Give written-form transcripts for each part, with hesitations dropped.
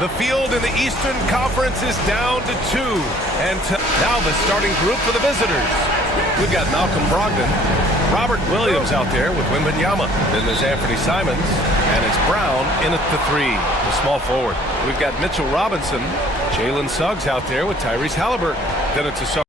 The field in the Eastern Conference is down to 2. And now the starting group for the visitors. We've got Malcolm Brogdon, Robert Williams out there with Wembanyama. Then there's Anthony Simons, and it's Brown in at the 3, the small forward. We've got Mitchell Robinson, Jalen Suggs out there with Tyrese Halliburton. Then it's a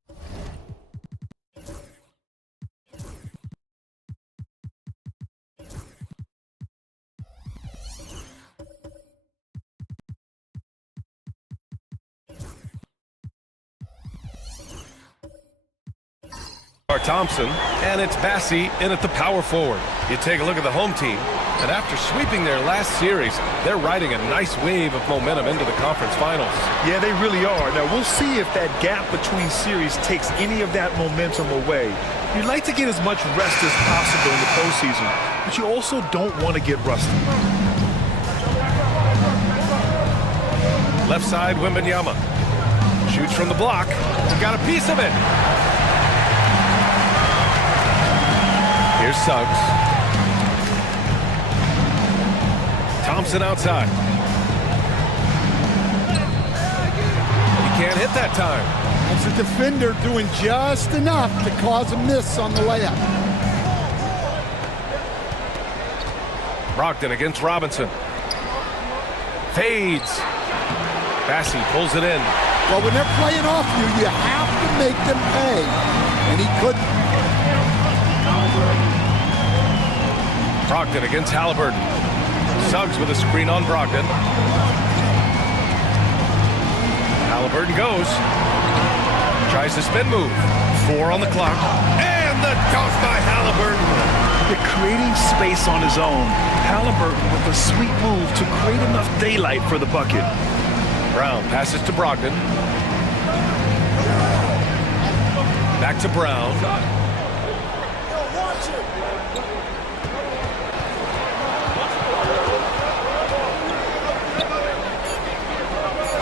Thompson, and it's Bassey in at the power forward. You take a look at the home team, and after sweeping their last series, they're riding a nice wave of momentum into the conference finals. Yeah, they really are. Now, we'll see if that gap between series takes any of that momentum away. You'd like to get as much rest as possible in the postseason, but you also don't want to get rusty. Left side, Wembanyama. Shoots from the block. Got a piece of it. Here's Suggs. Thompson outside. He can't hit that time. That's a defender doing just enough to cause a miss on the layup. Brogdon against Robinson. Fades. Bassey pulls it in. Well, when they're playing off you, you have to make them pay. And he couldn't. Brogdon against Halliburton. Suggs with a screen on Brogdon. Halliburton goes. Tries the spin move. 4 on the clock. And the dunk by Halliburton. They're creating space on his own. Halliburton with a sweet move to create enough daylight for the bucket. Brown passes to Brogdon. Back to Brown.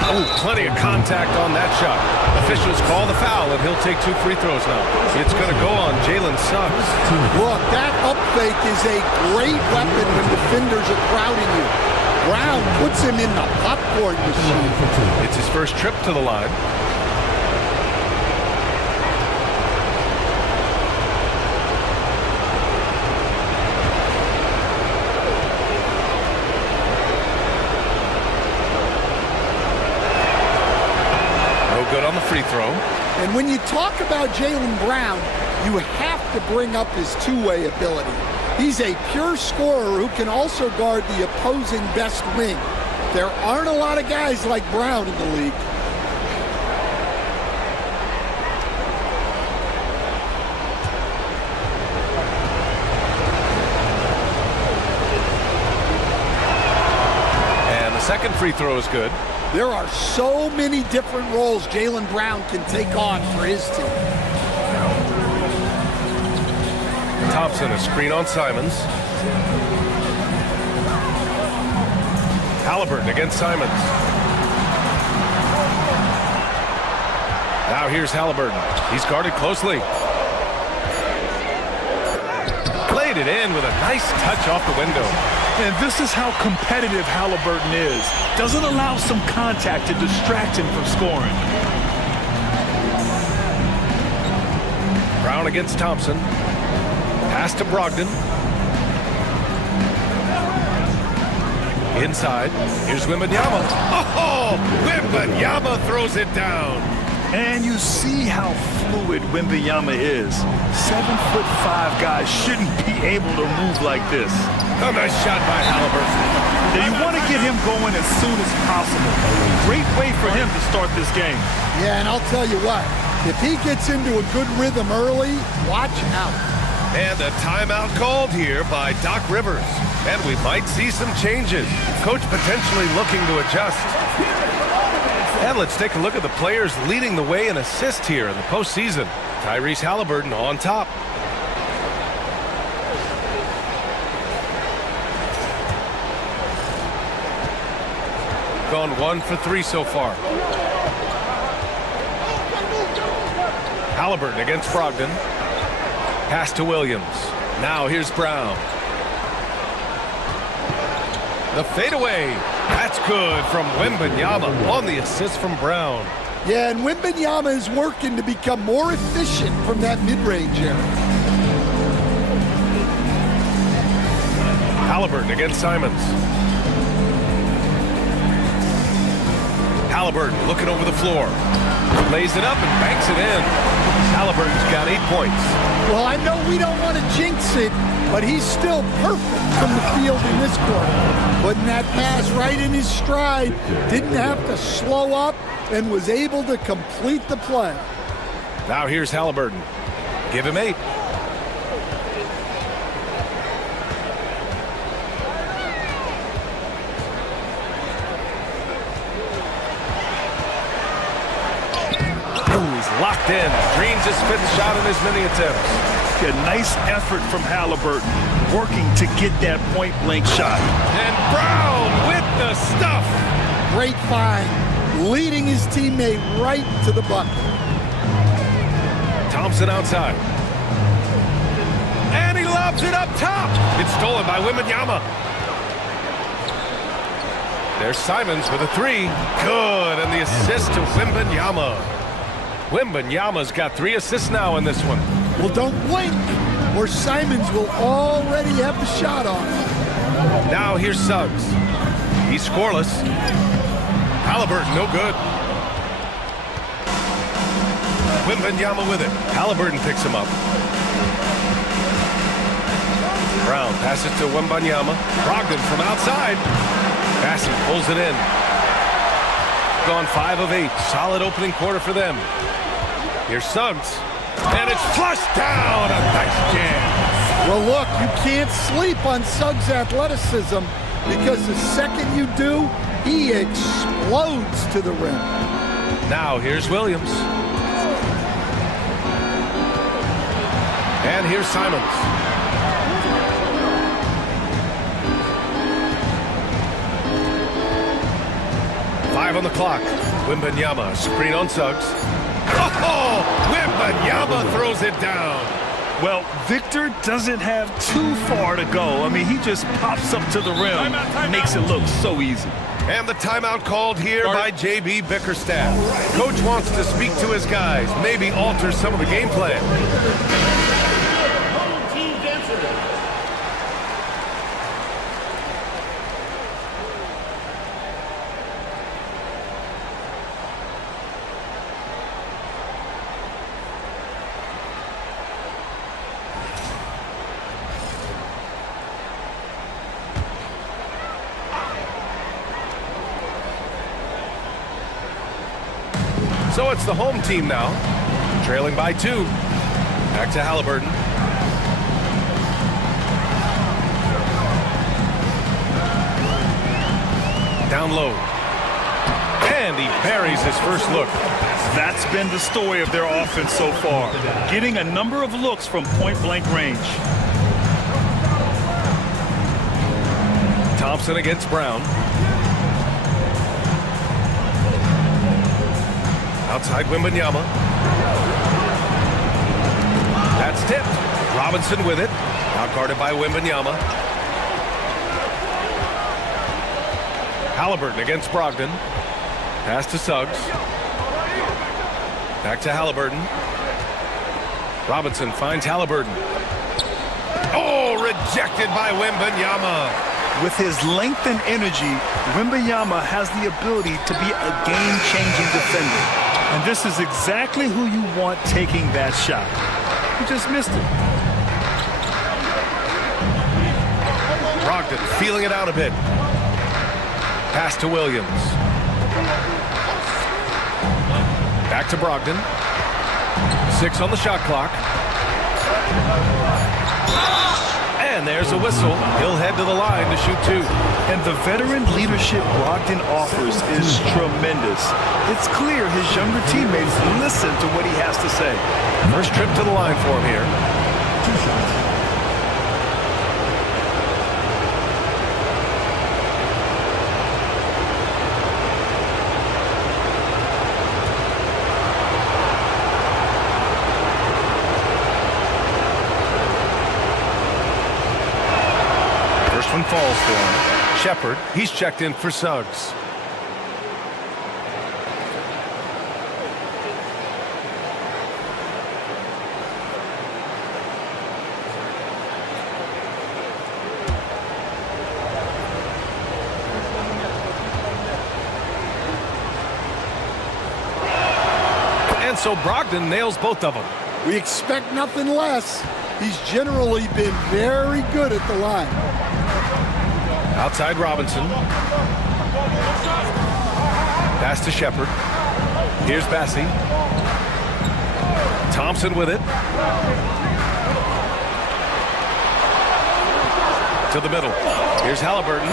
Oh, plenty of contact on that shot. Officials call the foul, and he'll take 2 free throws now. It's going to go on Jalen Suggs. Look, that up fake is a great weapon when defenders are crowding you. Brown puts him in the popcorn machine. It's his first trip to the line. Good on the free throw. And when you talk about Jaylen Brown, you have to bring up his two-way ability. He's a pure scorer who can also guard the opposing best wing. There aren't a lot of guys like Brown in the league. And the second free throw is good. There are so many different roles Jaylen Brown can take on for his team. Thompson, a screen on Simons. Halliburton against Simons. Now here's Halliburton. He's guarded closely. Played it in with a nice touch off the window. And this is how competitive Halliburton is. Doesn't allow some contact to distract him from scoring. Brown against Thompson. Pass to Brogdon. Inside. Here's Wembanyama. Oh! Wembanyama throws it down. And you see how fluid Wembanyama is. 7'5" guys shouldn't be able to move like this. A nice shot by Halliburton. Now you want to get him going as soon as possible. Great way for him to start this game. Yeah, and I'll tell you what, if he gets into a good rhythm early, watch out. And a timeout called here by Doc Rivers. And we might see some changes. Coach potentially looking to adjust. And let's take a look at the players leading the way in assists here in the postseason. Tyrese Halliburton on top. Gone 1 for 3 so far. Halliburton against Brogdon. Pass to Williams. Now here's Brown. The fadeaway. That's That's good from Wembanyama on the assist from Brown. Yeah, and Wembanyama is working to become more efficient from that mid-range area. Halliburton against Simons. Halliburton looking over the floor. Lays it up and banks it in. Halliburton's got 8 points. Well, I know we don't want to jinx it, but he's still perfect from the field in this quarter. Putting that pass right in his stride, didn't have to slow up, and was able to complete the play. Now here's Halliburton. Give him 8. He's locked in. Dreams his 5th shot in as many attempts. A nice effort from Halliburton, working to get that point-blank shot. And Brown with the stuff. Great find, leading his teammate right to the bucket. Thompson outside. And he lobs it up top. It's stolen by Wembanyama. There's Simons with a 3. Good, and the assist to Wembanyama. Wembanyama's got 3 assists now in this one. Well, don't blink, or Simons will already have the shot on. Now here's Suggs. He's scoreless. Halliburton, no good. Wembanyama with it. Halliburton picks him up. Brown passes to Wembanyama. Brogdon from outside. Bassey pulls it in. Gone 5 of 8. Solid opening quarter for them. Here's Suggs. And it's flushed down. A nice jam. Well, look, you can't sleep on Suggs' athleticism because the second you do, he explodes to the rim. Now here's Williams. And here's Simons. Five on the clock. Wembanyama, screen on Suggs. Oh, Wembanyama throws it down. Well, Victor doesn't have too far to go. I mean, he just pops up to the rim, makes it look so easy. And the timeout called here by J.B. Bickerstaff. Coach wants to speak to his guys, maybe alter some of the game plan. So it's the home team now, trailing by 2. Back to Halliburton. Down low. And he buries his first look. That's been the story of their offense so far, getting a number of looks from point-blank range. Thompson against Brown. Outside Wembanyama. That's tipped. Robinson with it. Outguarded by Wembanyama. Halliburton against Brogdon. Pass to Suggs. Back to Halliburton. Robinson finds Halliburton. Oh, rejected by Wembanyama. With his length and energy, Wembanyama has the ability to be a game-changing defender. And this is exactly who you want taking that shot. He just missed it. Brogdon feeling it out a bit. Pass to Williams. Back to Brogdon. 6 on the shot clock. And there's a whistle. He'll head to the line to shoot 2. And the veteran leadership Brogdon offers is tremendous. It's clear his younger teammates listen to what he has to say. First trip to the line for him here. 2 shots. First one falls for him. Shepard, he's checked in for Suggs. And so Brogdon nails both of them. We expect nothing less. He's generally been very good at the line. Outside Robinson. Pass to Shepard. Here's Bassie. Thompson with it. To the middle. Here's Halliburton.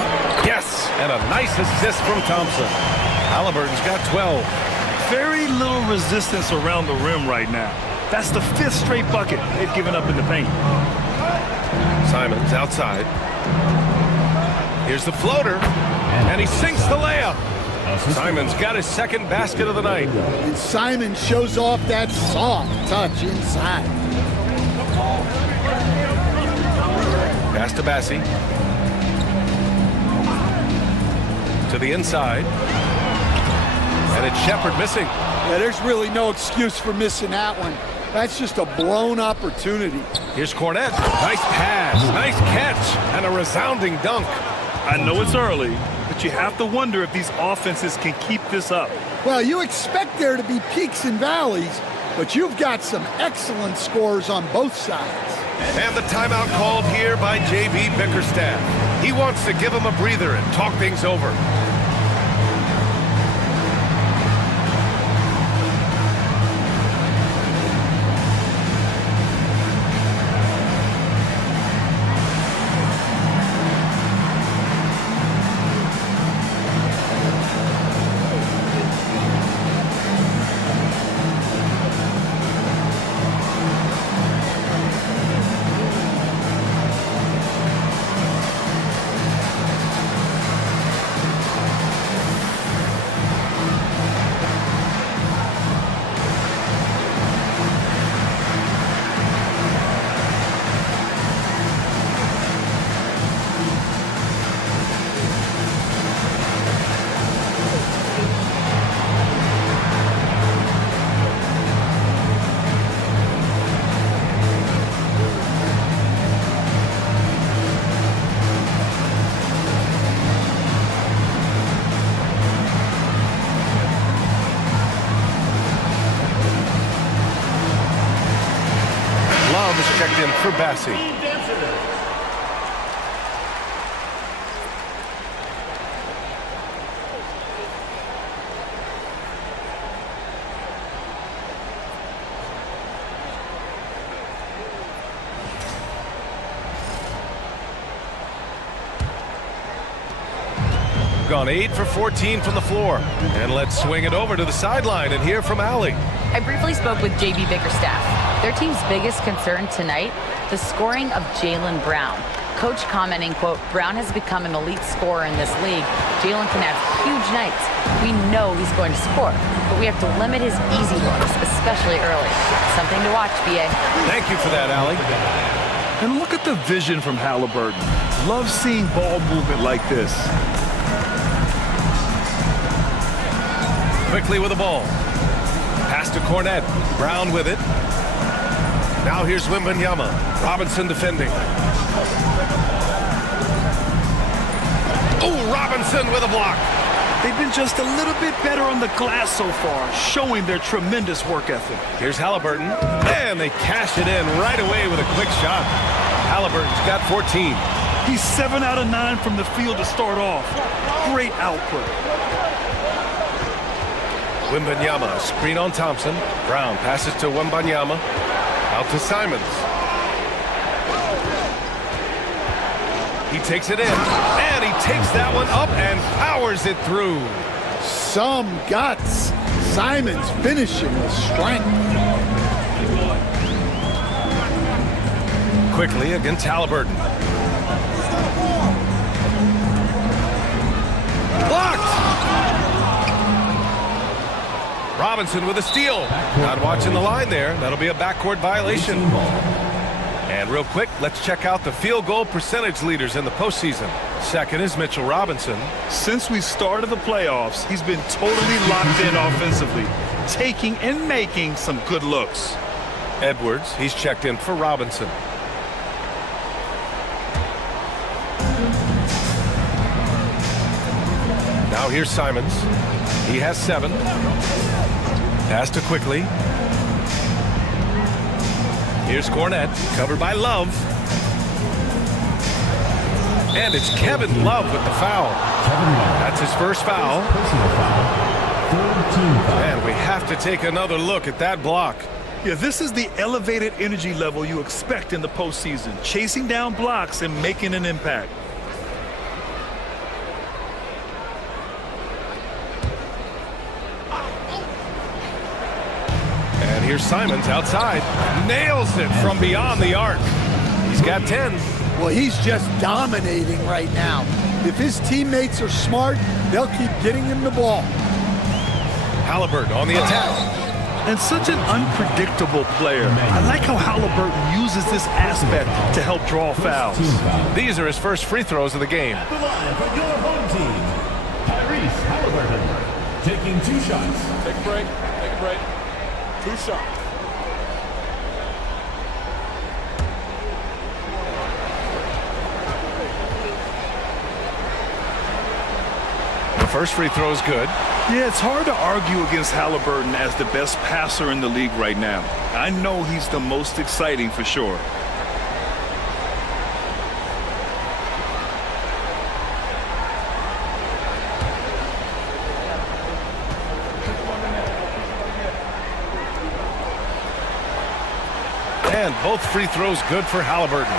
Yes! And a nice assist from Thompson. Halliburton's got 12. Very little resistance around the rim right now. That's the 5th straight bucket they've given up in the paint. Simons outside. Here's the floater. And he sinks the layup. Simons got his 2nd basket of the night. And Simon shows off that soft touch inside. Pass to Bassie. To the inside. And it's Shepard missing. Yeah, there's really no excuse for missing that one. That's just a blown opportunity. Here's Cornette. Nice pass, nice catch, and a resounding dunk. I know it's early, but you have to wonder if these offenses can keep this up. Well, you expect there to be peaks and valleys, but you've got some excellent scores on both sides. And the timeout called here by J.B. Bickerstaff. He wants to give him a breather and talk things over. Checked in for Bassie. Gone 8 for 14 from the floor. And let's swing it over to the sideline and hear from Allie. I briefly spoke with J.B. Bickerstaff. Their team's biggest concern tonight, the scoring of Jaylen Brown. Coach commenting, quote, Brown has become an elite scorer in this league. Jaylen can have huge nights. We know he's going to score, but we have to limit his easy looks, especially early. Something to watch, B.A. Thank you for that, Allie. And look at the vision from Halliburton. Love seeing ball movement like this. Quickly with the ball. Pass to Cornette. Brown with it. Now here's Wembanyama. Robinson defending. Oh, Robinson with a block. They've been just a little bit better on the glass so far, showing their tremendous work ethic. Here's Halliburton. And they cash it in right away with a quick shot. Halliburton's got 14. He's 7 out of 9 from the field to start off. Great output. Wembanyama, screen on Thompson. Brown passes to Wembanyama. Out to Simons. He takes it in, and he takes that one up and powers it through. Some guts. Simons finishing with strength. Quickly against Halliburton. Blocked! Robinson with a steal. Not watching the line there. That'll be a backcourt violation. And real quick, let's check out the field goal percentage leaders in the postseason. Second is Mitchell Robinson. Since we started the playoffs, he's been totally locked in offensively, taking and making some good looks. Edwards, he's checked in for Robinson. Now here's Simons. He has 7. Pass to Quickly. Here's Cornette, covered by Love. And it's Kevin Love with the foul. That's his first foul. And we have to take another look at that block. Yeah, this is the elevated energy level you expect in the postseason, chasing down blocks and making an impact. And here's Simons outside. Nails it from beyond the arc. He's got 10. Well, he's just dominating right now. If his teammates are smart, they'll keep getting him the ball. Halliburton on the attack. And such an unpredictable player. I like how Halliburton uses this aspect to help draw fouls. These are his first free throws of the game. The line for your home team, Tyrese Halliburton, taking 2 shots. Take a break. Take a break. 2 shots. The first free throw is good. Yeah, it's hard to argue against Halliburton as the best passer in the league right now. I know he's the most exciting for sure. And both free throws good for Halliburton.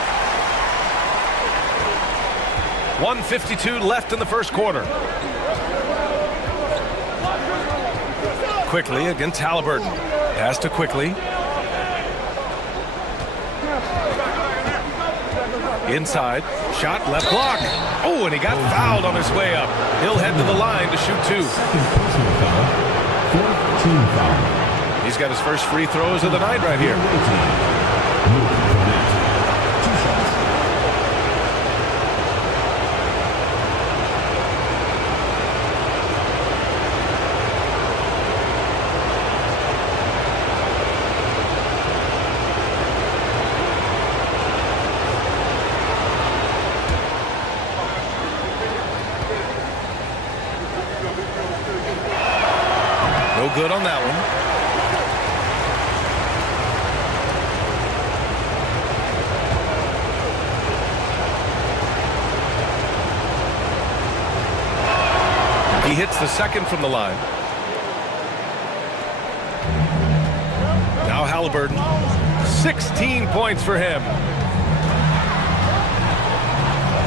1:52 left in the first quarter. Quickly against Halliburton. Pass to Quickly. Inside. Shot left block. Oh, and he got fouled on his way up. He'll head to the line to shoot 2. Second personal foul, 4th team foul. He's got his first free throws of the night right here. No good on that one. He hits the second from the line. Now Halliburton. 16 points for him.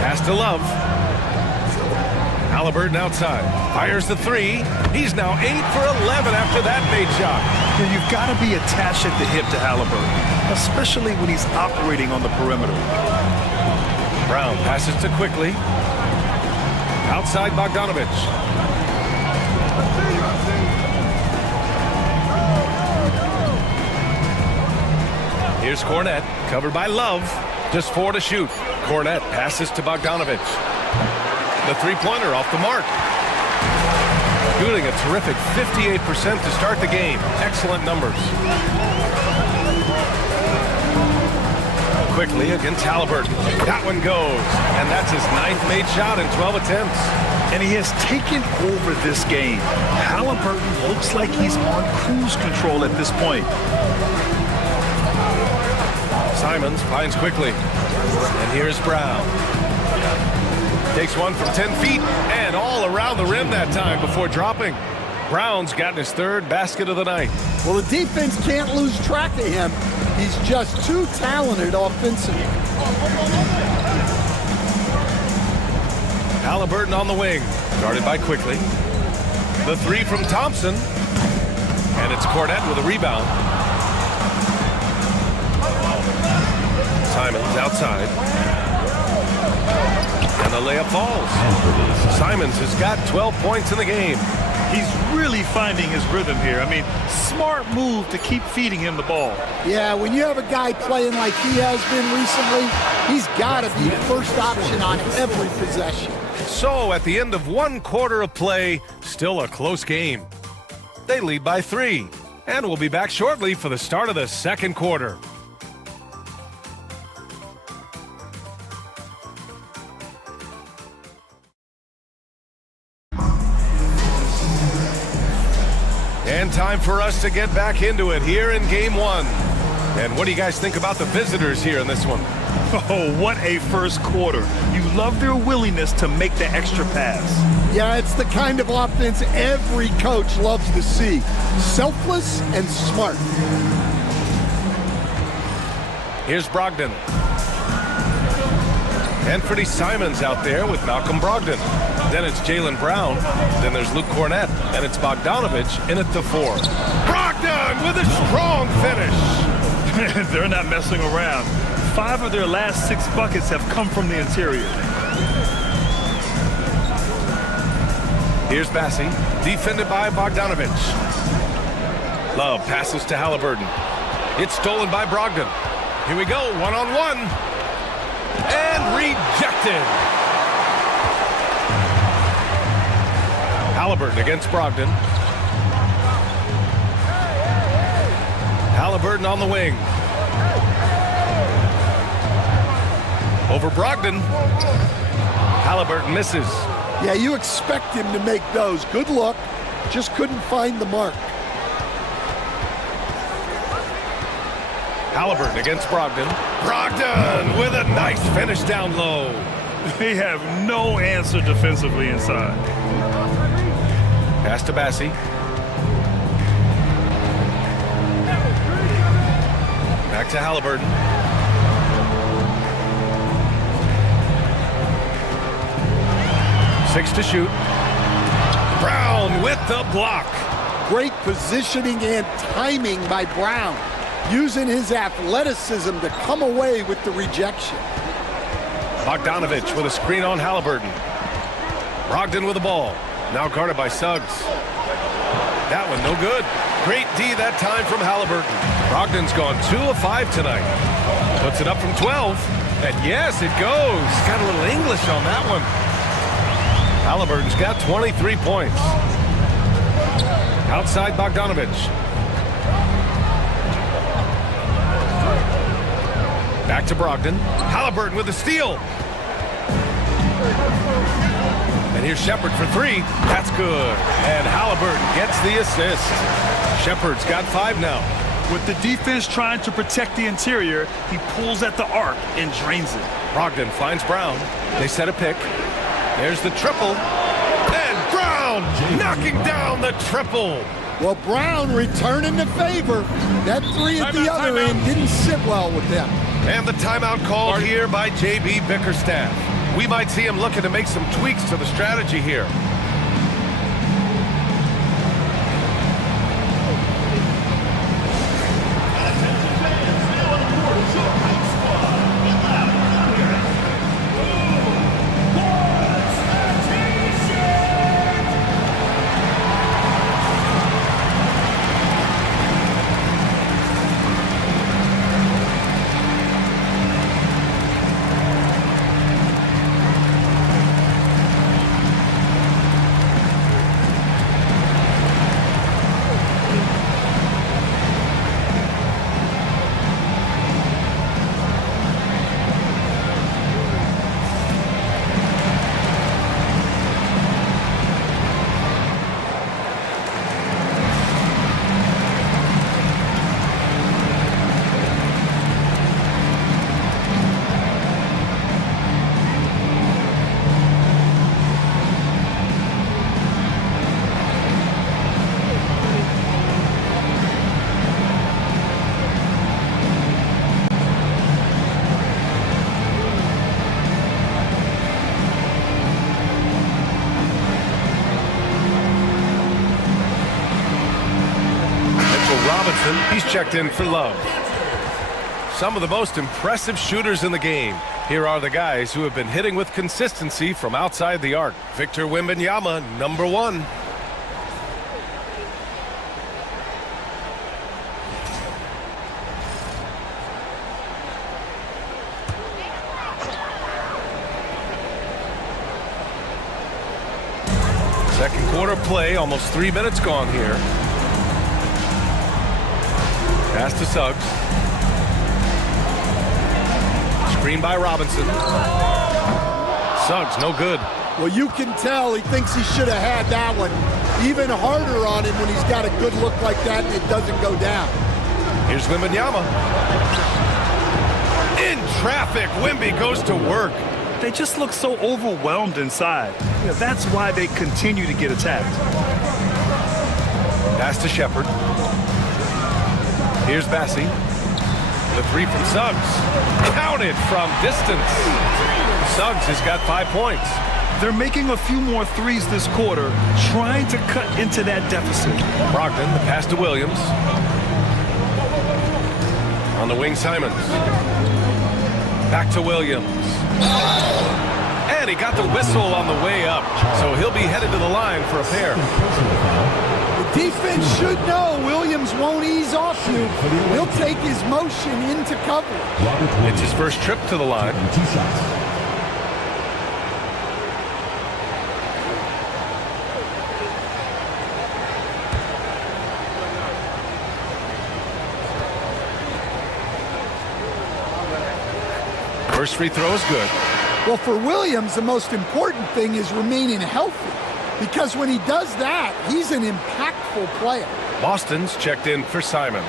Pass to Love. Halliburton outside. Fires the 3. He's now 8 for 11 after that made shot. Yeah, you've got to be attached at the hip to Halliburton, especially when he's operating on the perimeter. Brown passes to Quickly. Outside Bogdanovich. Here's Cornette, covered by Love. Just 4 to shoot. Cornette passes to Bogdanovich. The three-pointer off the mark. Shooting a terrific 58% to start the game. Excellent numbers. Quickly against Halliburton. That one goes. And that's his 9th made shot in 12 attempts. And he has taken over this game. Halliburton looks like he's on cruise control at this point. Simons finds Quickly. And here's Brown. Takes one from 10 feet and all around the rim that time before dropping. Brown's gotten his 3rd basket of the night. Well, the defense can't lose track of him. He's just too talented offensively. Halliburton on the wing. Guarded by Quickly. The 3 from Thompson. And it's Cornette with a rebound. Simons outside. And the layup falls. Simons has got 12 points in the game. He's really finding his rhythm here. I mean, smart move to keep feeding him the ball. Yeah, when you have a guy playing like he has been recently, he's got to be first option on every possession. So at the end of 1 quarter of play, still a close game. They lead by 3, and we'll be back shortly for the start of the second quarter. And time for us to get back into it here in game 1. And what do you guys think about the visitors here in this one? Oh, what a first quarter. You love their willingness to make the extra pass. Yeah, it's the kind of offense every coach loves to see. Selfless and smart. Here's Brogdon. Anthony Simons out there with Malcolm Brogdon. Then it's Jaylen Brown. Then there's Luke Cornett. And it's Bogdanovich in at the 4. Brogdon with a strong finish. They're not messing around. 5 of their last 6 buckets have come from the interior. Here's Bassi, defended by Bogdanovich. Love passes to Halliburton. It's stolen by Brogdon. Here we go, one-on-one. And rejected. Halliburton against Brogdon. Halliburton on the wing. Over Brogdon. Halliburton misses. Yeah, you expect him to make those. Good look. Just couldn't find the mark. Halliburton against Brogdon. Brogdon with a nice finish down low. They have no answer defensively inside. Pass to Bassi. Back to Halliburton. Six to shoot. Brown with the block. Great positioning and timing by Brown, using his athleticism to come away with the rejection. Bogdanovich with a screen on Halliburton. Brogdon with the ball. Now guarded by Suggs. That one no good. Great D that time from Halliburton. Brogdon's gone 2 of 5 tonight. Puts it up from 12. And yes, it goes. Got a little English on that one. Halliburton's got 23 points. Outside Bogdanovich. Back to Brogdon. Halliburton with the steal. And here's Shepherd for 3. That's good. And Halliburton gets the assist. Shepherd's got 5 now. With the defense trying to protect the interior, he pulls at the arc and drains it. Brogdon finds Brown. They set a pick. There's the triple. And Brown knocking down the triple. Well, Brown returning the favor. That 3 at the other end didn't sit well with them. And the timeout called here by J.B. Bickerstaff. We might see him looking to make some tweaks to the strategy here. He's checked in for Love. Some of the most impressive shooters in the game. Here are the guys who have been hitting with consistency from outside the arc. Victor Wembanyama, number 1. Second quarter play, almost 3 minutes gone here. Pass to Suggs. Screen by Robinson. Suggs, no good. Well, you can tell he thinks he should have had that one. Even harder on him when he's got a good look like that and it doesn't go down. Here's Wembanyama. In traffic, Wemby goes to work. They just look so overwhelmed inside. That's why they continue to get attacked. Pass to Shepard. Here's Bassie. The three from Suggs. Counted from distance. Suggs has got 5 points. They're making a few more threes this quarter, trying to cut into that deficit. Brogdon, the pass to Williams. On the wing, Simons. Back to Williams. And he got the whistle on the way up, so he'll be headed to the line for a pair. The defense should know Williams won't ease off you. He'll take his motion into cover. It's his first trip to the line. 2 shots. First free throw is good. Well, for Williams, the most important thing is remaining healthy, because when he does that, he's an impactful player. Boston's checked in for Simons.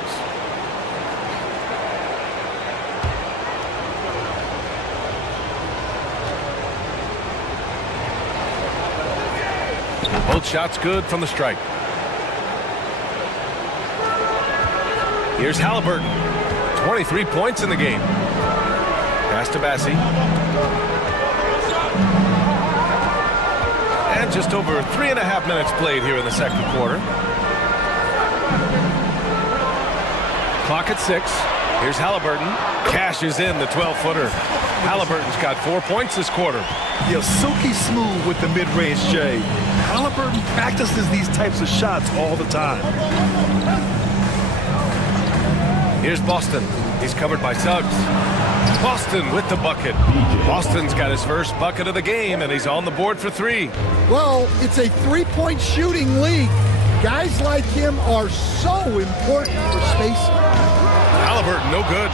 Both shots good from the stripe. Here's Halliburton. 23 points in the game. Pass to Bassie. And just over 3.5 minutes played here in the second quarter. Clock at 6. Here's Halliburton. Cashes in the 12-footer. Halliburton's got 4 points this quarter. Yeah, silky smooth with the mid-range, Jay. Halliburton practices these types of shots all the time. Here's Boston. He's covered by Suggs. Boston with the bucket. Boston's got his first bucket of the game, and he's on the board for 3. Well, it's a three-point shooting league. Guys like him are so important for spacing. Halliburton, no good.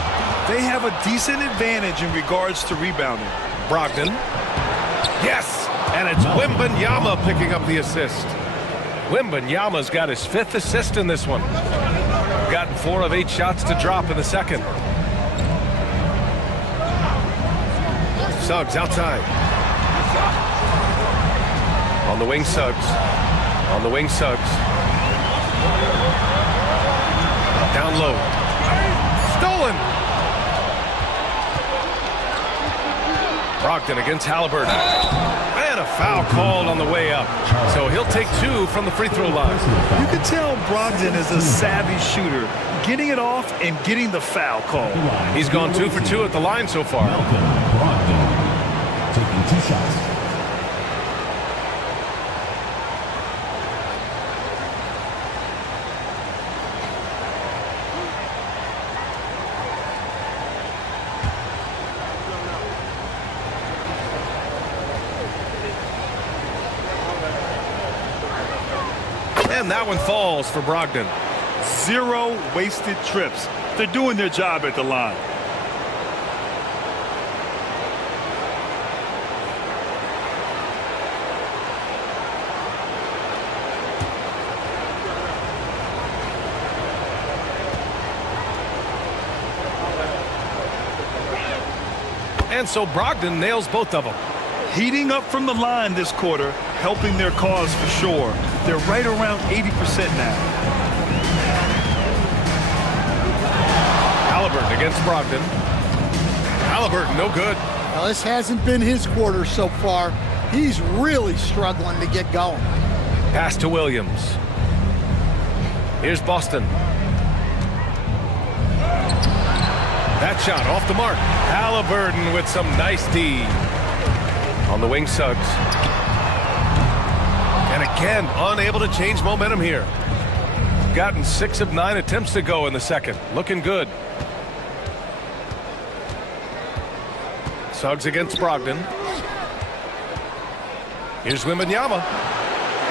They have a decent advantage in regards to rebounding. Brogdon. Yes! And it's Wembanyama picking up the assist. Wembanyama's got his 5th assist in this one. Gotten 4 of 8 shots to drop in the second. Suggs outside. On the wing, Suggs. On the wing, Suggs. Down low. Stolen! Brogdon against Halliburton. And a foul called on the way up. So he'll take 2 from the free throw line. You can tell Brogdon is a savvy shooter, getting it off and getting the foul call. He's gone 2 for 2 at the line so far. Brogdon taking 2 shots. And that one falls for Brogdon. 0 wasted trips. They're doing their job at the line. And so Brogdon nails both of them. Heating up from the line this quarter, helping their cause for sure. They're right around 80% now. Halliburton against Brogdon. Halliburton, no good. Well, this hasn't been his quarter so far. He's really struggling to get going. Pass to Williams. Here's Boston. That shot off the mark. Halliburton with some nice D. On the wing, Suggs. And again, unable to change momentum here. Gotten 6 of 9 attempts to go in the second. Looking good. Suggs against Brogdon. Here's Wembanyama.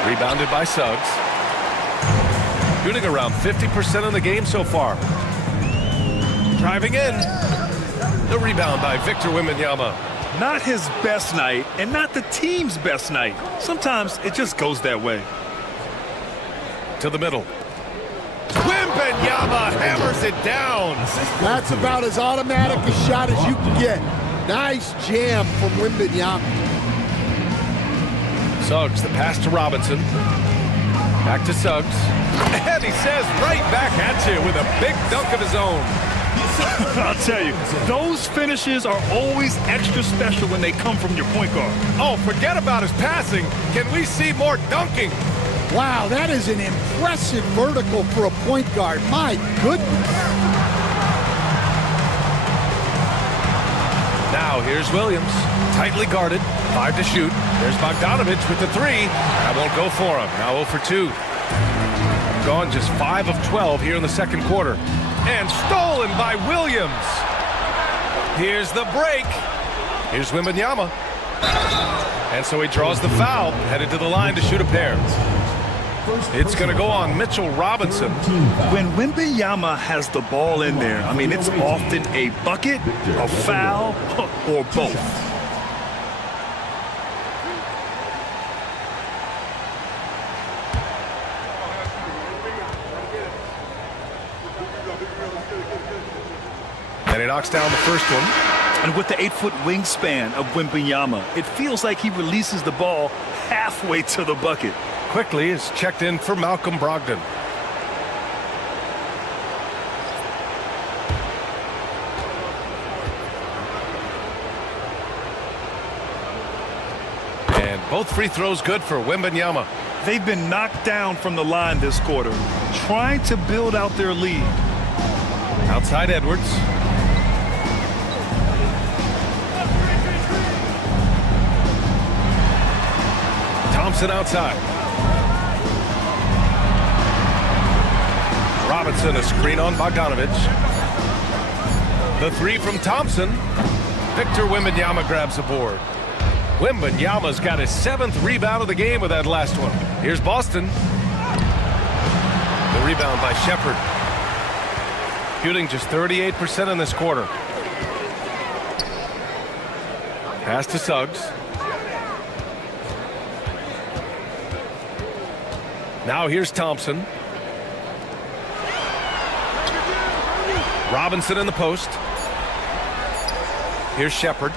Rebounded by Suggs. Shooting around 50% in the game so far. Driving in. The rebound by Victor Wembanyama. Not his best night and not the team's best night. Sometimes it just goes that way. To the middle. Wembanyama hammers it down. That's about as automatic a shot as you can get. Nice jam from Wembanyama. Suggs, the pass to Robinson. Back to Suggs. And he says right back at you with a big dunk of his own. I'll tell you, those finishes are always extra special when they come from your point guard. Oh, forget about his passing. Can we see more dunking? Wow, that is an impressive vertical for a point guard. My goodness. Now here's Williams, tightly guarded, 5 to shoot. There's Bogdanovich with the 3. That won't go for him. Now 0 for 2. Gone just 5 of 12 here in the second quarter. And stolen by Williams. Here's the break. Here's Wembanyama. And so he draws the foul, headed to the line to shoot a pair. It's going to go on Mitchell Robinson. When Wembanyama has the ball in there, I mean, it's often a bucket, a foul, or both. And he knocks down the first one. And with the 8-foot wingspan of Wembanyama, it feels like he releases the ball halfway to the bucket. Quickly is checked in for Malcolm Brogdon. And both free throws good for Wembanyama. They've been knocked down from the line this quarter, trying to build out their lead. Outside Edwards. Thompson outside. Robinson, a screen on Bogdanovich. The 3 from Thompson. Victor Wembanyama grabs the board. Wembanyama's got his 7th rebound of the game with that last one. Here's Boston. The rebound by Shepherd. Shooting just 38% in this quarter. Pass to Suggs. Now here's Thompson. Robinson in the post. Here's Shepherd.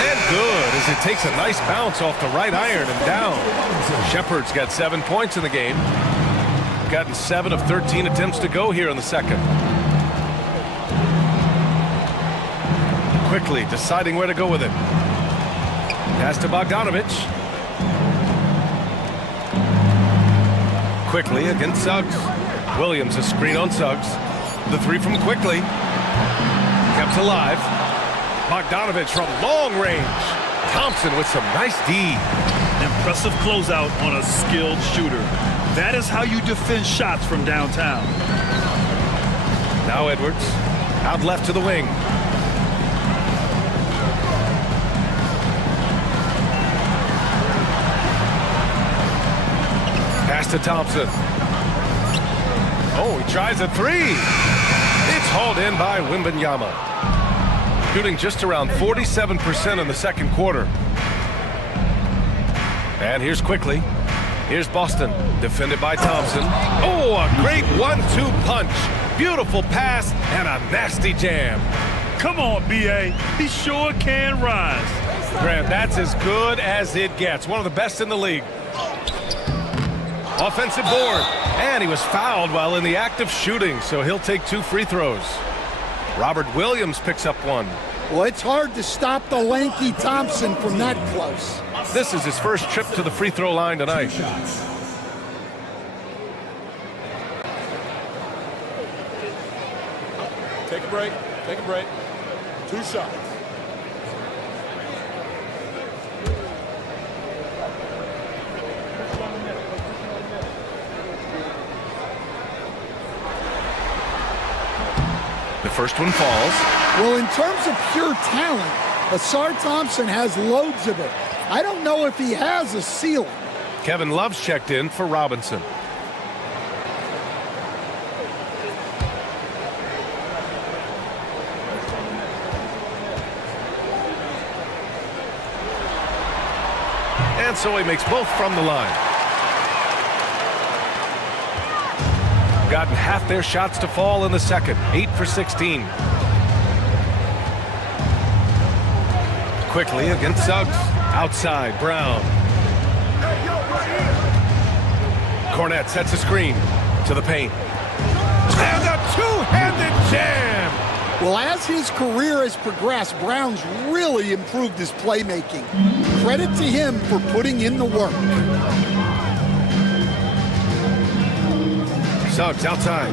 And good as it takes a nice bounce off the right iron and down. Shepherd's got 7 points in the game. Gotten 7 of 13 attempts to go here in the second. Quickly deciding where to go with it. Pass to Bogdanovich. Quickly against Suggs. Williams, a screen on Suggs. The 3 from Quickly. Kept alive. Bogdanovich from long range. Thompson with some nice D. Impressive closeout on a skilled shooter. That is how you defend shots from downtown. Now Edwards. Out left to the wing. Pass to Thompson. Oh, he tries a 3. It's hauled in by Wembanyama. Shooting just around 47% in the second quarter. And here's Quickly. Here's Boston, defended by Thompson. Oh, a great 1-2 punch. Beautiful pass and a nasty jam. Come on, B.A. He sure can rise. Grant, that's as good as it gets. One of the best in the league. Offensive board. And he was fouled while in the act of shooting, so he'll take 2 free throws. Robert Williams picks up 1. Well, it's hard to stop the lanky Thompson from that close. This is his first trip to the free throw line tonight. Take a break. Take a break. 2 shots. The first one falls. Well, in terms of pure talent, Asar Thompson has loads of it. I don't know if he has a ceiling. Kevin Love's checked in for Robinson. And so he makes both from the line. Gotten half their shots to fall in the second. 8 for 16. Quickly against Suggs. Outside, Brown. Cornette sets a screen to the paint. And a two-handed jam! Well, as his career has progressed, Brown's really improved his playmaking. Credit to him for putting in the work. Suggs outside.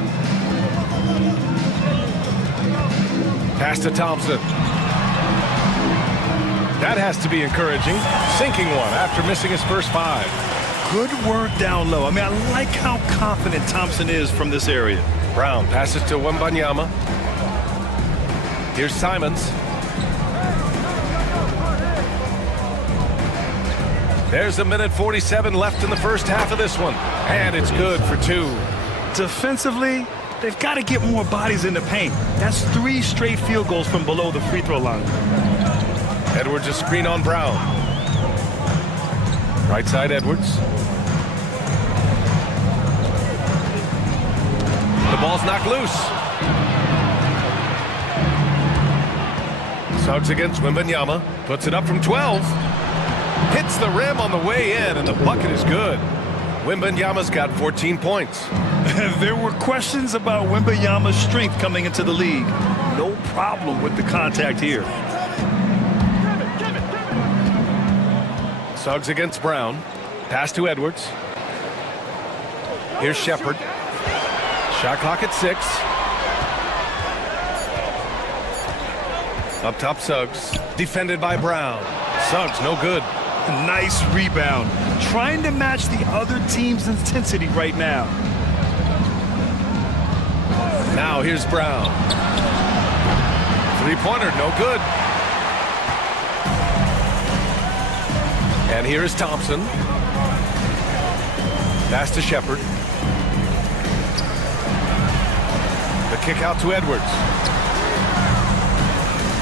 Pass to Thompson. That has to be encouraging. Sinking one after missing his first 5. Good work down low. I mean, I like how confident Thompson is from this area. Brown passes to Wembanyama. Here's Simons. There's 1:47 left in the first half of this one. And it's good for 2. Defensively, they've got to get more bodies in the paint. That's 3 straight field goals from below the free throw line. Edwards a screen on Brown. Right side Edwards. The ball's knocked loose. Suggs against Wembanyama. Puts it up from 12. Hits the rim on the way in, and the bucket is good. Wembanyama's got 14 points. There were questions about Wembanyama's strength coming into the league. No problem with the contact here. Suggs against Brown. Pass to Edwards. Here's Shepard. Shot clock at 6. Up top Suggs. Defended by Brown. Suggs no good. Nice rebound. Trying to match the other team's intensity right now. Now here's Brown. Three-pointer, no good. And here is Thompson. Pass to Shepard. The kick out to Edwards.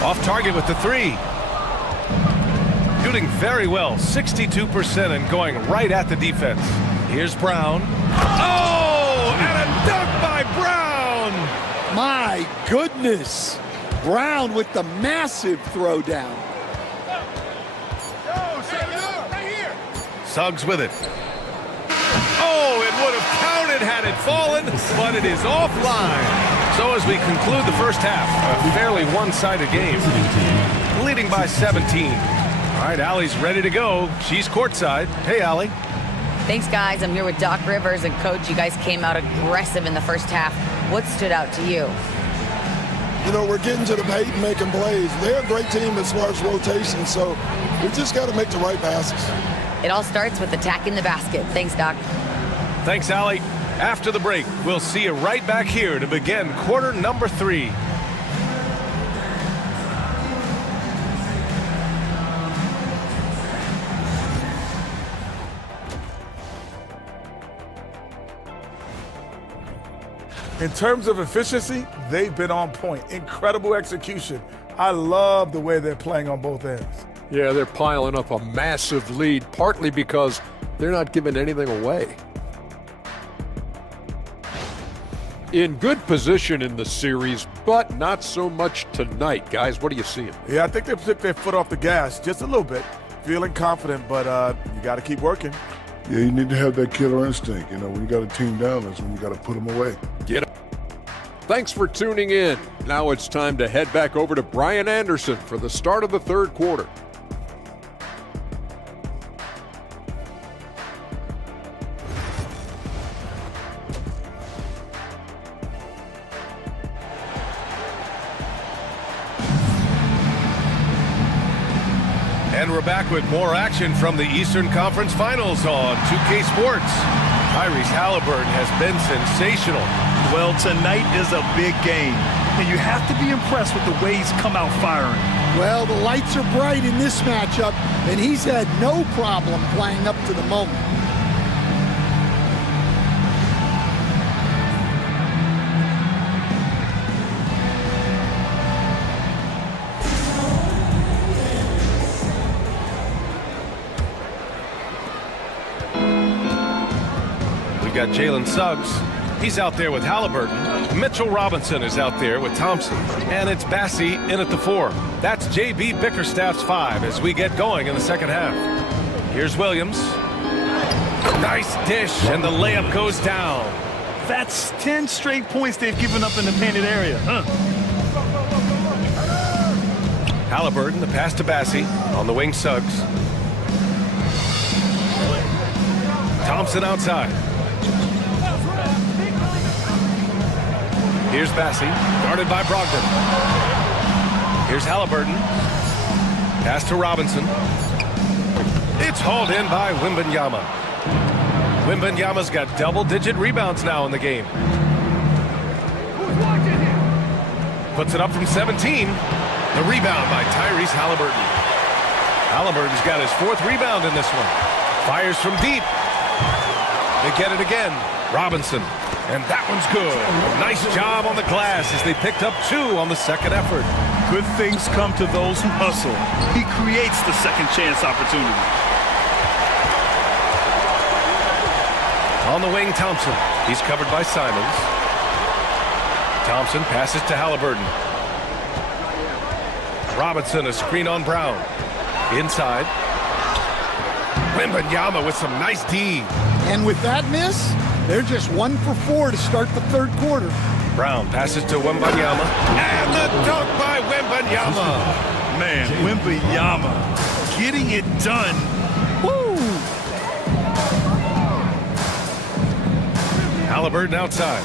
Off target with the 3. Shooting very well, 62% and going right at the defense. Here's Brown. Oh, and a dunk by Brown! My goodness. Brown with the massive throwdown. Suggs with it. Oh, it would have counted had it fallen, but it is offline. So as we conclude the first half, a fairly one-sided game, leading by 17. All right, Allie's ready to go. She's courtside. Hey, Allie. Thanks, guys. I'm here with Doc Rivers. And, Coach, you guys came out aggressive in the first half. What stood out to you? You know, we're getting to the paint and making plays. They're a great team as far as rotation, so we just got to make the right passes. It all starts with attacking the basket. Thanks, Doc. Thanks, Allie. After the break, we'll see you right back here to begin quarter number 3. In terms of efficiency, they've been on point. Incredible execution. I love the way they're playing on both ends. Yeah, they're piling up a massive lead, partly because they're not giving anything away. In good position in the series, but not so much tonight. Guys, what are you seeing? Yeah, I think they took their foot off the gas just a little bit. Feeling confident, but you got to keep working. Yeah, you need to have that killer instinct. You know, when you got a team down, that's when you got to put them away. Get it. Thanks for tuning in. Now it's time to head back over to Brian Anderson for the start of the third quarter. And we're back with more action from the Eastern Conference Finals on 2K Sports. Tyrese Halliburton has been sensational. Well, tonight is a big game, and you have to be impressed with the way he's come out firing. Well, the lights are bright in this matchup, and he's had no problem playing up to the moment. got Jalen Suggs. He's out there with Halliburton. Mitchell Robinson is out there with Thompson. And it's Bassey in at the 4. That's J.B. Bickerstaff's 5 as we get going in the second half. Here's Williams. Nice dish, and the layup goes down. That's 10 straight points they've given up in the painted area. Halliburton, the pass to Bassey. On the wing, Suggs. Thompson outside. Here's Bassey, guarded by Brogdon. Here's Halliburton. Pass to Robinson. It's hauled in by Wembanyama. Wembanyama's got double-digit rebounds now in the game. Puts it up from 17. The rebound by Tyrese Halliburton. Halliburton's got his 4th rebound in this one. Fires from deep. They get it again. Robinson. And that one's good. Nice job on the glass as they picked up 2 on the second effort. Good things come to those who hustle. He creates the second chance opportunity. On the wing, Thompson. He's covered by Simons. Thompson passes to Halliburton. Robinson, a screen on Brown. Inside. Wembanyama with some nice D. And with that miss, they're just 1 for 4 to start the third quarter. Brown passes to Wembanyama. And the dunk by Wembanyama. Man, Wembanyama getting it done. Woo! Halliburton outside.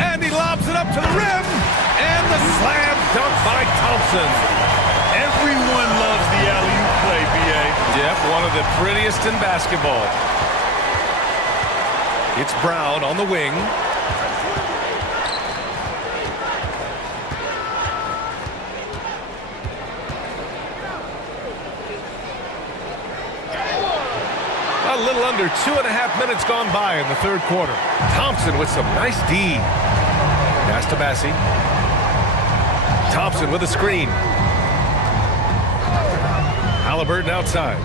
And he lobs it up to the rim. And the slam dunk by Thompson. Everyone loves the alley-oop play, B.A. Yep, one of the prettiest in basketball. It's Brown on the wing. A little under 2.5 minutes gone by in the third quarter. Thompson with some nice D. Pass to Bassey. Thompson with a screen. Halliburton outside.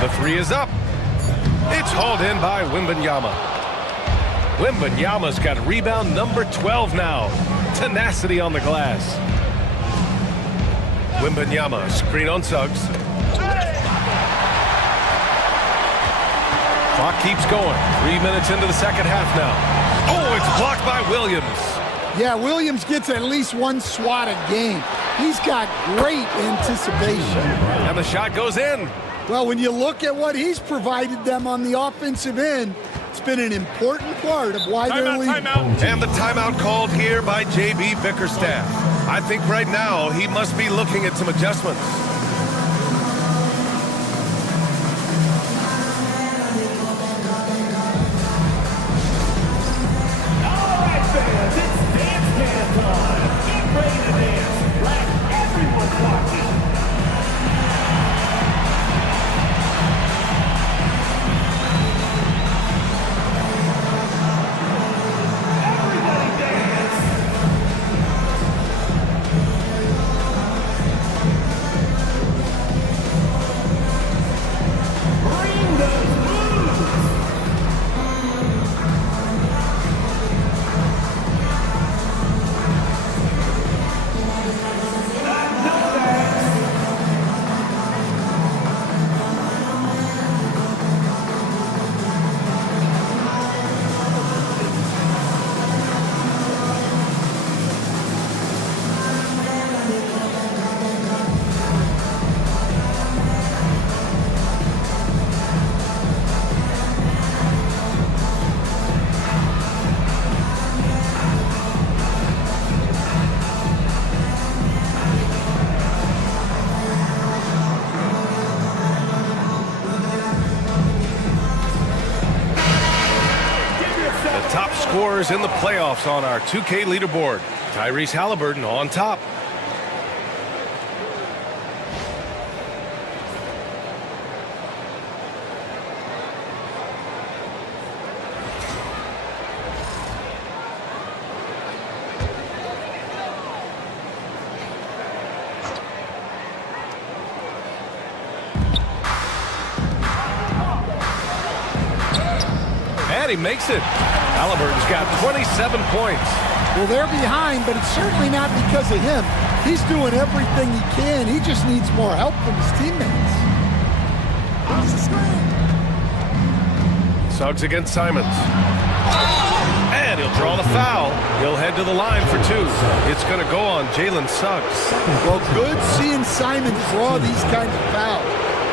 The 3 is up. It's hauled in by Wembanyama. Wembanyama's got rebound number 12 now. Tenacity on the glass. Wembanyama, screen on Suggs. Clock keeps going. 3 minutes into the second half now. Oh, it's blocked by Williams. Yeah, Williams gets at least 1 swat a game. He's got great anticipation. And the shot goes in. Well, when you look at what he's provided them on the offensive end, it's been an important part of why they're leading. And the timeout called here by J.B. Bickerstaff. I think right now he must be looking at some adjustments. All right, fans, it's dance time. Get ready to dance like everyone's watching. Scorers in the playoffs on our 2K leaderboard. Tyrese Halliburton on top. And he makes it. Halliburton's got 27 points. Well, they're behind, but it's certainly not because of him. He's doing everything he can. He just needs more help from his teammates. Suggs against Simons. And he'll draw the foul. He'll head to the line for two. It's going to go on Jalen Suggs. Well, good seeing Simons draw these kinds of fouls.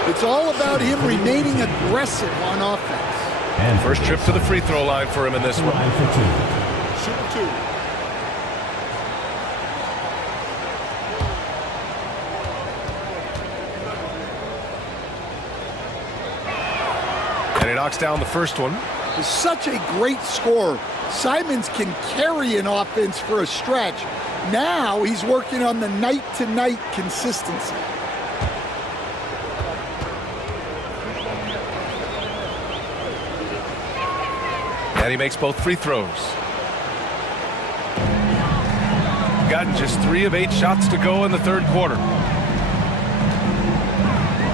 It's all about him remaining aggressive on offense. And first trip to the free throw line for him in this one. Shoot two. And he knocks down the first one. He's such a great scorer. Simons can carry an offense for a stretch. Now he's working on the night-to-night consistency. And he makes both free throws. Gotten just 3 of 8 shots to go in the third quarter.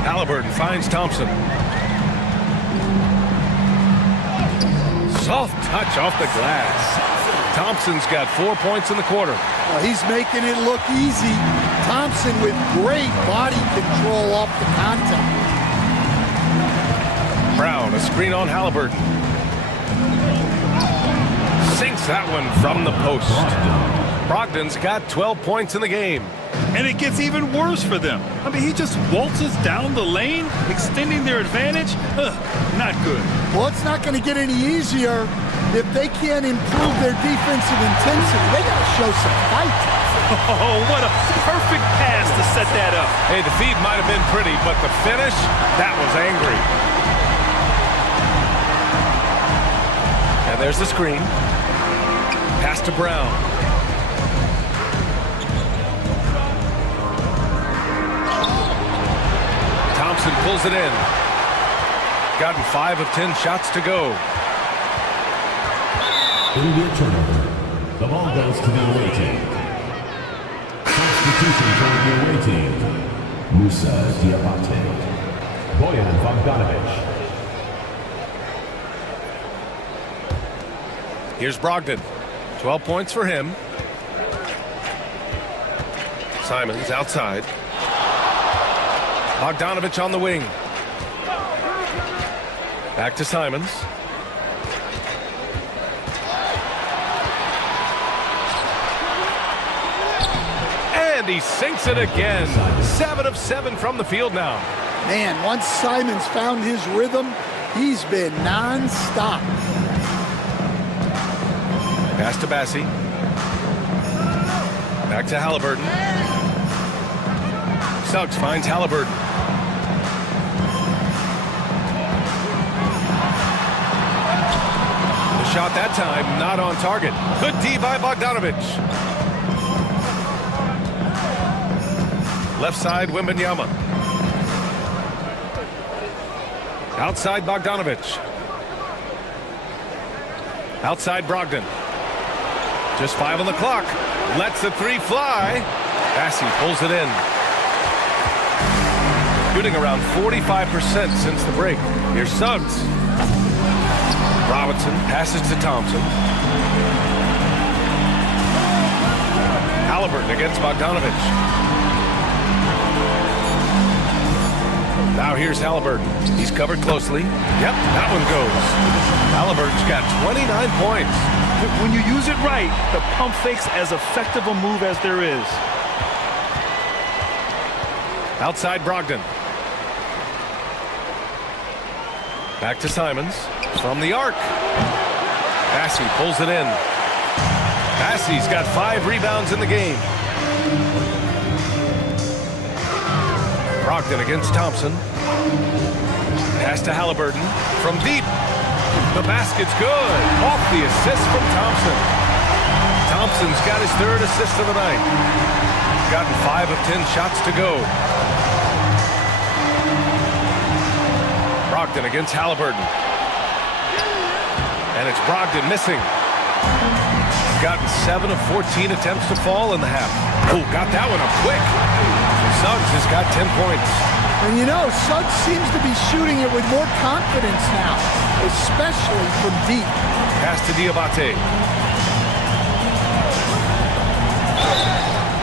Halliburton finds Thompson. Soft touch off the glass. Thompson's got 4 points in the quarter. Well, he's making it look easy. Thompson with great body control off the contact. Brown, a screen on Halliburton. Sinks that one from the post. Brogdon's got 12 points in the game. And it gets even worse for them. I mean, he just waltzes down the lane, extending their advantage. Not good. Well, it's not going to get any easier if they can't improve their defensive intensity. They got to show some fight. Oh, what a perfect pass to set that up. Hey, the feed might have been pretty, but the finish, that was angry. And there's the screen. Pass to Brown. Thompson pulls it in. Gotten 5 of 10 shots to go. It'll be a turnover. The ball goes to the away team. Substitution for the away team. Musa Diabate. Boyan Bogdanovic. Here's Brogdon. 12 points for him. Simons outside. Bogdanovic on the wing. Back to Simons. And he sinks it again. 7 of 7 from the field now. Man, once Simons found his rhythm, he's been non-stop. Pass to Bassi. Back to Halliburton. Suggs finds Halliburton. The shot that time not on target. Good D by Bogdanovic. Left side, Wembanyama. Outside, Bogdanovic. Outside, Brogdon. Just 5 on the clock. Lets the 3 fly. Bassi pulls it in. Shooting around 45% since the break. Here's Suggs. Robinson passes to Thompson. Halliburton against Bogdanovic. Now here's Halliburton. He's covered closely. Yep, that one goes. Halliburton's got 29 points. When you use it right, the pump fake's as effective a move as there is. Outside Brogdon. Back to Simons. From the arc. Bassi pulls it in. Bassi's got 5 rebounds in the game. Brogdon against Thompson. Pass to Halliburton. From deep. The basket's good. Off the assist from Thompson. Thompson's got his 3rd assist of the night. Gotten 5 of 10 shots to go. Brogdon against Halliburton. And it's Brogdon missing. Gotten 7 of 14 attempts to fall in the half. Oh, got that one up quick. Suggs has got 10 points. And you know, Suggs seems to be shooting it with more confidence now. especially from deep. Pass to Diabate.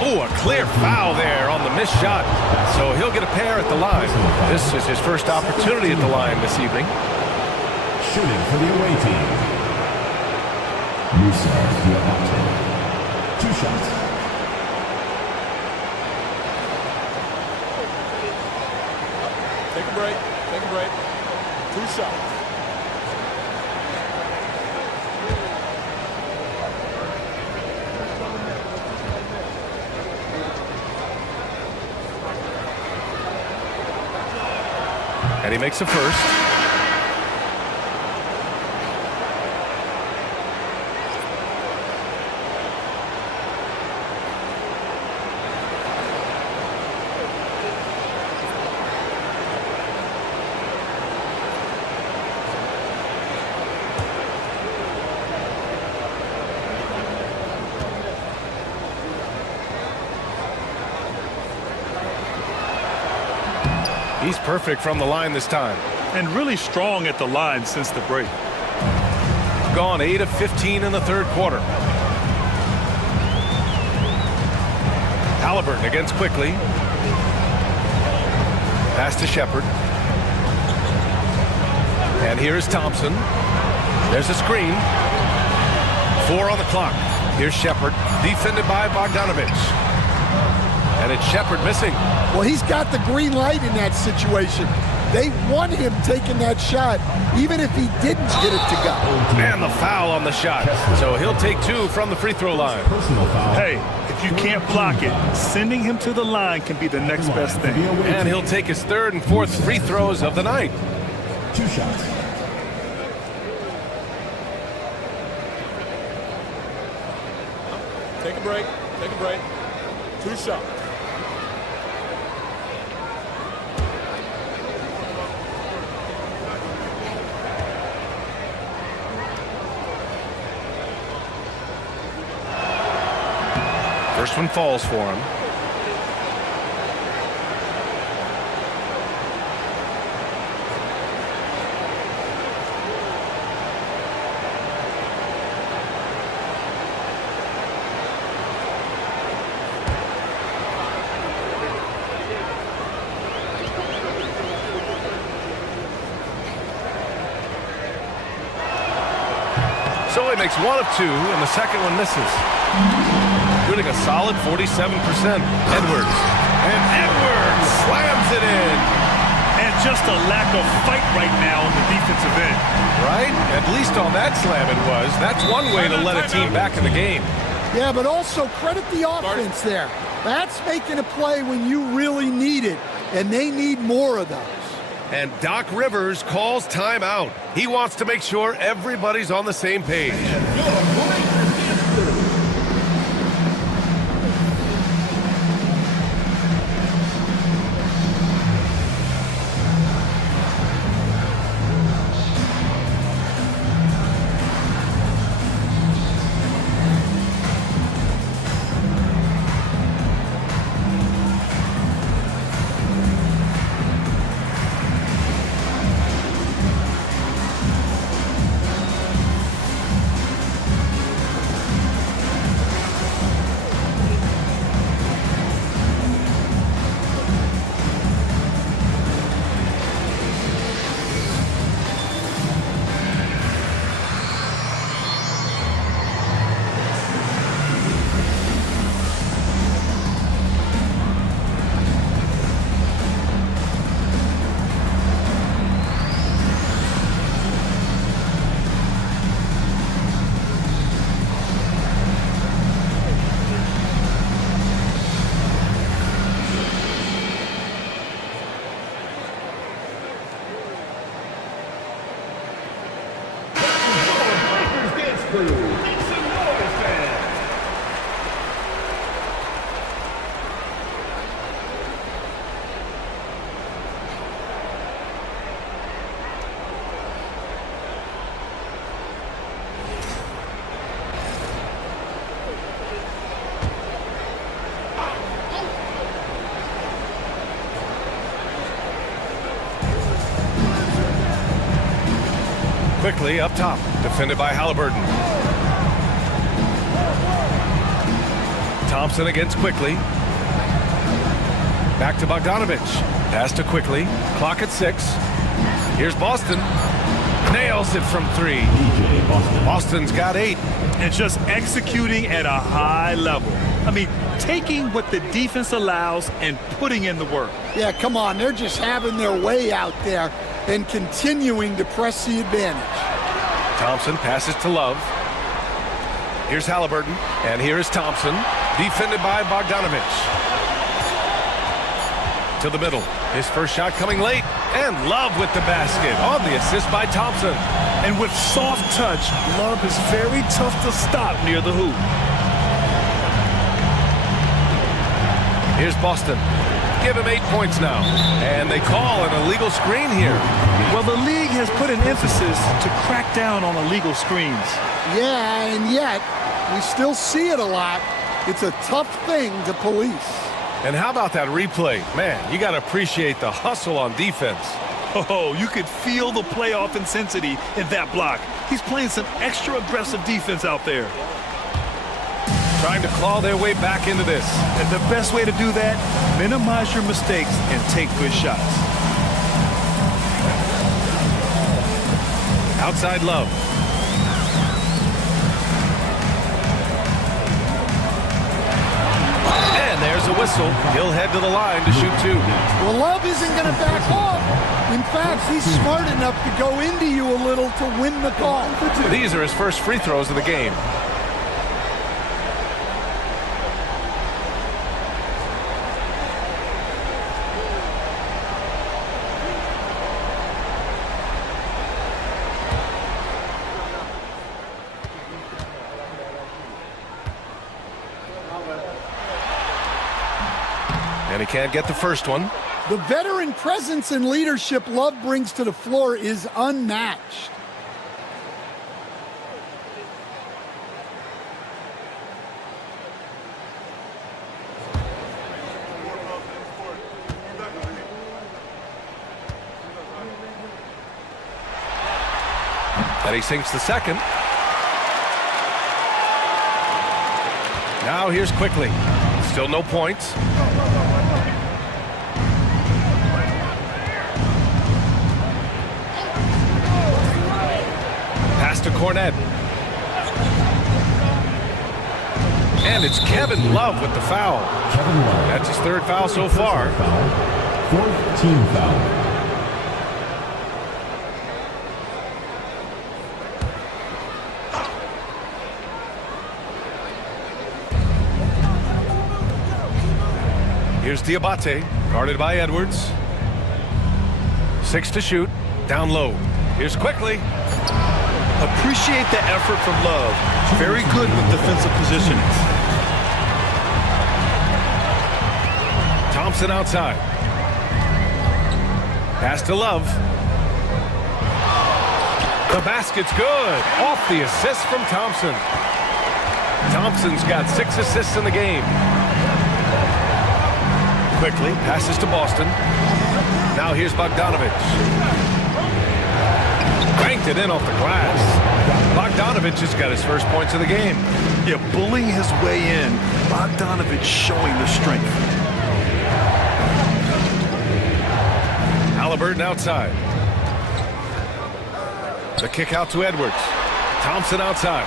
Oh, a clear foul there on the missed shot. So he'll get a pair at the line. This is his first opportunity at the line this evening. Shooting for the away team. Musa Diabate. 2 shots. Take a break. Take a break. 2 shots. And he makes a first. He's perfect from the line this time. And really strong at the line since the break. Gone 8 of 15 in the third quarter. Halliburton against quickly. Pass to Shepard. And here's Thompson. There's a screen. 4 on the clock. Here's Shepard, defended by Bogdanovich. And it's Shepard missing. Well, he's got the green light in that situation. They want him taking that shot, even if he didn't get it to go. And the foul on the shot. So he'll take 2 from the free throw line. Hey, if you can't block it, sending him to the line can be the next best thing. And he'll take his 3rd and 4th free throws of the night. 2 shots. Take a break. Take a break. 2 shots. First one falls for him. So he makes 1 of 2, and the second one misses. Shooting a solid 47%. Edwards. And Edwards slams it in. And just a lack of fight right now on the defensive end. Right? At least on that slam it was. That's one way to let a team back in the game. Yeah, but also credit the offense there. That's making a play when you really need it, and they need more of those. And Doc Rivers calls timeout. He wants to make sure everybody's on the same page. quickly up top, defended by Halliburton. Thompson against Quickly. Back to Bogdanovich. Pass to Quickly. Clock at 6. Here's Boston. Nails it from 3. Boston's got 8. And just executing at a high level. I mean, taking what the defense allows and putting in the work. Yeah, come on. They're just having their way out there and continuing to press the advantage. Thompson passes to Love. Here's Halliburton. And here is Thompson. Defended by Bogdanovich. To the middle. His first shot coming late. And Love with the basket on the assist by Thompson. And with soft touch, Love is very tough to stop near the hoop. Here's Boston. Give him 8 points now. And they call an illegal screen here. Well, the league has put an emphasis to crack down on illegal screens. Yeah, and yet we still see it a lot. It's a tough thing to police. And how about that replay? Man, you got to appreciate the hustle on defense. Oh, you could feel the playoff intensity in that block. He's playing some extra aggressive defense out there. Trying to claw their way back into this. And the best way to do that, minimize your mistakes and take good shots. Outside Love. And there's a whistle. He'll head to the line to shoot 2. Well, Love isn't going to back off. In fact, he's smart enough to go into you a little to win the call. These are his first free throws of the game. And he can't get the first one. The veteran presence and leadership Love brings to the floor is unmatched. And he sinks the second. Now here's Quickly. Still no points. Pass to Cornette. And it's Kevin Love with the foul. That's his 3rd foul so far. 4th team foul. Here's Diabate, guarded by Edwards. 6 to shoot, down low. Here's Quickly. Appreciate the effort from Love. Very good with defensive positioning. Thompson outside. Pass to Love. The basket's good. Off the assist from Thompson. Thompson's got 6 assists in the game. Quickly passes to Boston. Now here's Bogdanovich. Banked it in off the glass. Bogdanovich has got his first points of the game. Yeah, bullying his way in. Bogdanovich showing the strength. Halliburton outside. The kick out to Edwards. Thompson outside.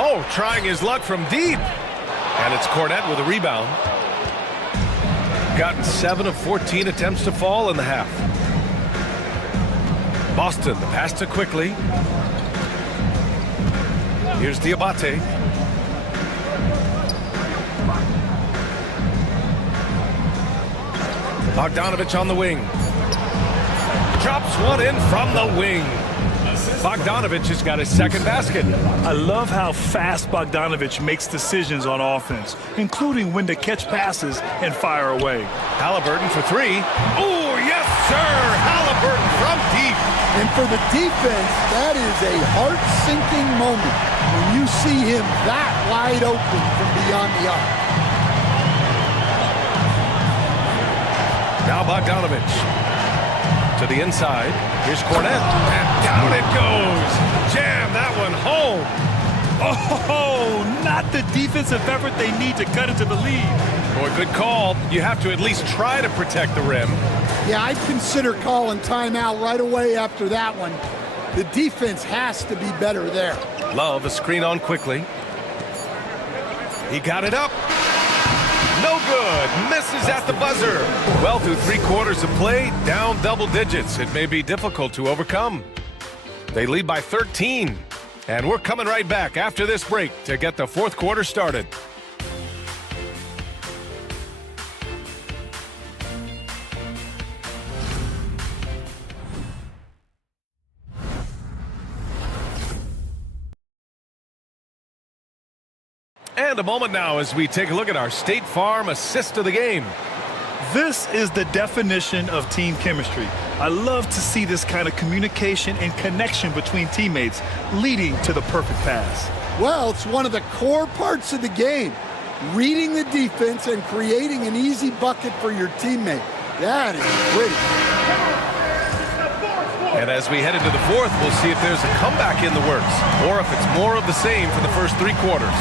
Oh, trying his luck from deep. And it's Cornette with a rebound. Gotten 7 of 14 attempts to fall in the half. Boston, the pass to Quickly. Here's Diabate. Bogdanovich on the wing. Drops one in from the wing. Bogdanovich has got his 2nd basket. I love how fast Bogdanovich makes decisions on offense, including when to catch passes and fire away. Halliburton for 3. Oh, yes, sir! Halliburton from deep. And for the defense, that is a heart-sinking moment when you see him that wide open from beyond the arc. Now Bogdanovich to the inside. Here's Cornette, and down it goes. Jam that one home. Oh, not the defensive effort they need to cut into the lead. Boy, good call. You have to at least try to protect the rim. Yeah, I'd consider calling timeout right away after that one. The defense has to be better there. Love a screen on quickly. He got it up. No good. Misses at the buzzer. Well, through 3 quarters of play, down double digits. It may be difficult to overcome. They lead by 13. And we're coming right back after this break to get the 4th quarter started. And a moment now as we take a look at our State Farm assist of the game. This is the definition of team chemistry. I love to see this kind of communication and connection between teammates leading to the perfect pass. Well, it's one of the core parts of the game. Reading the defense and creating an easy bucket for your teammate. That is pretty. And as we head into the 4th, we'll see if there's a comeback in the works or if it's more of the same for the first 3 quarters.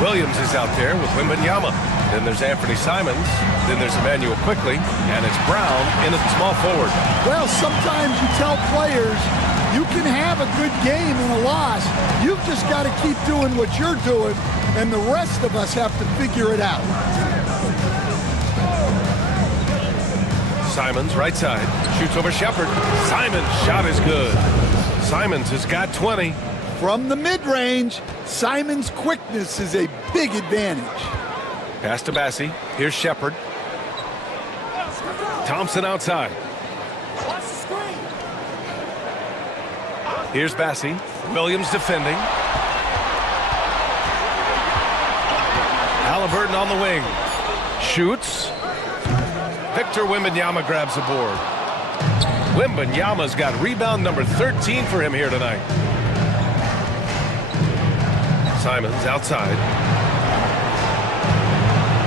Williams is out there with Wembanyama. Then there's Anthony Simons. Then there's Emmanuel Quickly. And it's Brown in at the small forward. Well, sometimes you tell players you can have a good game and a loss. You've just got to keep doing what you're doing, and the rest of us have to figure it out. Simons, right side. Shoots over Shepard. Simons' shot is good. Simons has got 20. From the mid-range, Simon's quickness is a big advantage. Pass to Bassie. Here's Shepard. Thompson outside. Here's Bassie. Williams defending. Halliburton on the wing. Shoots. Victor Wembanyama grabs the board. Wembanyama's got rebound number 13 for him here tonight. Simons outside.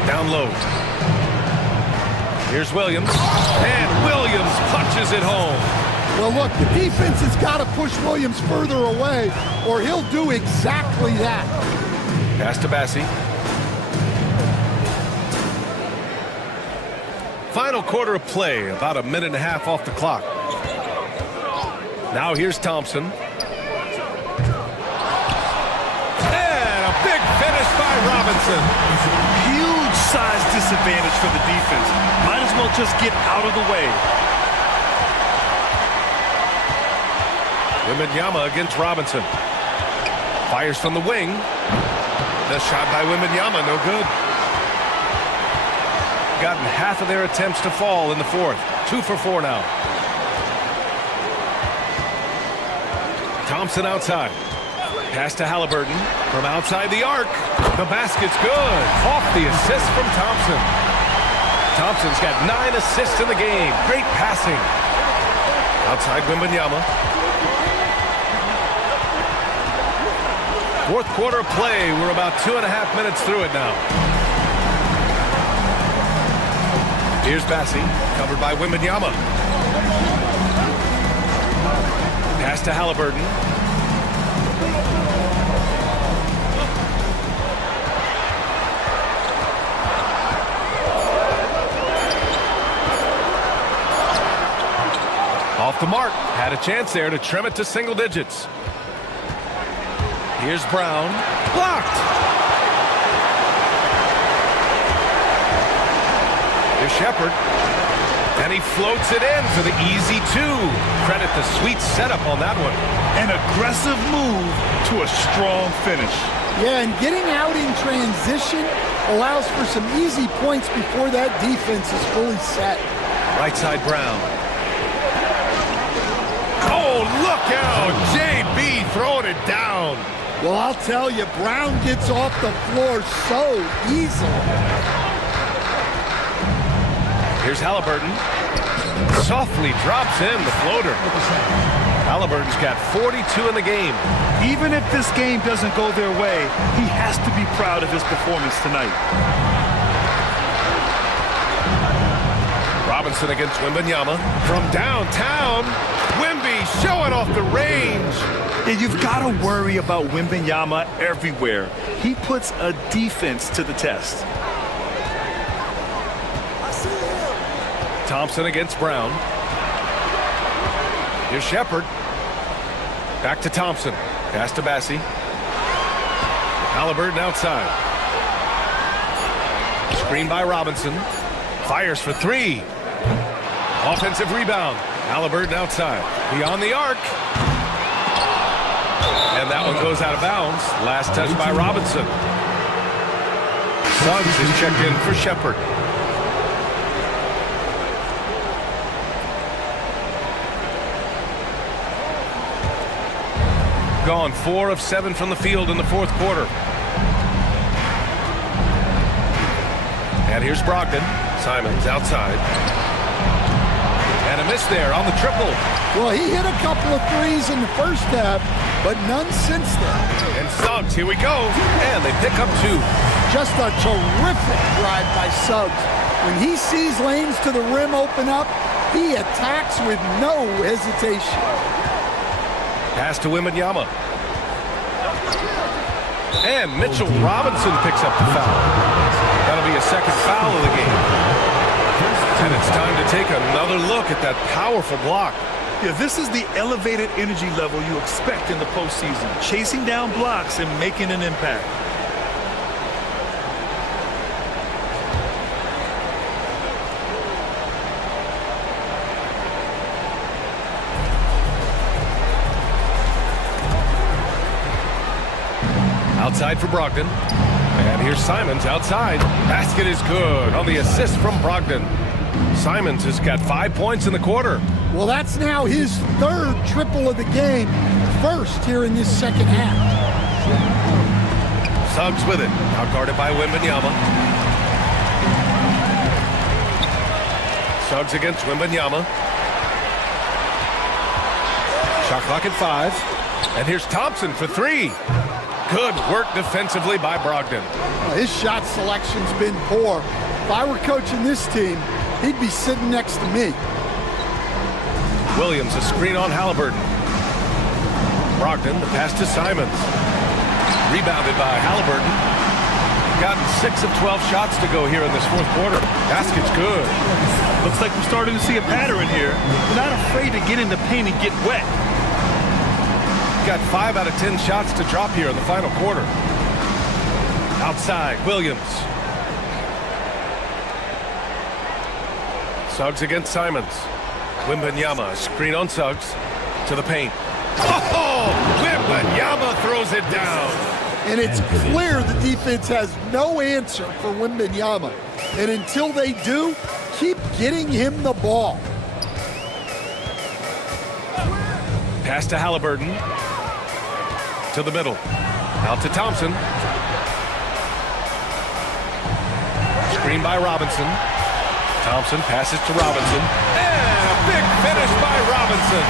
Down low. Here's Williams. And Williams punches it home. Well, look, the defense has got to push Williams further away, or he'll do exactly that. Pass to Bassie. Final quarter of play, about a minute and a half off the clock. Now here's Thompson. By Robinson. Huge size disadvantage for the defense. Might as well just get out of the way. Wembanyama against Robinson. Fires from the wing. The shot by Wembanyama, no good. Gotten half of their attempts to fall in the 4th. 2 for 4 now. Thompson outside. Pass to Halliburton from outside the arc. The basket's good. Off the assist from Thompson. Thompson's got 9 assists in the game. Great passing. Outside Wembanyama. 4th quarter of play. We're about 2.5 minutes through it now. Here's Bassie, covered by Wembanyama. Pass to Halliburton. Off the mark. Had a chance there to trim it to single digits. Here's Brown. Blocked. Here's Shepard. And he floats it in for the easy 2. Credit the sweet setup on that one. An aggressive move to a strong finish. Yeah, and getting out in transition allows for some easy points before that defense is fully set. Right side Brown. Oh, look out! JB throwing it down. Well, I'll tell you, Brown gets off the floor so easily. Here's Halliburton. Softly drops in the floater. Halliburton's got 42 in the game. Even if this game doesn't go their way, he has to be proud of his performance tonight. Robinson against Wembanyama. From downtown, Wemby showing off the range. And you've got to worry about Wembanyama everywhere. He puts a defense to the test. Thompson against Brown. Here's Shepard. Back to Thompson. Pass to Bassie. Halliburton outside. Screen by Robinson. Fires for three. Offensive rebound. Halliburton outside. Beyond the arc. And that one goes out of bounds. Last touch by Robinson. Suggs is checked in for Shepard. Gone 4 of 7 from the field in the fourth quarter. And here's Brogdon. Simons outside. And a miss there on the triple. Well, he hit a couple of threes in the first half, but none since then. And Suggs, here we go. And they pick up 2. Just a terrific drive by Suggs. When he sees lanes to the rim open up, he attacks with no hesitation. Pass to Wembanyama. And Mitchell Robinson picks up the foul. That'll be a second foul of the game. And it's time to take another look at that powerful block. Yeah, this is the elevated energy level you expect in the postseason. Chasing down blocks and making an impact. Outside for Brogdon. And here's Simons outside. Basket is good on the assist from Brogdon. Simons has got 5 points in the quarter. Well, that's now his third triple of the game. First here in this second half. Suggs with it. Now guarded by Wembanyama. Suggs against Wembanyama. Shot clock at 5. And here's Thompson for 3. Good work defensively by Brogdon. Well, his shot selection's been poor. If I were coaching this team, he'd be sitting next to me. Williams, a screen on Halliburton. Brogdon, the pass to Simons. Rebounded by Halliburton. Gotten 6 of 12 shots to go here in this fourth quarter. Basket's good. Looks like we're starting to see a pattern here. Not afraid to get in the paint and get wet. Got 5 out of 10 shots to drop here in the final quarter. Outside, Williams. Suggs against Simons. Wembanyama, screen on Suggs. To the paint. Oh! Wembanyama throws it down. And it's clear the defense has no answer for Wembanyama. And until they do, keep getting him the ball. Pass to Halliburton. To the middle. Out to Thompson. Screen by Robinson. Thompson passes to Robinson. And a big finish by Robinson.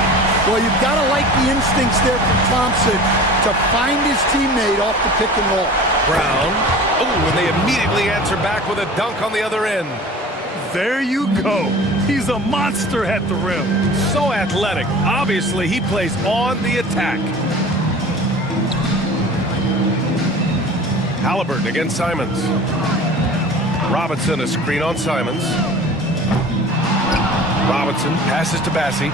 Well, you've got to like the instincts there from Thompson to find his teammate off the pick and roll. Brown. Oh, and they immediately answer back with a dunk on the other end. There you go. He's a monster at the rim. So athletic. Obviously, he plays on the attack. Halliburton against Simons. Robinson, a screen on Simons. Robinson passes to Bassie.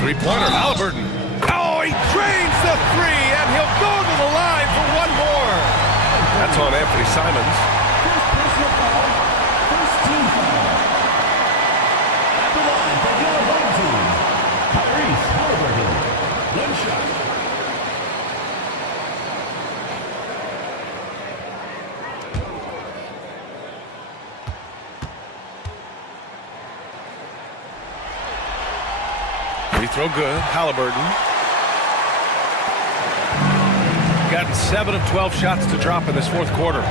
Three-pointer, Halliburton. Oh, he drains the 3, and he'll go to the line for one more. That's on Anthony Simons. First team foul. At the line for your home team, Tyrese Halliburton. One shot. Free throw good. Halliburton. Gotten 7 of 12 shots to drop in this fourth quarter.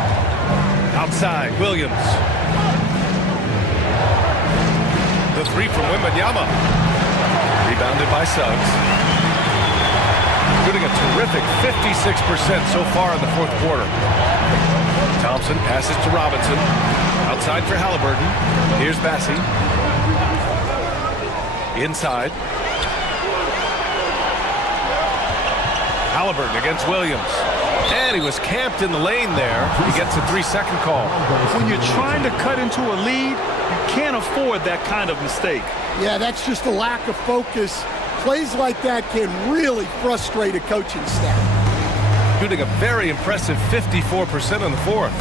Outside, Williams. The 3 from Wembanyama. Rebounded by Suggs. Shooting a terrific 56% so far in the fourth quarter. Thompson passes to Robinson. Outside for Halliburton. Here's Bassey. Inside. Halliburton against Williams. And he was camped in the lane there. He gets a 3-second call. When you're trying to cut into a lead, you can't afford that kind of mistake. Yeah, that's just a lack of focus. Plays like that can really frustrate a coaching staff. Shooting a very impressive 54% in the fourth.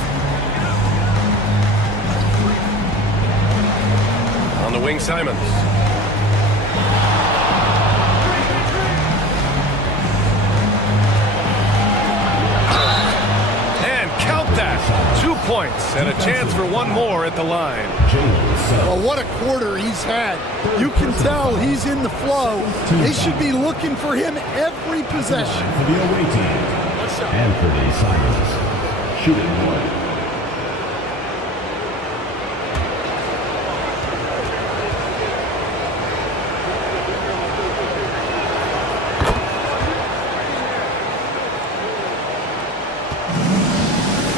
On the wing, Simons. And count that. 2 points and a chance for one more at the line. Well, what a quarter he's had. You can tell he's in the flow. They should be looking for him every possession. For the away team, Anthony Simons, shooting 1.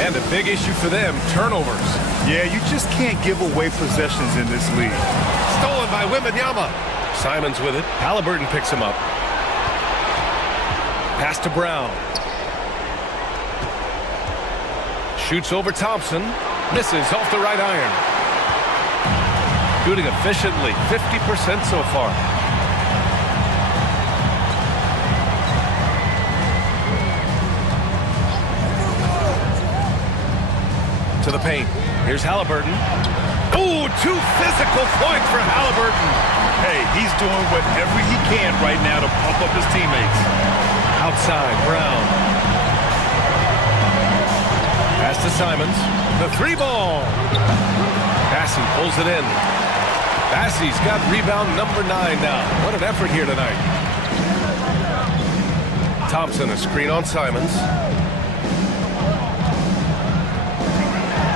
And a big issue for them, turnovers. Yeah, you just can't give away possessions in this league. Stolen by Wembanyama. Simons with it. Halliburton picks him up. Pass to Brown. Shoots over Thompson. Misses off the right iron. Shooting efficiently, 50% so far. To the paint. Here's Halliburton. Ooh, too physical point for Halliburton. Hey, he's doing whatever he can right now to pump up his teammates. Outside, Brown. Pass to Simons. The 3-ball. Bassey pulls it in. Bassey's got rebound number 9 now. What an effort here tonight. Thompson, a screen on Simons.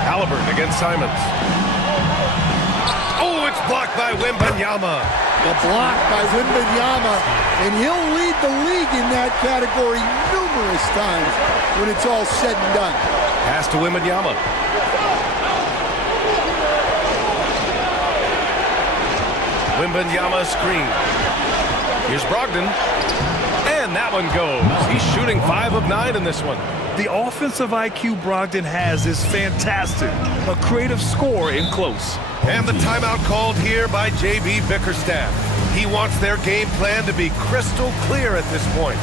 Halliburton against Simons. Oh, it's blocked by Wembanyama. The block by Wembanyama, and he'll lead the league in that category numerous times when it's all said and done. Pass to Wembanyama. Wembanyama screen. Here's Brogdon. And that one goes. He's shooting 5 of 9 in this one. The offensive IQ Brogdon has is fantastic. A creative scorer in close. And the timeout called here by J.B. Bickerstaff. He wants their game plan to be crystal clear at this point.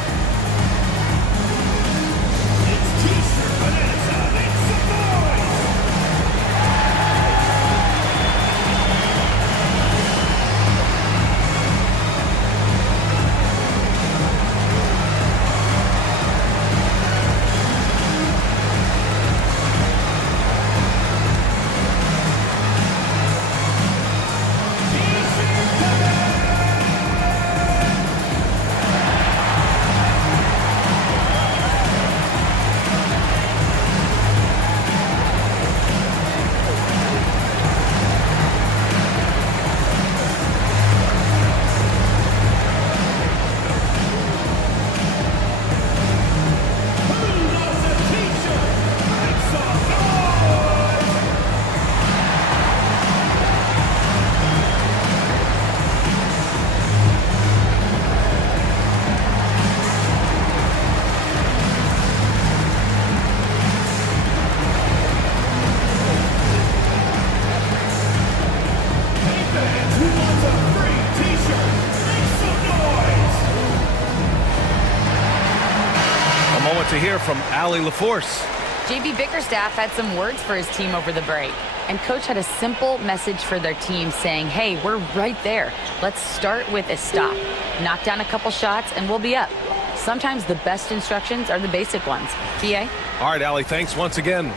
To hear from Allie LaForce. J.B. Bickerstaff had some words for his team over the break. And Coach had a simple message for their team saying, hey, we're right there. Let's start with a stop. Knock down a couple shots and we'll be up. Sometimes the best instructions are the basic ones. PA? All right, Allie, thanks once again.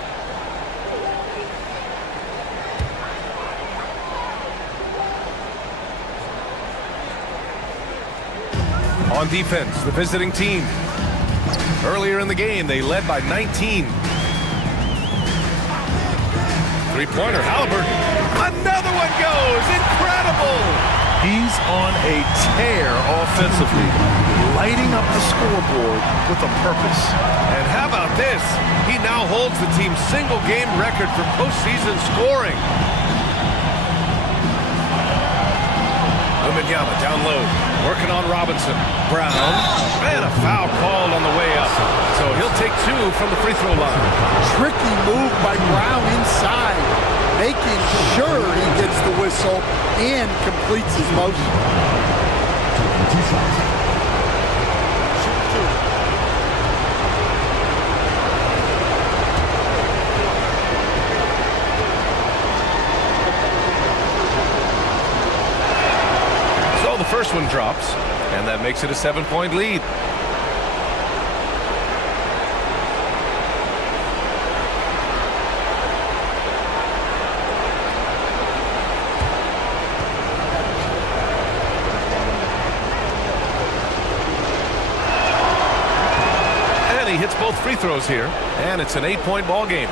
On defense, the visiting team. Earlier in the game, they led by 19. Three-pointer, Halliburton. Another one goes. Incredible. He's on a tear offensively, lighting up the scoreboard with a purpose. And how about this? He now holds the team's single-game record for postseason scoring. Wembanyama down low, working on Robinson. Brown, and a foul called on the way up. So he'll take 2 from the free throw line. Tricky move by Brown inside, making sure he gets the whistle and completes his motion. So the first one drops, and that makes it a 7-point lead. He hits both free throws here, and it's an 8-point ball game.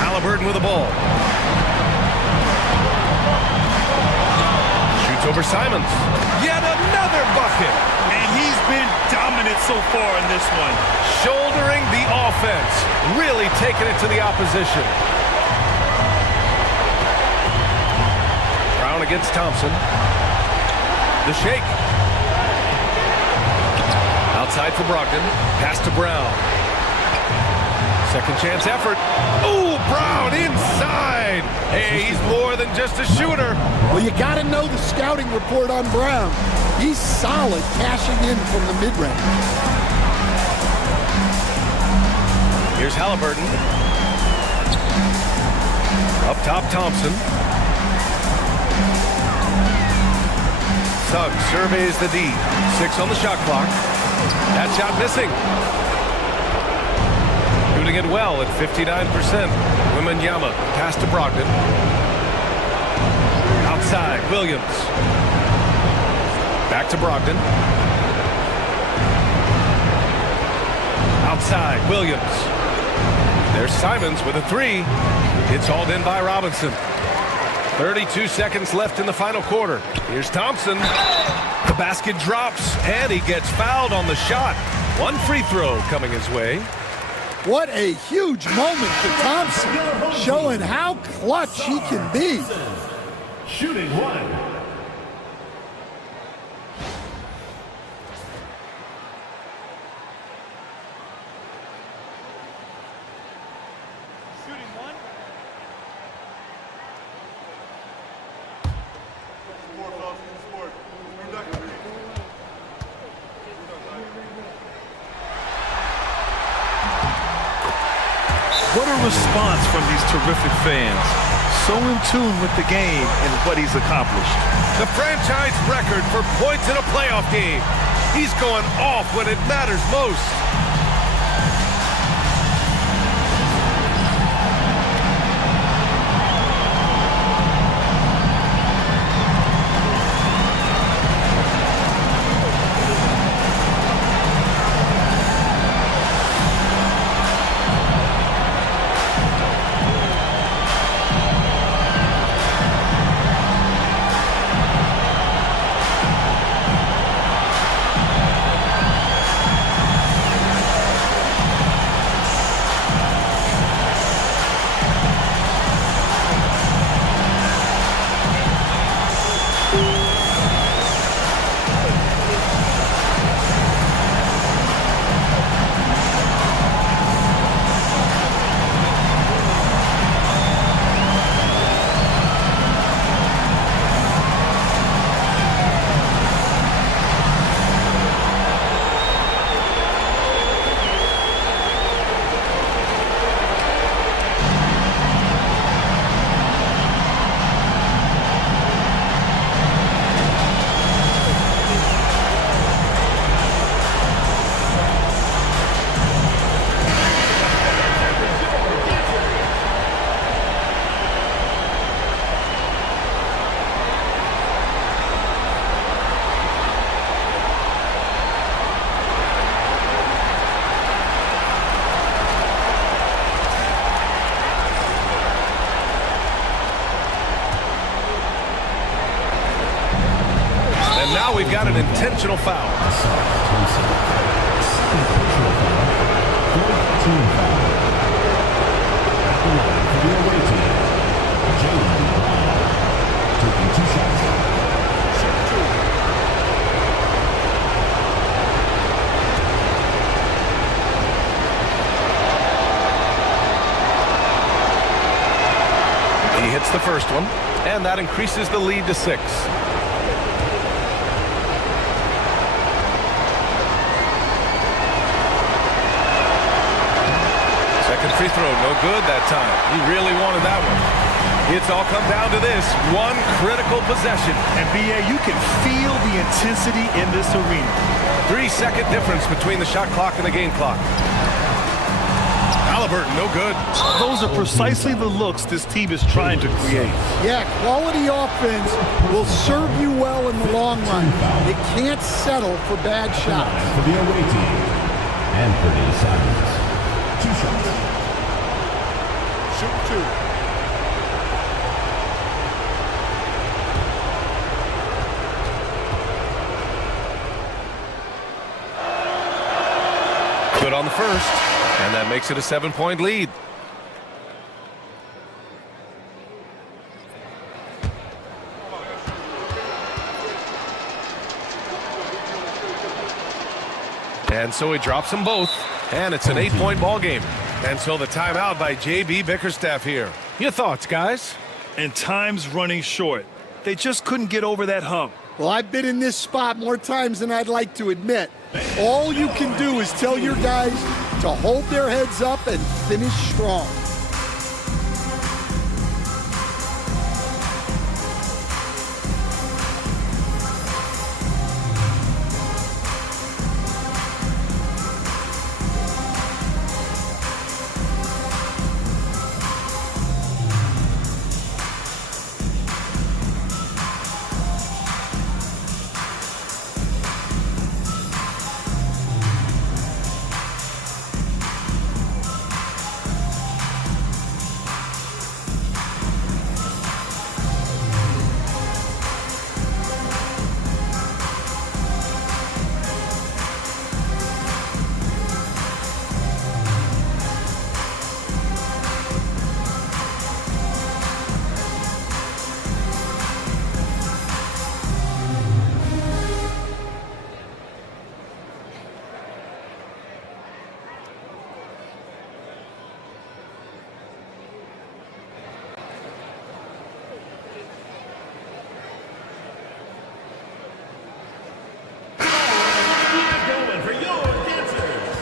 Halliburton with the ball. Shoots over Simons. Yet another bucket. And he's been dominant so far in this one. Shouldering the offense. Really taking it to the opposition. Brown against Thompson. The shake. Outside for Brogdon. Pass to Brown. Second chance effort. Ooh, Brown inside. Hey, he's more than just a shooter. Well, you got to know the scouting report on Brown. He's solid cashing in from the mid-range. Here's Halliburton. Up top, Thompson. Suggs surveys the D. 6 on the shot clock. That shot missing. Shooting it well at 59%. Wembanyama pass to Brogdon. Outside, Williams. Back to Brogdon. Outside, Williams. There's Simons with a 3. It's hauled in by Robinson. 32 seconds left in the final quarter. Here's Thompson. The basket drops, and he gets fouled on the shot. 1 free throw coming his way. What a huge moment for Thompson, showing how clutch he can be. Shooting 1. What a response from these terrific fans. So in tune with the game and what he's accomplished. The franchise record for points in a playoff game. He's going off when it matters most. And now we've got an intentional foul. Second personal foul. Fourth team foul. At the line for the away team, Jaylen Brown. Taking 2 shots. He hits the first one, and that increases the lead to 6. Second free throw, no good that time. He really wanted that one. It's all come down to this, one critical possession. And B.A., you can feel the intensity in this arena. 3-second difference between the shot clock and the game clock. Halliburton, no good. Those are precisely the looks this team is trying to create. Yeah, quality offense will serve you well in the long run. It can't settle for bad shots. For the away team, Anthony Simons. 2 shots. Shoot 2. Good on the first, and that makes it a 7-point lead. And so he drops them both, and it's an 8-point ball game. And so the timeout by J.B. Bickerstaff here. Your thoughts, guys? And time's running short. They just couldn't get over that hump. Well, I've been in this spot more times than I'd like to admit. All you can do is tell your guys to hold their heads up and finish strong. Going for your dancers.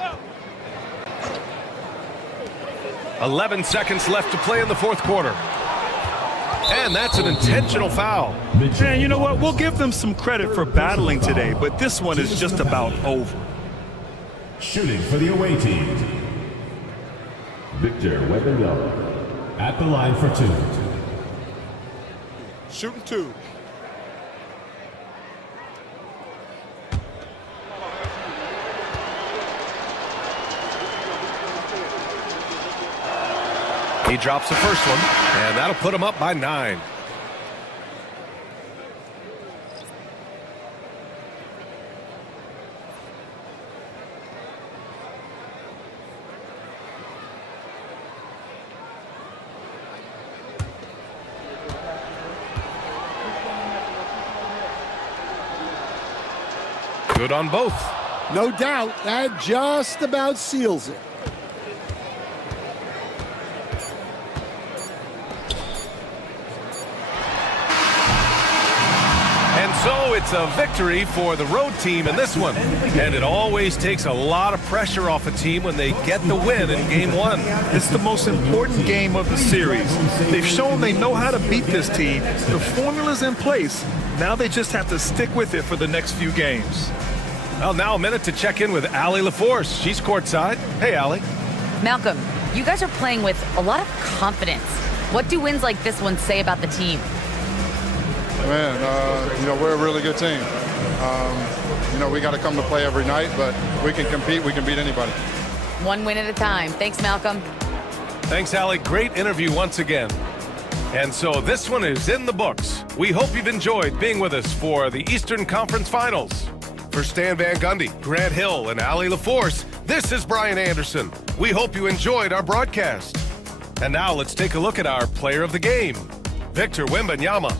Oh. 11 seconds left to play in the fourth quarter. And that's an intentional foul. Man, you know what? We'll give them some credit for battling today, but this one is just about over. Shooting for the away team, Victor Wembanyama. At the line for 2. Shooting 2. He drops the first one, and that'll put him up by 9. Good on both. No doubt, that just about seals it. So it's a victory for the road team in this one. And it always takes a lot of pressure off a team when they get the win in game 1. It's the most important game of the series. They've shown they know how to beat this team. The formula's in place. Now they just have to stick with it for the next few games. Well, now a minute to check in with Allie LaForce. She's courtside. Hey, Allie. Malcolm, you guys are playing with a lot of confidence. What do wins like this one say about the team? Man, we're a really good team. We got to come to play every night, but we can compete. We can beat anybody. One win at a time. Thanks, Malcolm. Thanks, Allie. Great interview once again. And so this one is in the books. We hope you've enjoyed being with us for the Eastern Conference Finals. For Stan Van Gundy, Grant Hill, and Allie LaForce, this is Brian Anderson. We hope you enjoyed our broadcast. And now let's take a look at our player of the game, Victor Wembanyama.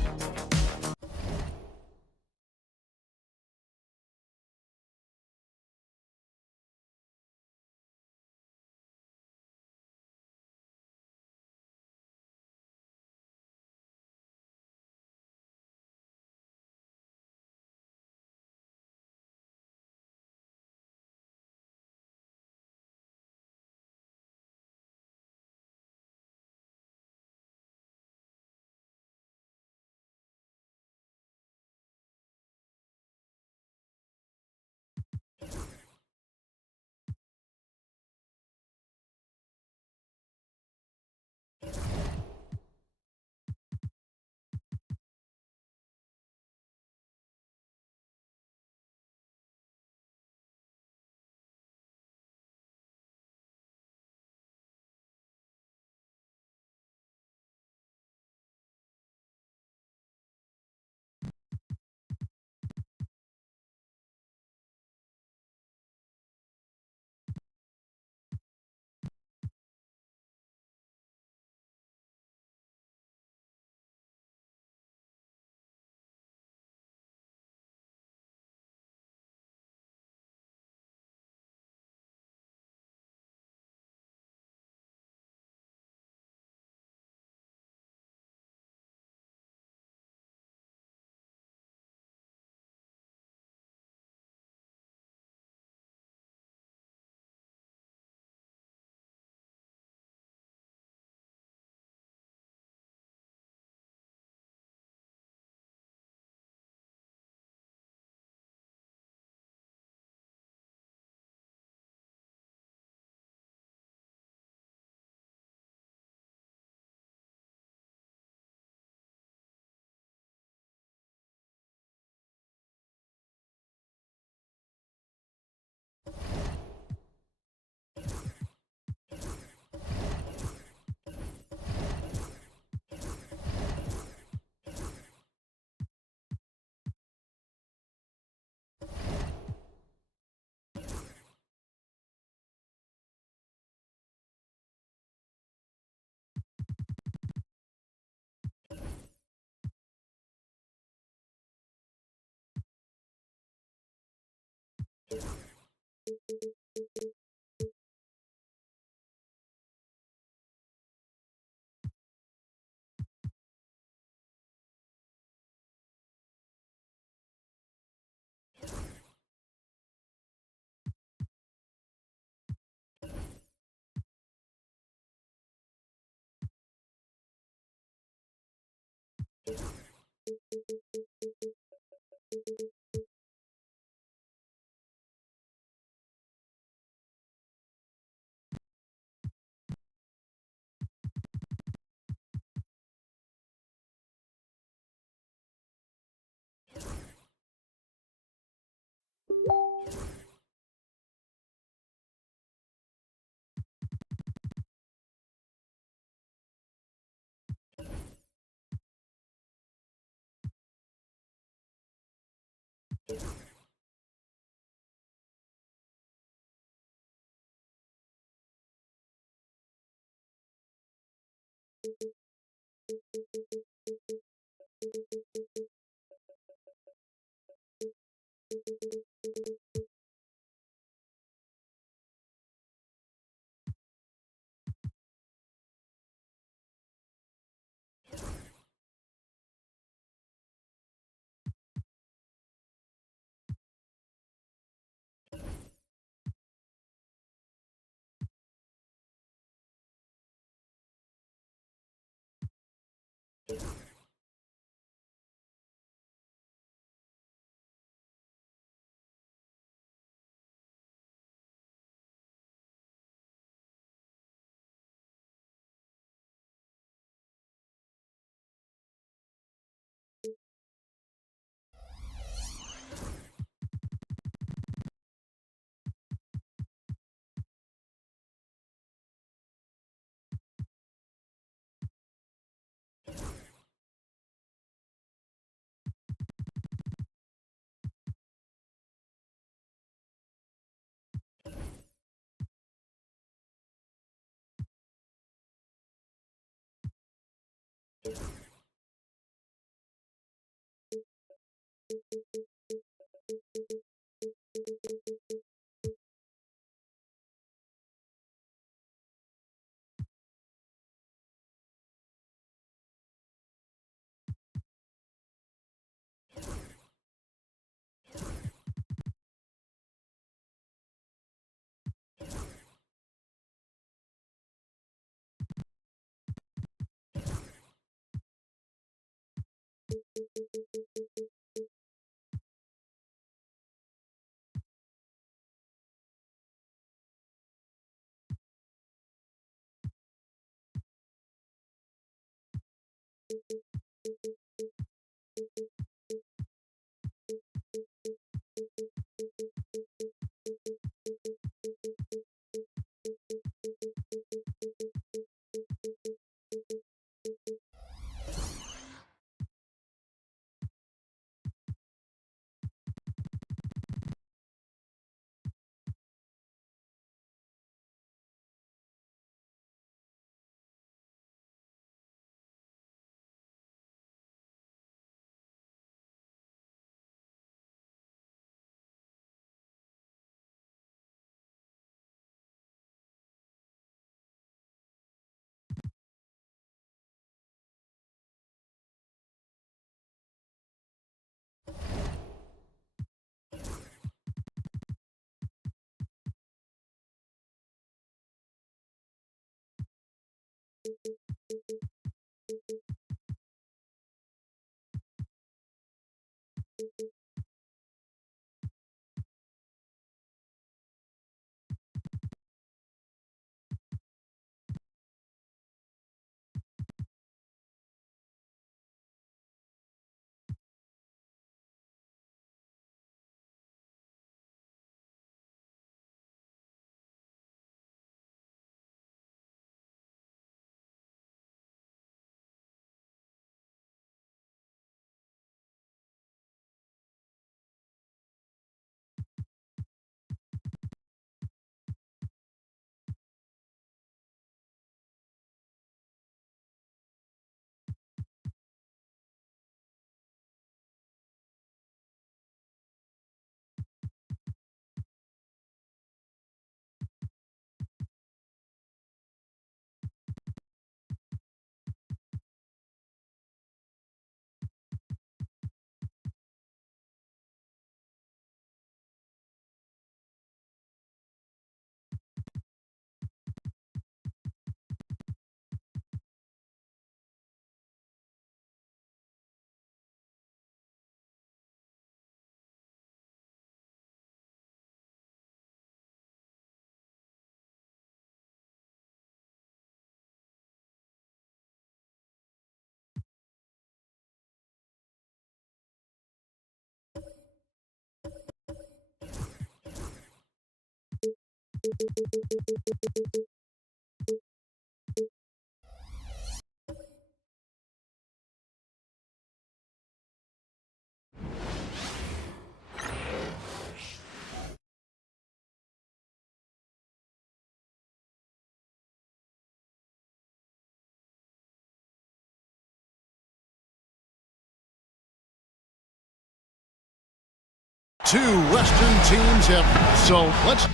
Two Western teams have, so let's.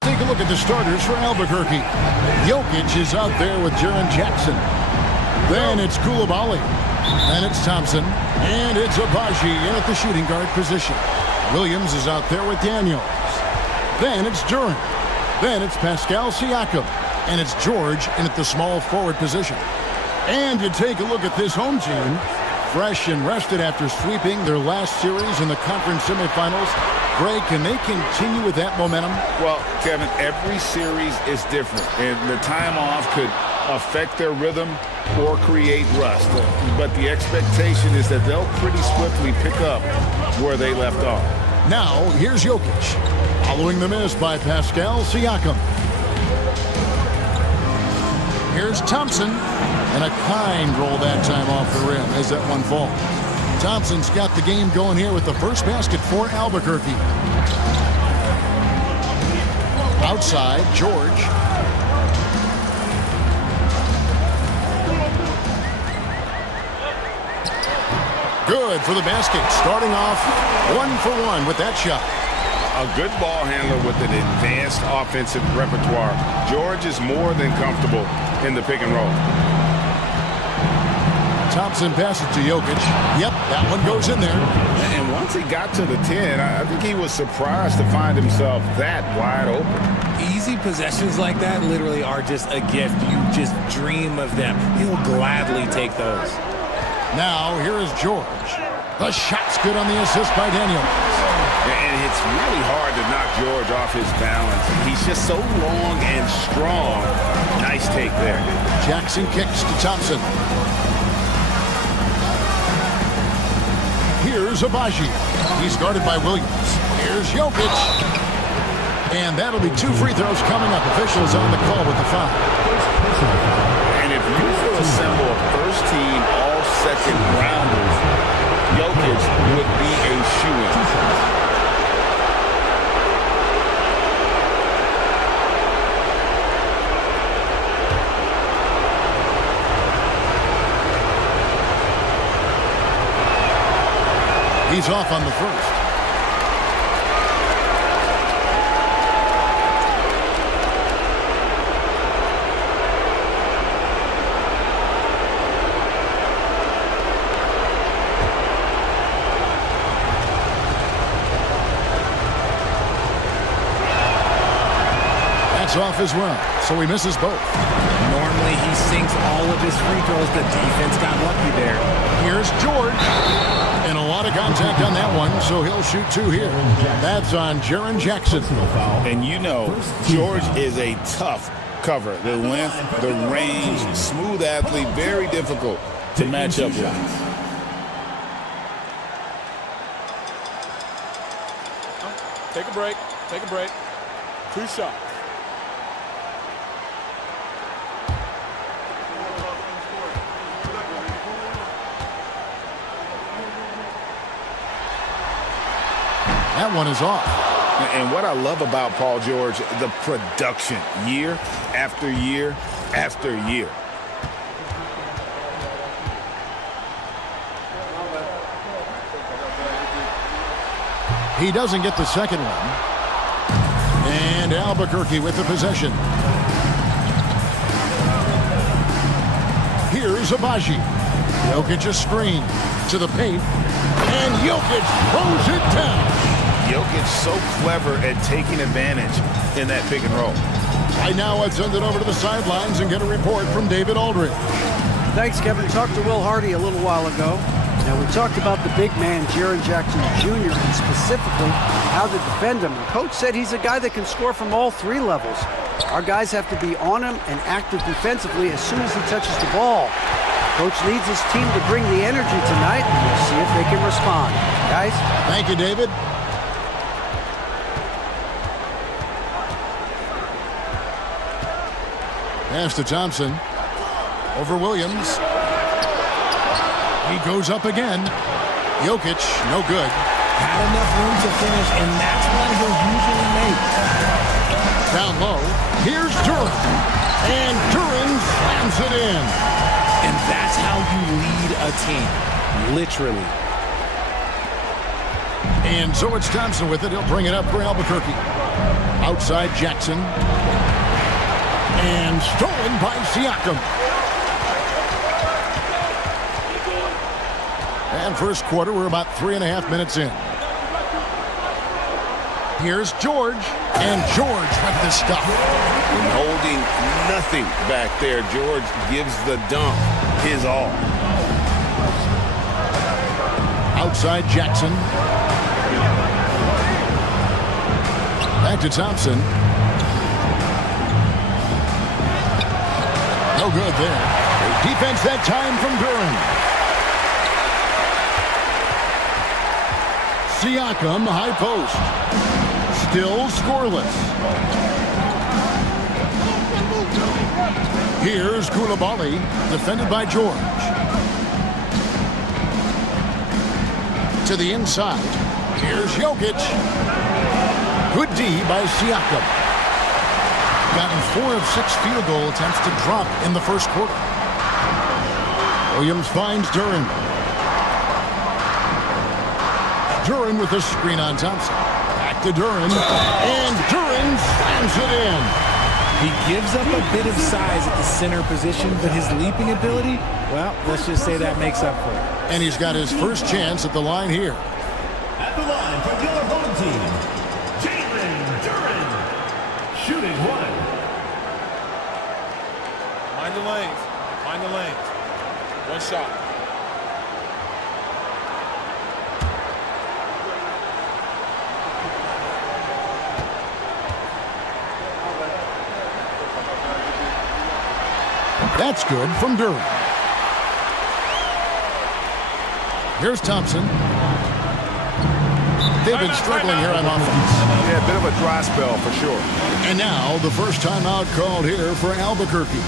Take a look at the starters for Albuquerque. Jokic is out there with Jaren Jackson. Then it's Koulibaly. Then it's Thompson. And it's Abaji in at the shooting guard position. Williams is out there with Daniels. Then it's Durant. Then it's Pascal Siakam. And it's George in at the small forward position. And you take a look at this home team. Fresh and rested after sweeping their last series in the conference semifinals. Greg, can they continue with that momentum? Well, Kevin, every series is different. And the time off could affect their rhythm or create rust. But the expectation is that they'll pretty swiftly pick up where they left off. Now, here's Jokic, following the miss by Pascal Siakam. Here's Thompson. And a kind roll that time off the rim as that one falls. Thompson's got the game going here with the first basket for Albuquerque. Outside, George. Good for the basket. Starting off 1-for-1 with that shot. A good ball handler with an advanced offensive repertoire. George is more than comfortable in the pick and roll. Thompson passes to Jokic. Yep, that one goes in there. And once he got to the 10, I think he was surprised to find himself that wide open. Easy possessions like that literally are just a gift. You just dream of them. He'll gladly take those. Now, here is George. The shot's good on the assist by Daniel. And it's really hard to knock George off his balance. He's just so long and strong. Nice take there. Jackson kicks to Thompson. Here's Abaji. He's guarded by Williams. Here's Jokic. And that'll be 2 free throws coming up. Officials on the call with the foul. And if you will assemble a first-team all-second rounders, Jokic would be a shoo-in. He's off on the first. That's off as well, so he misses both. Normally he sinks all of his free throws. The defense got lucky there. Here's George. And a lot of contact on that one, so he'll shoot 2 here. That's on Jaren Jackson. And you know, George is a tough cover. The length, the range, smooth athlete, very difficult to match up with. Take a break. Take a break. 2 shots. That one is off. And what I love about Paul George, the production, year after year after year. He doesn't get the second one. And Albuquerque with the possession. Here's Abaji. Jokic a screen to the paint. And Jokic throws it down. Jokic so clever at taking advantage in that pick and roll. Right now, let's send it over to the sidelines and get a report from David Aldridge. Thanks, Kevin. Talked to Will Hardy a little while ago. Now, we talked about the big man, Jaren Jackson Jr., and specifically how to defend him. And Coach said he's a guy that can score from all 3 levels. Our guys have to be on him and active defensively as soon as he touches the ball. Coach needs his team to bring the energy tonight, and we'll see if they can respond. Guys? Thank you, David. Pass to Thompson. Over Williams. He goes up again. Jokic, no good. Had enough room to finish, and that's what he'll usually make. Down low. Here's Duran. And Duran slams it in. And that's how you lead a team. Literally. And so it's Thompson with it. He'll bring it up for Albuquerque. Outside Jackson. And stolen by Siakam. And first quarter, we're about 3.5 minutes in. Here's George. And George with the stuff. And holding nothing back there, George gives the dunk his all. Outside Jackson. Back to Thompson. No good there. Defense that time from Duran. Siakam, high post. Still scoreless. Here's Koulibaly, defended by George. To the inside. Here's Jokic. Good D by Siakam. Gotten 4 of 6 field goal attempts to drop in the first quarter. Williams finds Duren. Duren with a screen on Thompson. Back to Duren. And Duren slams it in. He gives up a bit of size at the center position, but his leaping ability, well, let's just say that makes up for it. And he's got his first chance at the line here. At the line for the other home team, Jalen Duren, shooting 1. Mind the lanes. Mind the lanes. 1 shot. That's good from Duren. Here's Thompson. They've been struggling here on offense. Yeah, a bit of a dry spell for sure. And now the first timeout called here for Albuquerque.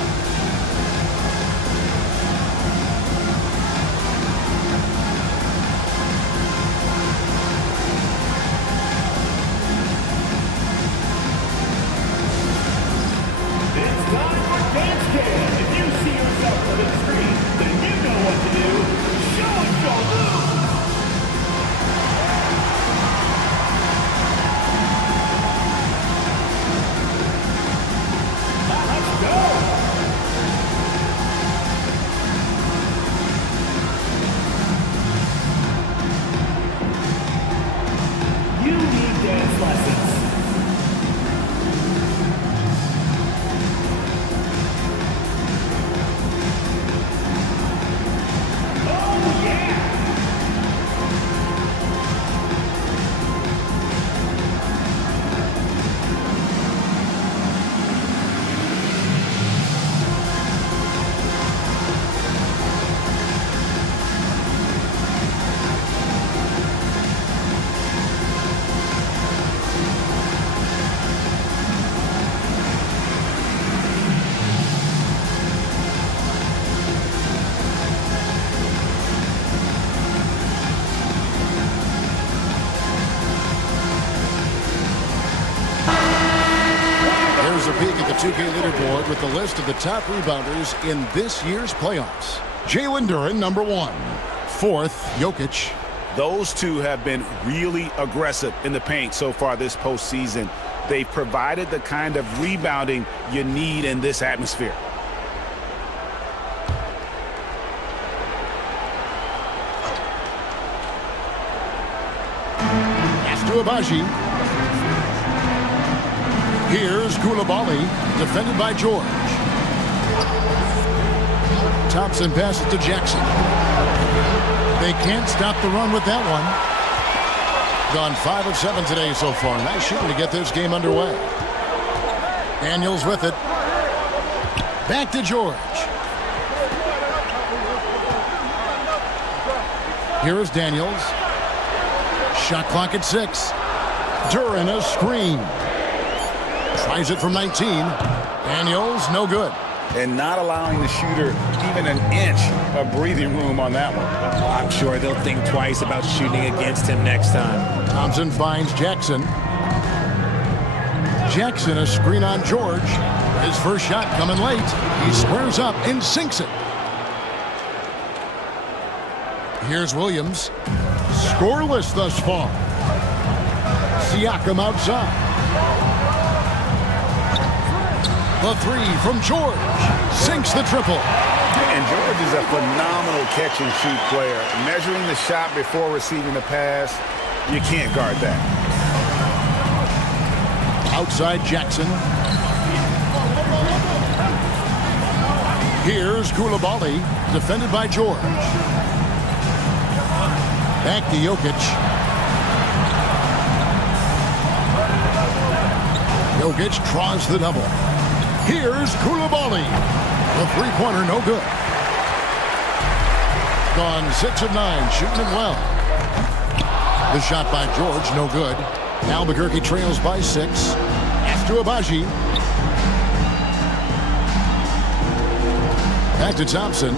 Here's a peek at the 2K leaderboard with the list of the top rebounders in this year's playoffs. Jalen Duren, number 1. 4th, Jokic. Those two have been really aggressive in the paint so far this postseason. They've provided the kind of rebounding you need in this atmosphere. Pass to Abaji. Here's Koulibaly, defended by George. Thompson passes to Jackson. They can't stop the run with that one. Gone 5 of 7 today so far. Nice shooting to get this game underway. Daniels with it. Back to George. Here is Daniels. Shot clock at 6. Duren a screen. Tries it from 19. Daniels, no good. And not allowing the shooter even an inch of breathing room on that one. I'm sure they'll think twice about shooting against him next time. Thompson finds Jackson. Jackson a screen on George. His first shot coming late. He squares up and sinks it. Here's Williams. Scoreless thus far. Siakam outside. The 3 from George. Sinks the triple. And George is a phenomenal catch-and-shoot player. Measuring the shot before receiving the pass, you can't guard that. Outside Jackson. Here's Koulibaly, defended by George. Back to Jokic. Jokic draws the double. Here's Koulibaly. The three-pointer, no good. Gone 6 of 9, shooting it well. The shot by George, no good. Albuquerque trails by 6. Pass to Abaji. Back to Thompson.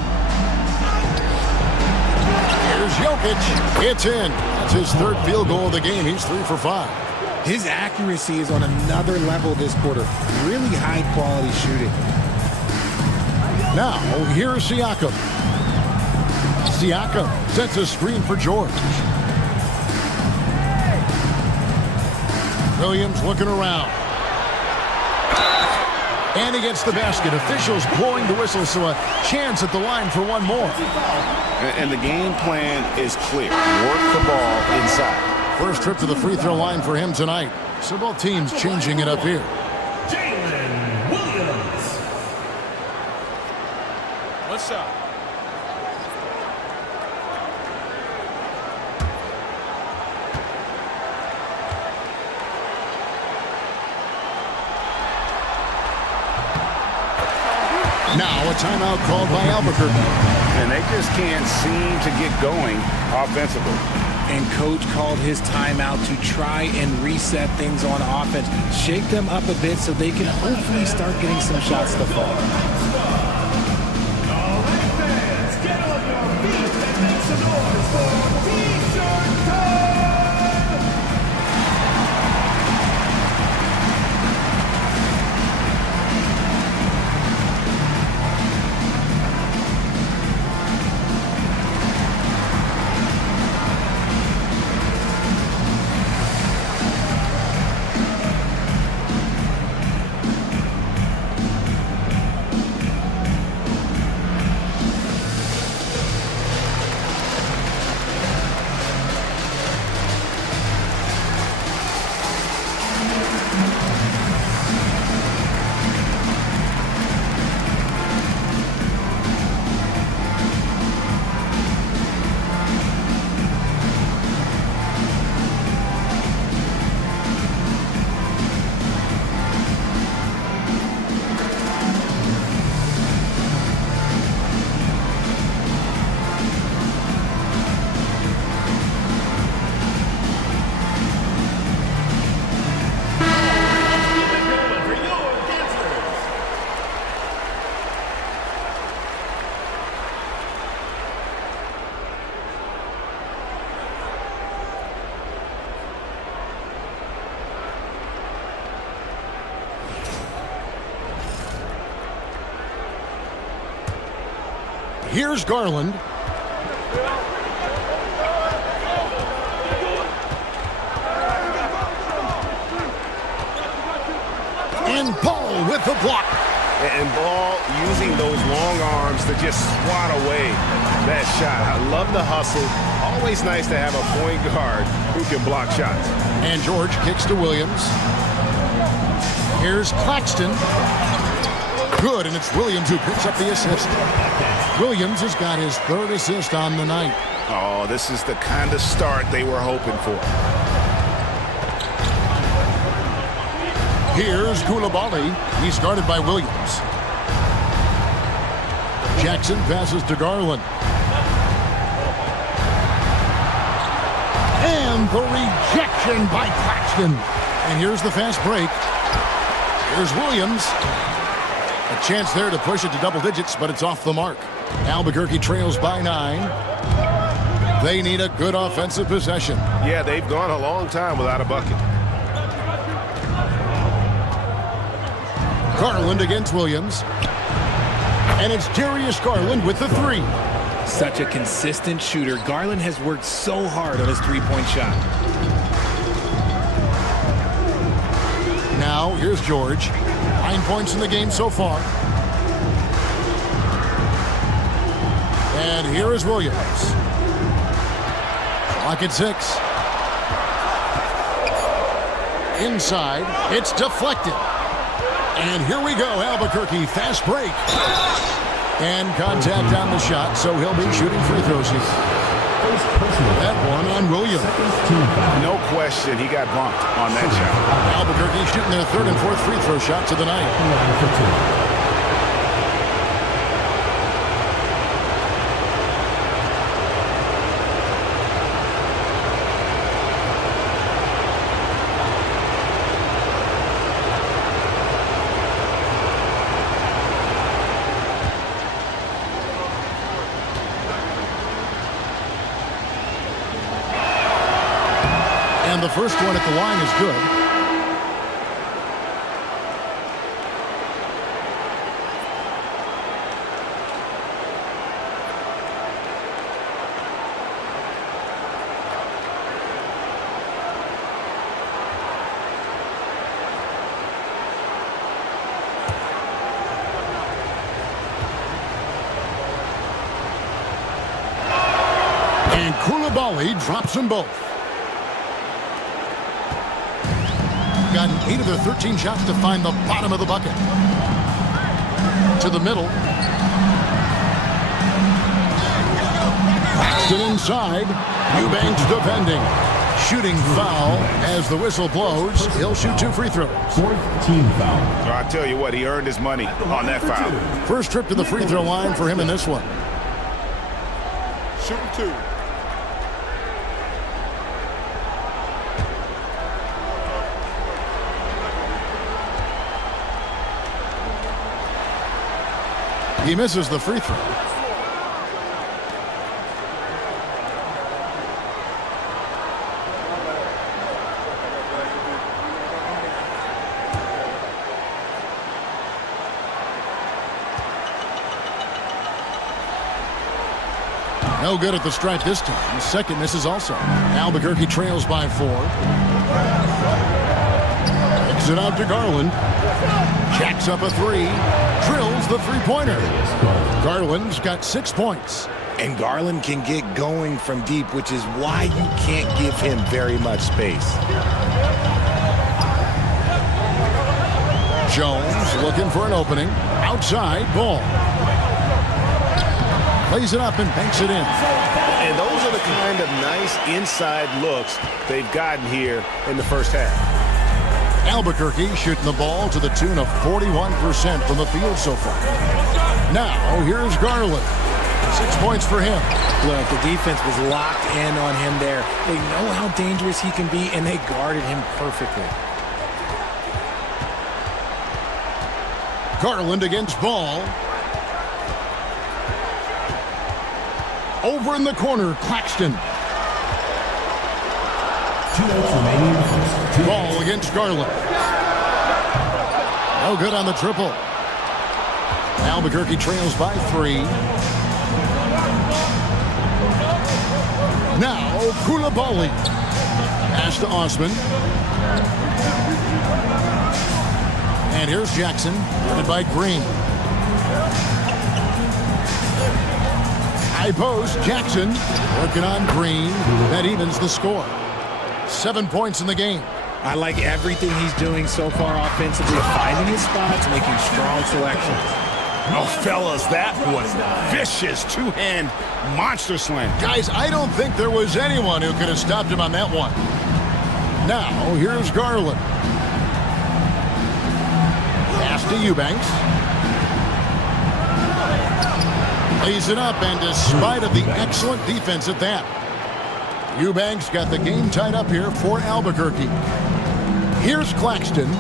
Here's Jokic. It's in. That's his third field goal of the game. He's 3 for 5. His accuracy is on another level this quarter. Really high-quality shooting. Now, here's Siakam. Siakam sets a screen for George. Williams looking around. And he gets the basket. Officials blowing the whistle, so a chance at the line for one more. And the game plan is clear. Work the ball inside. First trip to the free throw line for him tonight. So both teams changing it up here. Jalen Williams. One shot. Now a timeout called by Albuquerque. And they just can't seem to get going offensively. And coach called his timeout to try and reset things on offense. Shake them up a bit so they can hopefully start getting some shots to fall. Get on your feet and make some noise for T-shirt time! Here's Garland. And Ball with the block. And Ball using those long arms to just swat away that shot. I love the hustle. Always nice to have a point guard who can block shots. And George kicks to Williams. Here's Claxton. Good, and it's Williams who picks up the assist. Williams has got his third assist on the night. Oh, this is the kind of start they were hoping for. Here's Koulibaly. He's guarded by Williams. Jackson passes to Garland. And the rejection by Claxton. And here's the fast break. Here's Williams. A chance there to push it to double digits, but it's off the mark. Albuquerque trails by 9. They need a good offensive possession. Yeah, they've gone a long time without a bucket. Garland against Williams. And it's Darius Garland with the 3. Such a consistent shooter. Garland has worked so hard on his three-point shot. Now, here's George. 9 points in the game so far. And here is Williams. Clock at 6. Inside, it's deflected. And here we go, Albuquerque, fast break. And contact on the shot, so he'll be shooting free throws here. That one on Williams. No question, he got bumped on that shot. Albuquerque shooting their third and fourth free throw shots of the night. And the first one at the line is good. And Koulibaly drops them both. Gotten 8 of their 13 shots to find the bottom of the bucket. To the middle. Paxton inside. Eubanks defending. Shooting foul as the whistle blows. He'll shoot 2 free throws. 4th team foul. I tell you what, he earned his money on that foul. First trip to the free throw line for him in this one. Shooting 2. He misses the free throw. No good at the stripe this time. Second misses also. Albuquerque trails by 4. Kicks it out to Garland. Jacks up a 3. Drills the three-pointer. Garland's got 6 points. And Garland can get going from deep, which is why you can't give him very much space. Jones looking for an opening. Outside, ball. Plays it up and banks it in. And those are the kind of nice inside looks they've gotten here in the first half. Albuquerque shooting the ball to the tune of 41% from the field so far. Now, here's Garland. 6 points for him. Look, the defense was locked in on him there. They know how dangerous he can be, and they guarded him perfectly. Garland against Ball. Over in the corner, Claxton. 2 minutes remaining in the first. Ball against Garland. No good on the triple. Albuquerque trails by 3. Now, Koulibaly. Pass to Osman. And here's Jackson, guarded by Green. High post, Jackson working on Green. That evens the score. 7 points in the game. I like everything he's doing so far offensively, finding his spots, making strong selections. Oh, fellas, that was vicious two-hand monster slam. Guys, I don't think there was anyone who could have stopped him on that one. Now, here's Garland. Pass to Eubanks. Lays it up, and despite of the excellent defense at that, Eubanks got the game tied up here for Albuquerque. Here's Claxton.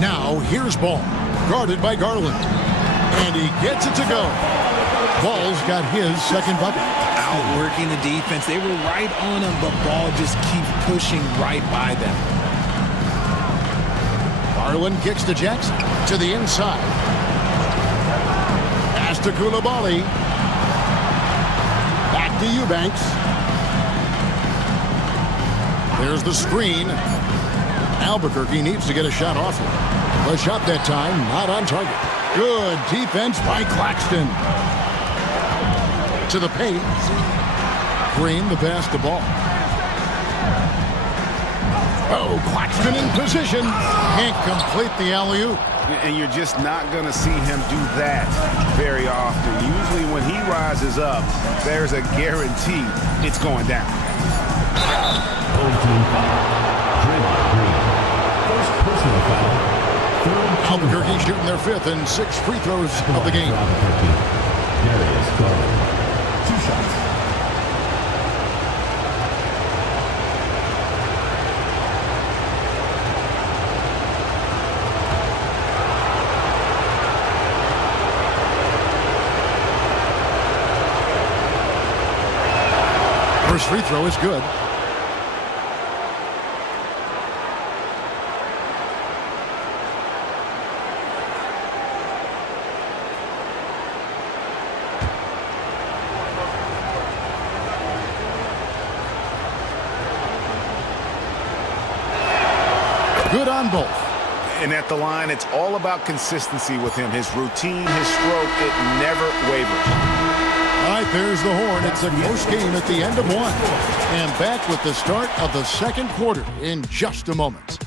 Now, here's Ball, guarded by Garland. And he gets it to go. Ball's got his second bucket. Outworking the defense. They were right on him, but Ball just keeps pushing right by them. Garland kicks to Jackson. To the inside. Pass to Koulibaly. Back to Eubanks. There's the screen. Albuquerque needs to get a shot off it. The shot that time, not on target. Good defense by Claxton. To the paint. Green, the pass to Ball. Oh, Claxton in position. Can't complete the alley-oop. And you're just not going to see him do that very often. Usually when he rises up, there's a guarantee it's going down. First personal foul. Albuquerque shooting their 5th and 6 free throws of the game. Darius Garland. 2 shots. First free throw is good. Good on both. And at the line, it's all about consistency with him. His routine, his stroke, it never wavers. All right, there's the horn. It's a close game at the end of one. And back with the start of the second quarter in just a moment.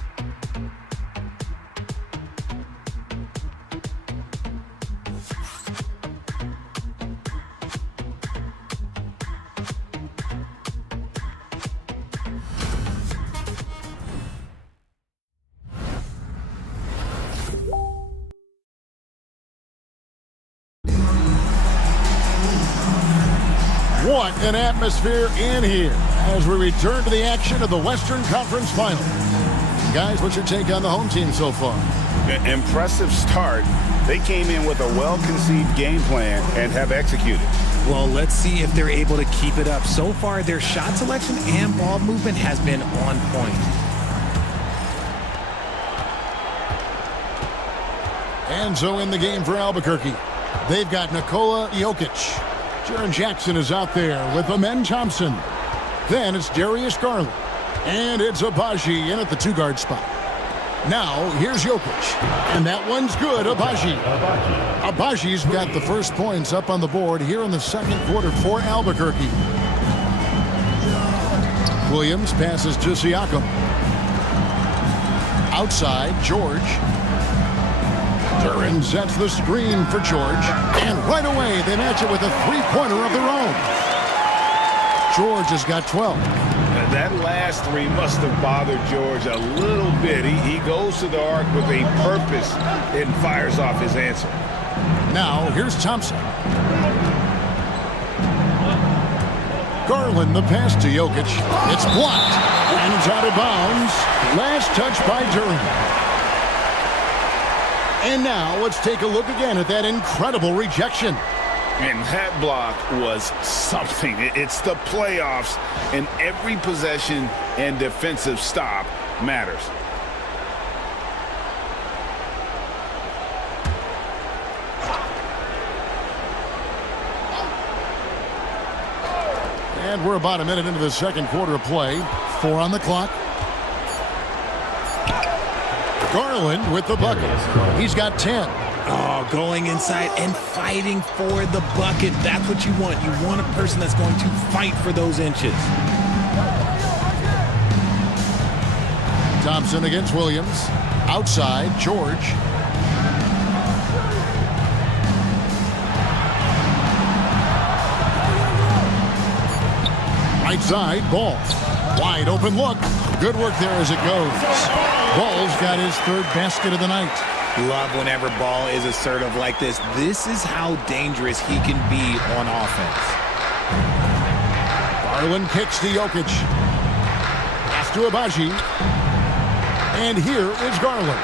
What an atmosphere in here as we return to the action of the Western Conference Final. Guys, what's your take on the home team so far? Impressive start. They came in with a well-conceived game plan and have executed. Well, let's see if they're able to keep it up. So far, their shot selection and ball movement has been on point. And so in the game for Albuquerque, they've got Nikola Jokic. Jaren Jackson is out there with Amen Thompson. Then it's Darius Garland. And it's Abaji in at the two-guard spot. Now, here's Jokic. And that one's good, Abaji. Abaji's got the first points up on the board here in the second quarter for Albuquerque. Williams passes to Siakam. Outside, George. Duran sets the screen for George. And right away, they match it with a three-pointer of their own. George has got 12. That last three must have bothered George a little bit. He goes to the arc with a purpose and fires off his answer. Now, here's Thompson. Garland, the pass to Jokic. It's blocked. And it's out of bounds. Last touch by Duran. And now, let's take a look again at that incredible rejection. And that block was something. It's the playoffs, and every possession and defensive stop matters. And we're about a minute into the second quarter of play. 4 on the clock. Garland with the bucket. He's got 10. Oh, going inside and fighting for the bucket. That's what you want. You want a person that's going to fight for those inches. Thompson against Williams. Outside, George. Right side, Ball. Wide open look. Good work there as it goes. Ball's got his third basket of the night. Love whenever Ball is assertive like this. This is how dangerous he can be on offense. Garland kicks to Jokic. Pass to Abaji. And here is Garland.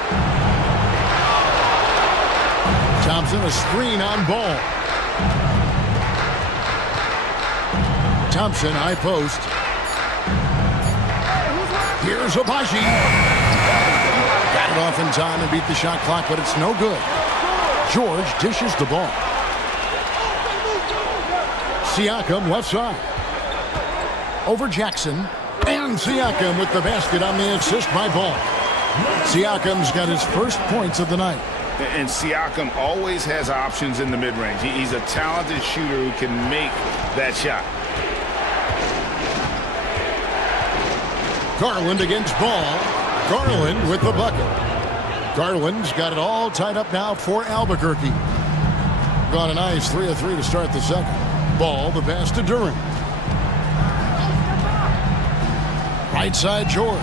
Thompson, a screen on Ball. Thompson, high post. Here's Abaji. Got it off in time and beat the shot clock, but it's no good. George dishes the ball. Siakam left side. Over Jackson. And Siakam with the basket on the assist by Ball. Siakam's got his first points of the night. And Siakam always has options in the mid-range. He's a talented shooter who can make that shot. Garland against Ball. Garland with the bucket. Garland's got it all tied up now for Albuquerque. Got a nice 3 of 3 to start the second. Ball, the pass to Duran. Right side, George.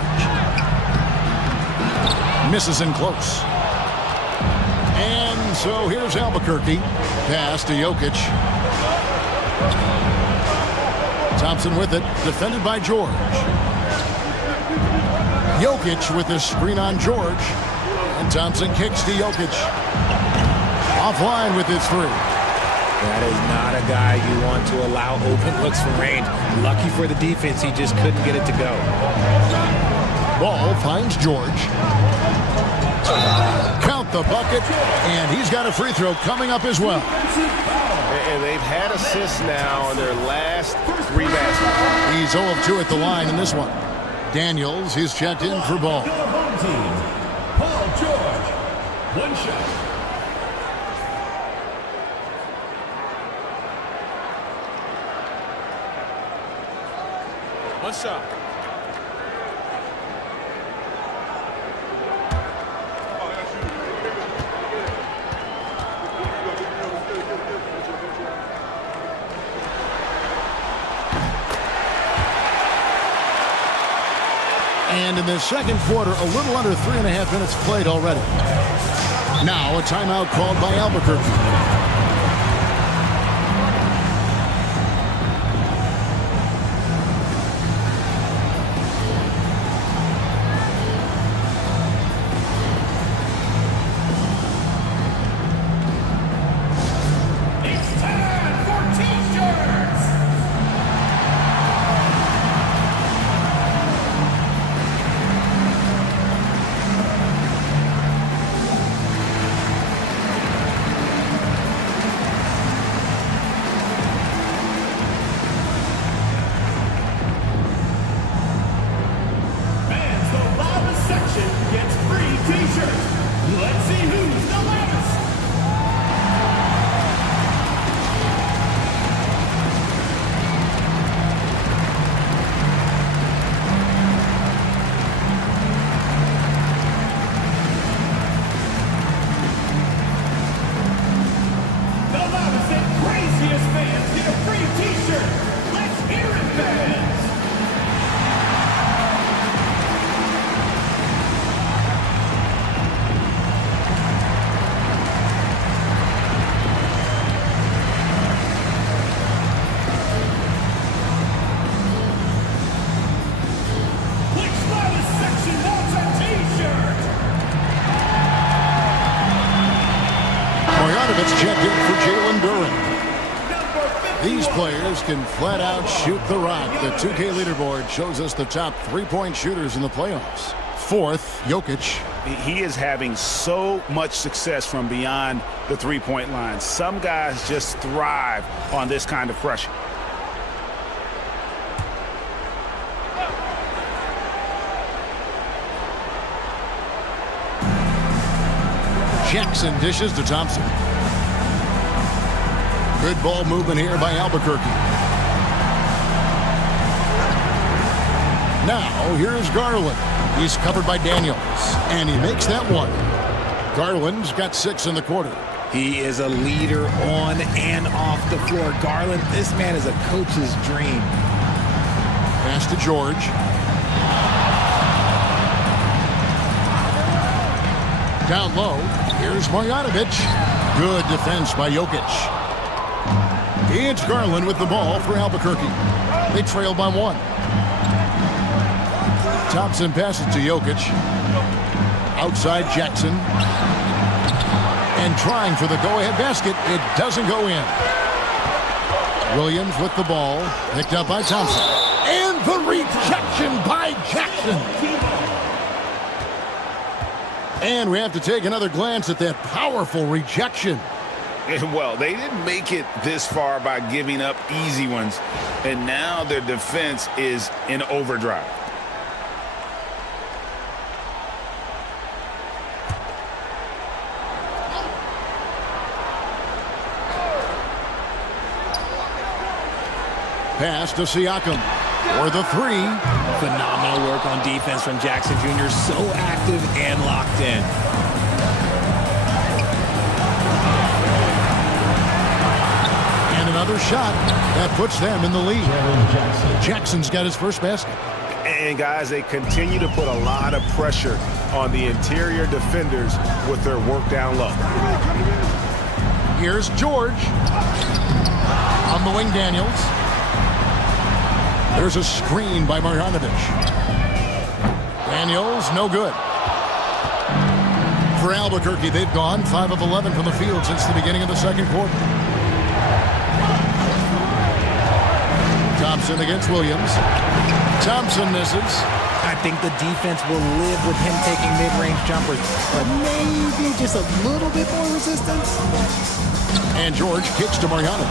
Misses in close. And so here's Albuquerque. Pass to Jokic. Thompson with it. Defended by George. Jokic with the screen on George. And Thompson kicks to Jokic. Offline with his three. That is not a guy you want to allow open looks from range. Lucky for the defense, he just couldn't get it to go. Ball finds George. Count the bucket, and he's got a free throw coming up as well. And they've had assists now on their last 3 baskets. He's 0 of 2 at the line in this one. Daniels, he's checked in for Ball. Home team, Paul George. 1 shot. One shot. And in the second quarter, a little under 3.5 minutes played already. Now a timeout called by Albuquerque. These players can flat out shoot the rock. The 2K leaderboard shows us the top 3-point shooters in the playoffs. Fourth, Jokic. He is having so much success from beyond the 3-point line. Some guys just thrive on this kind of pressure. Jackson dishes to Thompson. Good ball movement here by Albuquerque. Now, here's Garland. He's covered by Daniels, and he makes that one. Garland's got 6 in the quarter. He is a leader on and off the floor. Garland, this man is a coach's dream. Pass to George. Down low, here's Marjanovic. Good defense by Jokic. It's Garland with the ball for Albuquerque. They trail by 1. Thompson passes to Jokic. Outside Jackson. And trying for the go-ahead basket. It doesn't go in. Williams with the ball. Picked up by Thompson. And the rejection by Jackson. And we have to take another glance at that powerful rejection. Well, they didn't make it this far by giving up easy ones, and now their defense is in overdrive. Pass to Siakam for the 3. Phenomenal work on defense from Jackson Jr. So active and locked in. Another shot that puts them in the lead. Jackson's got his first basket. And guys, they continue to put a lot of pressure on the interior defenders with their work down low. Here's George. On the wing, Daniels. There's a screen by Marjanovic. Daniels, no good. For Albuquerque, they've gone 5 of 11 from the field since the beginning of the second quarter. Thompson against Williams. Thompson misses. I think the defense will live with him taking mid-range jumpers, but maybe just a little bit more resistance. And George kicks to Marjanovic.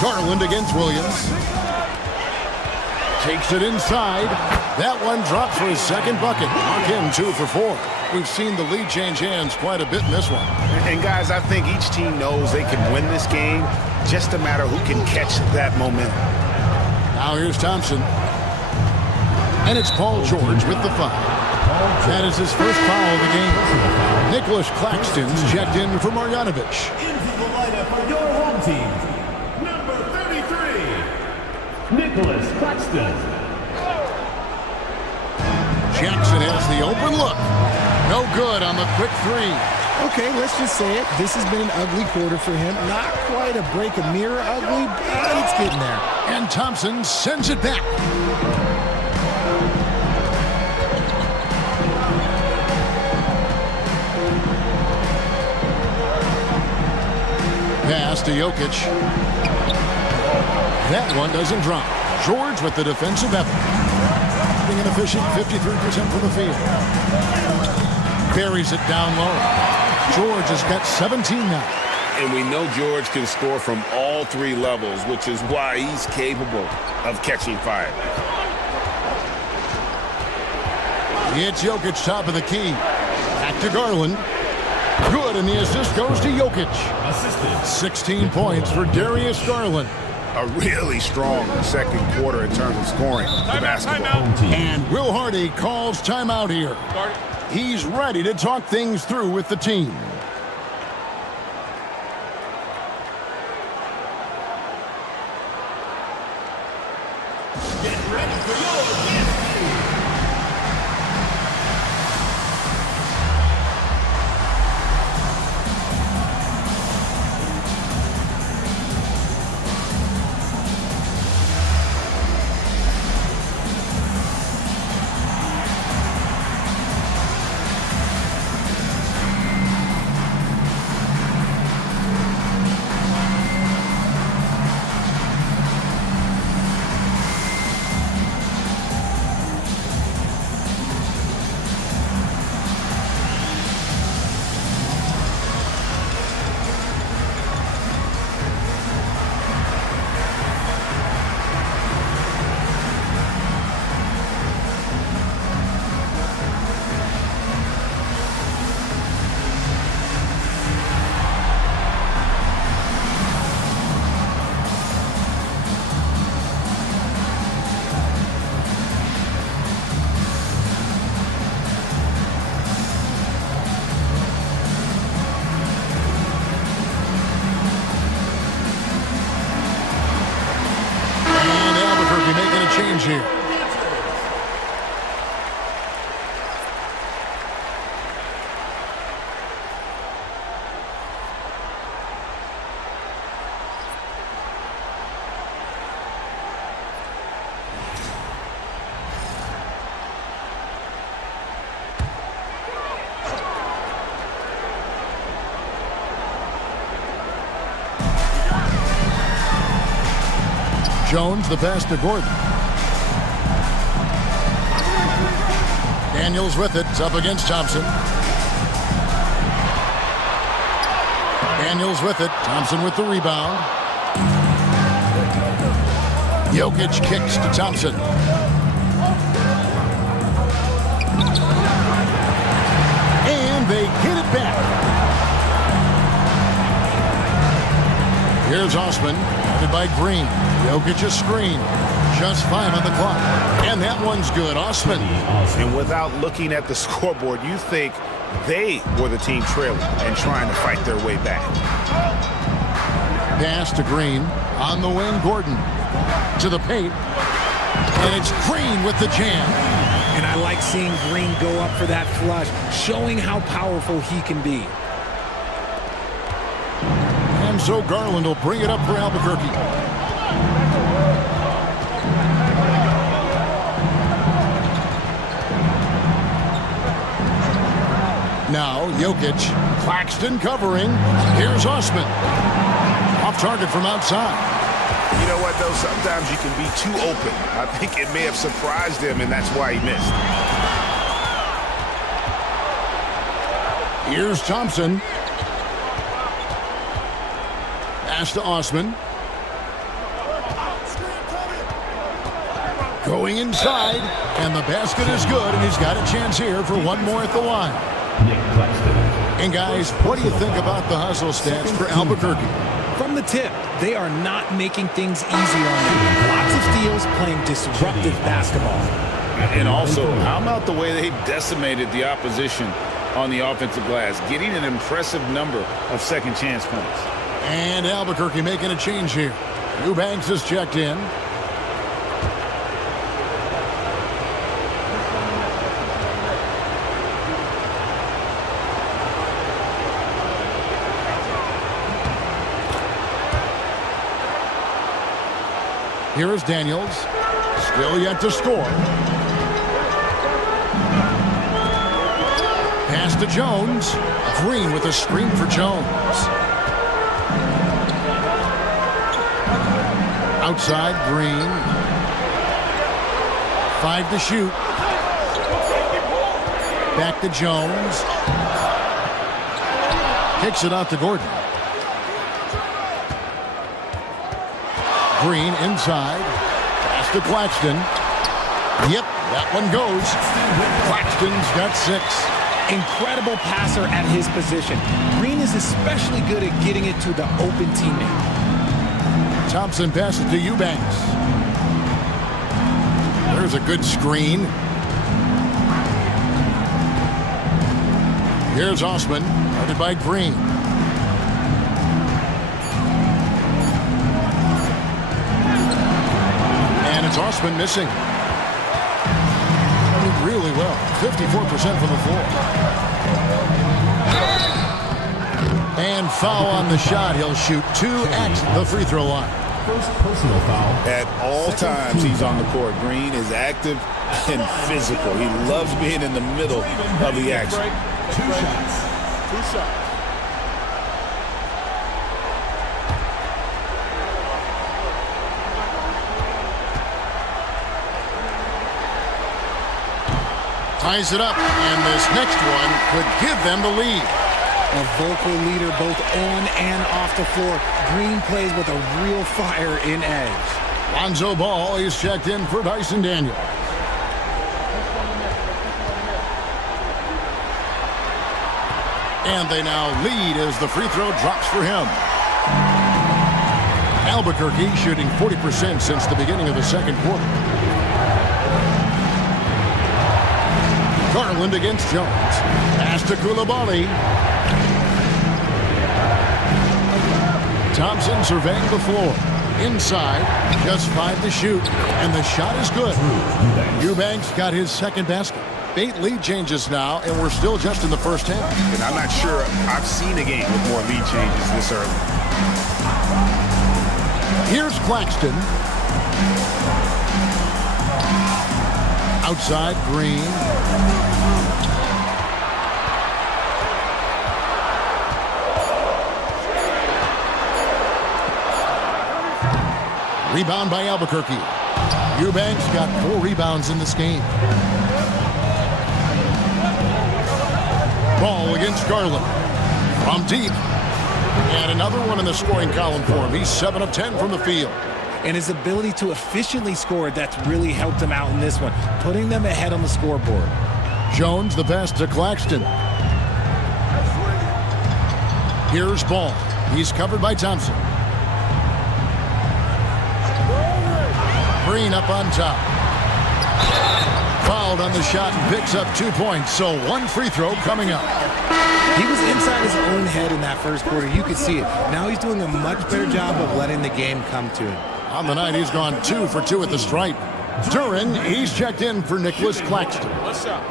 Garland against Williams. Takes it inside. That one drops for his second bucket. Again, 2 for 4. We've seen the lead change hands quite a bit in this one. And guys, I think each team knows they can win this game. Just a matter who can catch that momentum. Now here's Thompson. And it's Paul George with the foul. That is his first foul of the game. Nicholas Claxton's checked in for Marjanovic. Into the lineup for your home team, number 33, Nicholas Claxton. Jackson has the open look. No good on the quick 3. Okay, let's just say it. This has been an ugly quarter for him. Not quite a break a mirror ugly, but it's getting there. And Thompson sends it back. Pass to Jokic. That one doesn't drop. George with the defensive effort. Being an efficient 53% from the field. Buries it down low. George has got 17 now. And we know George can score from all 3 levels, which is why he's capable of catching fire. It's Jokic top of the key. Back to Garland. Good, and the assist goes to Jokic. Assisted. 16 points for Darius Garland. A really strong second quarter in terms of scoring the basketball. And Will Hardy calls timeout here. He's ready to talk things through with the team. Get ready for your dance. Here. Jones, the pass to Gordon. Daniels with it. It's up against Thompson. Daniels with it. Thompson with the rebound. Jokic kicks to Thompson. And they get it back. Here's Osman, headed by Green. Jokic a screen. Just 5 on the clock. And that one's good. Osman. And without looking at the scoreboard, you think they were the team trailing and trying to fight their way back. Pass to Green. On the wing, Gordon. To the paint. And it's Green with the jam. And I like seeing Green go up for that flush, showing how powerful he can be. And so Garland will bring it up for Albuquerque. Now Jokic, Claxton covering. Here's Osman. Off target from outside. You know what, though? Sometimes you can be too open. I think it may have surprised him, and that's why he missed. Here's Thompson. Pass to Osman. Going inside, and the basket is good, and he's got a chance here for one more at the line. And guys, what do you think about the hustle stats for Albuquerque? From the tip, they are not making things easy on them. Lots of steals, playing disruptive basketball. And also, how about the way they decimated the opposition on the offensive glass, getting an impressive number of second chance points. And Albuquerque making a change here. Eubanks is checked in. Here is Daniels. Still yet to score. Pass to Jones. Green with a screen for Jones. Outside, Green. 5 to shoot. Back to Jones. Kicks it out to Gordon. Green inside. Pass to Claxton. Yep, that one goes. Claxton's got 6. Incredible passer at his position. Green is especially good at getting it to the open teammate. Thompson passes to Eubanks. There's a good screen. Here's Osman, guarded by Green. And it's Osman missing. Really well. 54% from the floor. And foul on the shot. He'll shoot 2 at the free throw line. First personal foul. At all times he's on the court. Green is active and physical. He loves being in the middle of the action. 2 shots. 2 shots. Ties it up, and this next one could give them the lead. A vocal leader both on and off the floor. Green plays with a real fire in edge. Lonzo Ball is checked in for Dyson Daniels. And they now lead as the free throw drops for him. Albuquerque shooting 40% since the beginning of the second quarter. Garland against Jones. Pass to Coulibaly. Thompson surveying the floor. Inside, just 5 to shoot, and the shot is good. Eubanks got his second basket. 8 lead changes now, and we're still just in the first half. And I'm not sure I've seen a game with more lead changes this early. Here's Claxton. Outside, Green. Rebound by Albuquerque. Eubanks got 4 rebounds in this game. Ball against Garland. From deep. And another one in the scoring column for him. He's 7 of 10 from the field. And his ability to efficiently score, that's really helped him out in this one, putting them ahead on the scoreboard. Jones the pass to Claxton. Here's Ball. He's covered by Thompson. Green up on top. Fouled on the shot and picks up 2 points. So 1 free throw coming up. He was inside his own head in that first quarter. You could see it. Now he's doing a much better job of letting the game come to him. On the night, he's gone 2 for 2 at the stripe. Duran, he's checked in for Nicholas Claxton. What's up?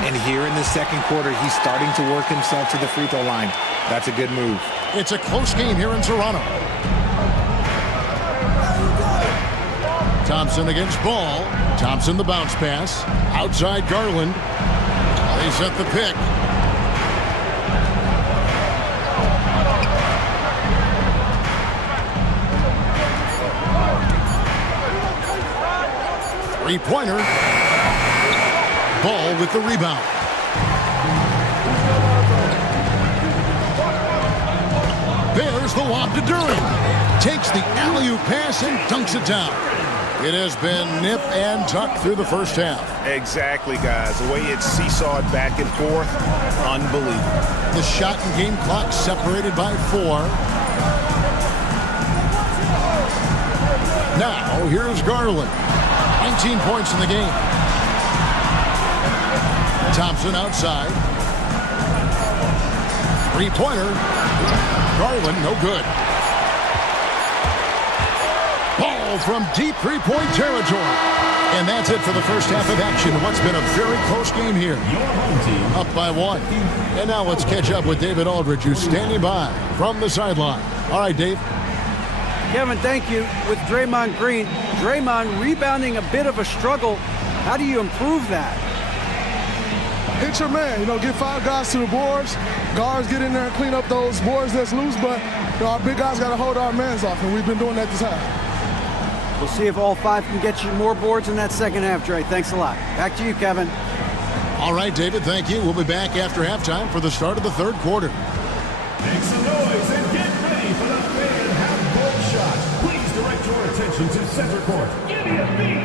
And here in the second quarter, he's starting to work himself to the free throw line. That's a good move. It's a close game here in Toronto. Thompson against Ball. Thompson the bounce pass. Outside Garland. They set the pick. Three-pointer. Ball with the rebound. There's the lob to Duren. Takes the alley-oop pass and dunks it down. It has been nip and tuck through the first half. Exactly, guys. The way it's seesawed back and forth, unbelievable. The shot and game clock separated by 4. Now, here's Garland. 19 points in the game. Thompson outside. Three-pointer. Garland, no good. Ball from deep three-point territory. And that's it for the first half of action. What's been a very close game here. Up by 1. And now let's catch up with David Aldridge, who's standing by from the sideline. All right, Dave. Kevin, thank you. With Draymond Green, Draymond rebounding a bit of a struggle. How do you improve that? Hit your man. Get 5 guys to the boards. Guards get in there and clean up those boards that's loose, but our big guys got to hold our mans off, and we've been doing that this half. We'll see if all 5 can get you more boards in that second half, Dre. Thanks a lot. Back to you, Kevin. All right, David, thank you. We'll be back after halftime for the start of the third quarter. Make some noise and get ready for the fan half-court shot. Please direct your attention to center court. Give me a beat.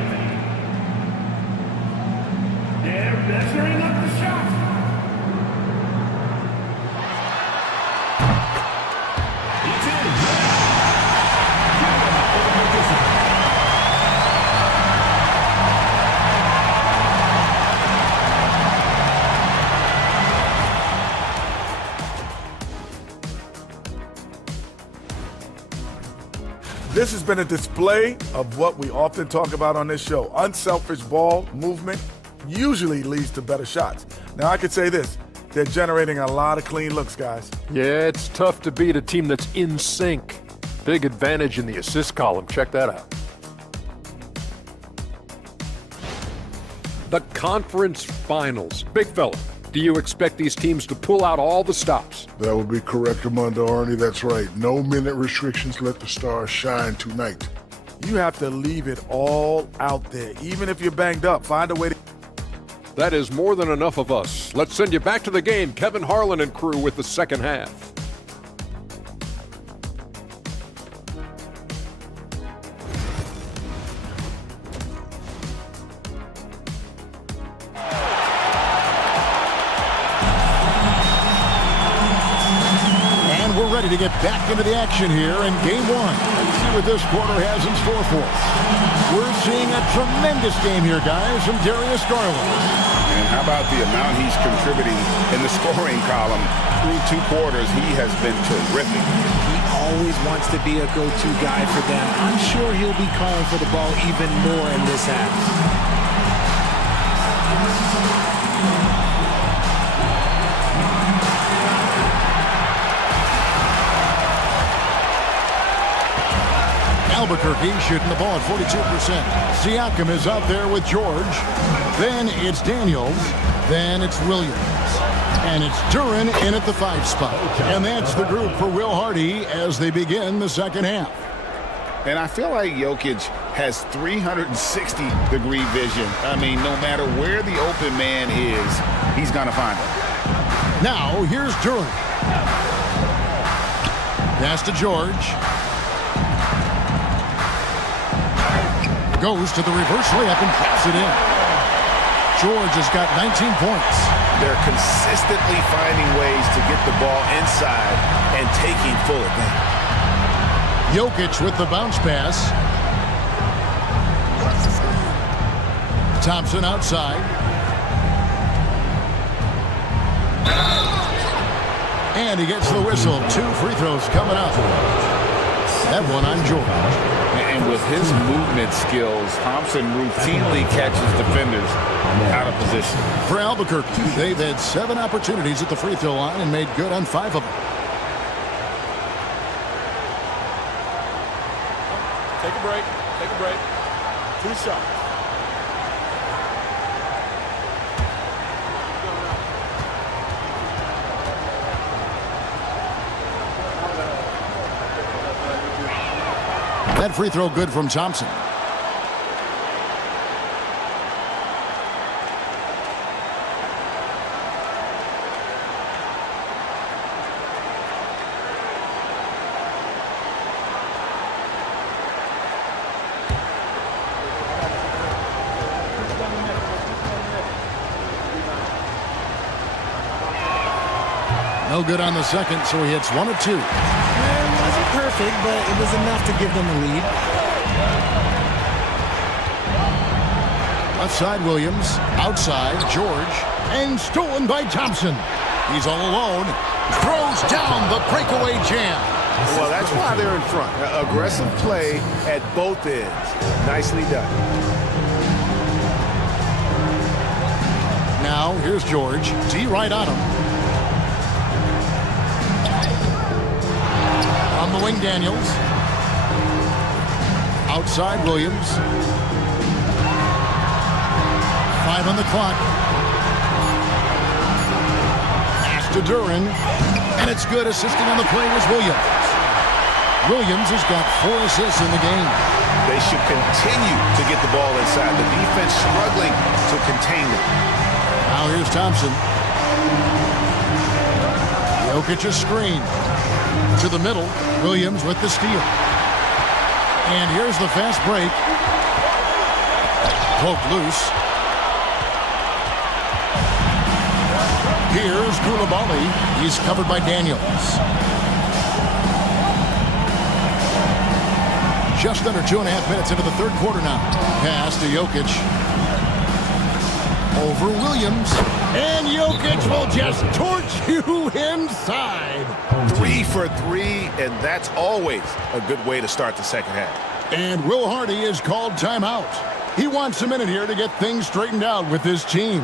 They're measuring up the shot. It's in. This has been a display of what we often talk about on this show. Unselfish ball movement usually leads to better shots. Now, I could say this. They're generating a lot of clean looks, guys. Yeah, it's tough to beat a team that's in sync. Big advantage in the assist column. Check that out. The conference finals. Big fella, do you expect these teams to pull out all the stops? That would be correct, Armando Arnie. That's right. No minute restrictions. Let the stars shine tonight. You have to leave it all out there. Even if you're banged up, find a way to... That is more than enough of us. Let's send you back to the game. Kevin Harlan and crew with the second half. And we're ready to get back into the action here in game 1. Let's see what this quarter has in store for us. We're seeing a tremendous game here, guys, from Darius Garland. And how about the amount he's contributing in the scoring column through 2 quarters? He has been terrific. He always wants to be a go-to guy for them. I'm sure he'll be calling for the ball even more in this half. Albuquerque shooting the ball at 42%. Siakam is out there with George. Then it's Daniels. Then it's Williams. And it's Duren in at the 5 spot. And that's the group for Will Hardy as they begin the second half. And I feel like Jokic has 360-degree vision. I mean, no matter where the open man is, he's going to find him. Now, here's Duren. Pass to George. Goes to the reverse layup and drops it in. George has got 19 points. They're consistently finding ways to get the ball inside and taking full advantage. Jokic with the bounce pass. Thompson outside. And he gets the whistle. 2 free throws coming up. That one on George. And with his movement skills, Thompson routinely catches defenders out of position. For Albuquerque, they've had 7 opportunities at the free throw line and made good on 5 of them. Take a break. 2 shots. That free throw good from Thompson. No good on the second, so he hits 1 of 2. It wasn't perfect, but it was enough to give them a lead. Left side, Williams. Outside, George. And stolen by Thompson. He's all alone. Throws down the breakaway jam. Well, that's why they're in front. Aggressive play at both ends. Nicely done. Now, here's George. D right on him. On the wing, Daniels. Outside, Williams. 5 on the clock. Pass to Duran. And it's good. Assisting on the play was Williams. Williams has got 4 assists in the game. They should continue to get the ball inside. The defense struggling to contain them. Now here's Thompson. Jokic a screen. To the middle. Williams with the steal. And here's the fast break. Poked loose. Here's Koulibaly. He's covered by Daniels. Just under 2.5 minutes into the third quarter now. Pass to Jokic. Over Williams. And Jokic will just torch you inside. 3 for 3, and that's always a good way to start the second half. And Will Hardy is called timeout. He wants a minute here to get things straightened out with his team.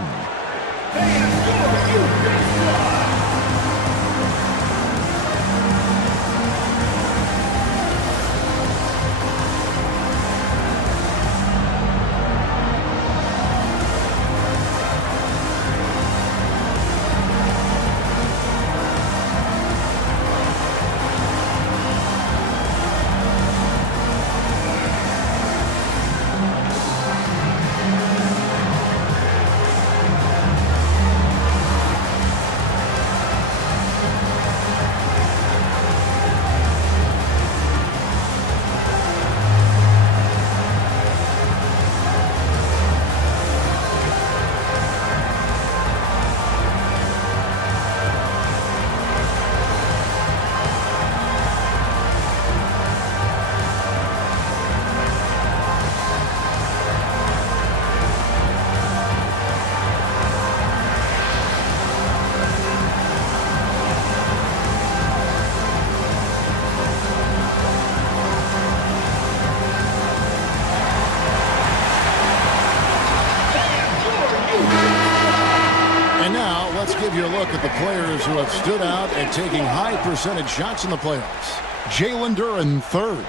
Give you a look at the players who have stood out and taking high percentage shots in the playoffs. Jalen Duran, 3rd.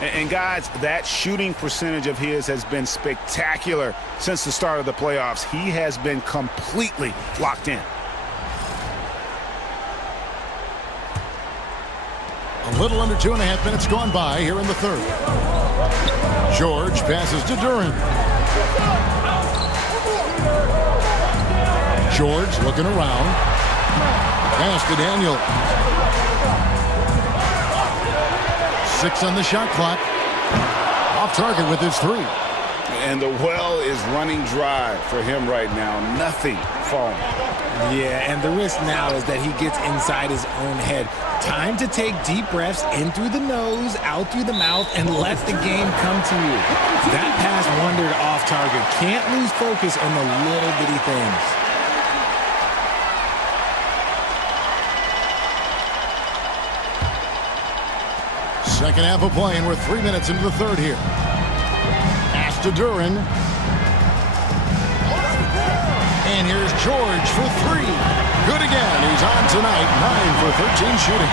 And guys, that shooting percentage of his has been spectacular since the start of the playoffs. He has been completely locked in. A little under 2.5 minutes gone by here in the third. George passes to Duran. George looking around. Pass to Daniel. 6 on the shot clock. Off target with his 3. And the well is running dry for him right now. Nothing falling. Yeah, and the risk now is that he gets inside his own head. Time to take deep breaths in through the nose, out through the mouth, and let the game come to you. That pass wandered off target. Can't lose focus on the little bitty things. Second half of play, and we're 3 minutes into the third here. Pass to Duran. And here's George for 3. Good again. He's on tonight. 9 for 13 shooting.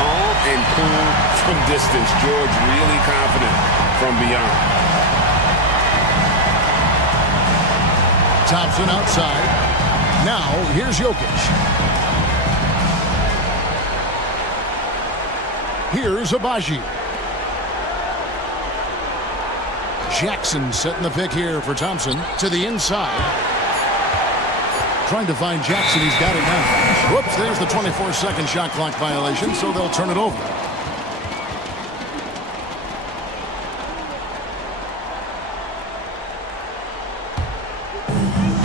Calm and cool from distance. George really confident from beyond. Thompson outside. Now, here's Jokic. Here's Abaji. Jackson setting the pick here for Thompson to the inside. Trying to find Jackson. He's got it now. Whoops, there's the 24-second shot clock violation, so they'll turn it over.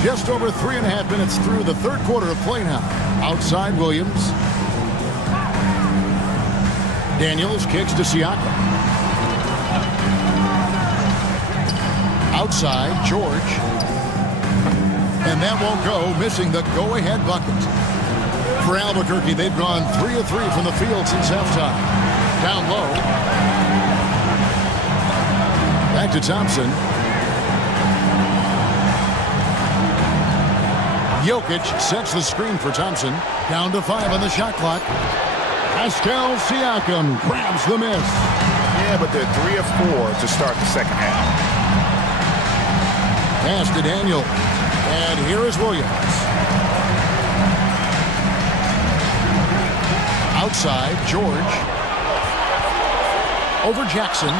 Just over 3.5 minutes through the third quarter of play now. Outside, Williams. Daniels kicks to Siakam. Outside, George. And that won't go, missing the go-ahead bucket. For Albuquerque, they've gone 3 of 3 from the field since halftime. Down low. Back to Thompson. Jokic sets the screen for Thompson. Down to 5 on the shot clock. Pascal Siakam grabs the miss. Yeah, but they're 3 of 4 to start the second half. Pass to Daniel. And here is Williams. Outside, George. Over Jackson.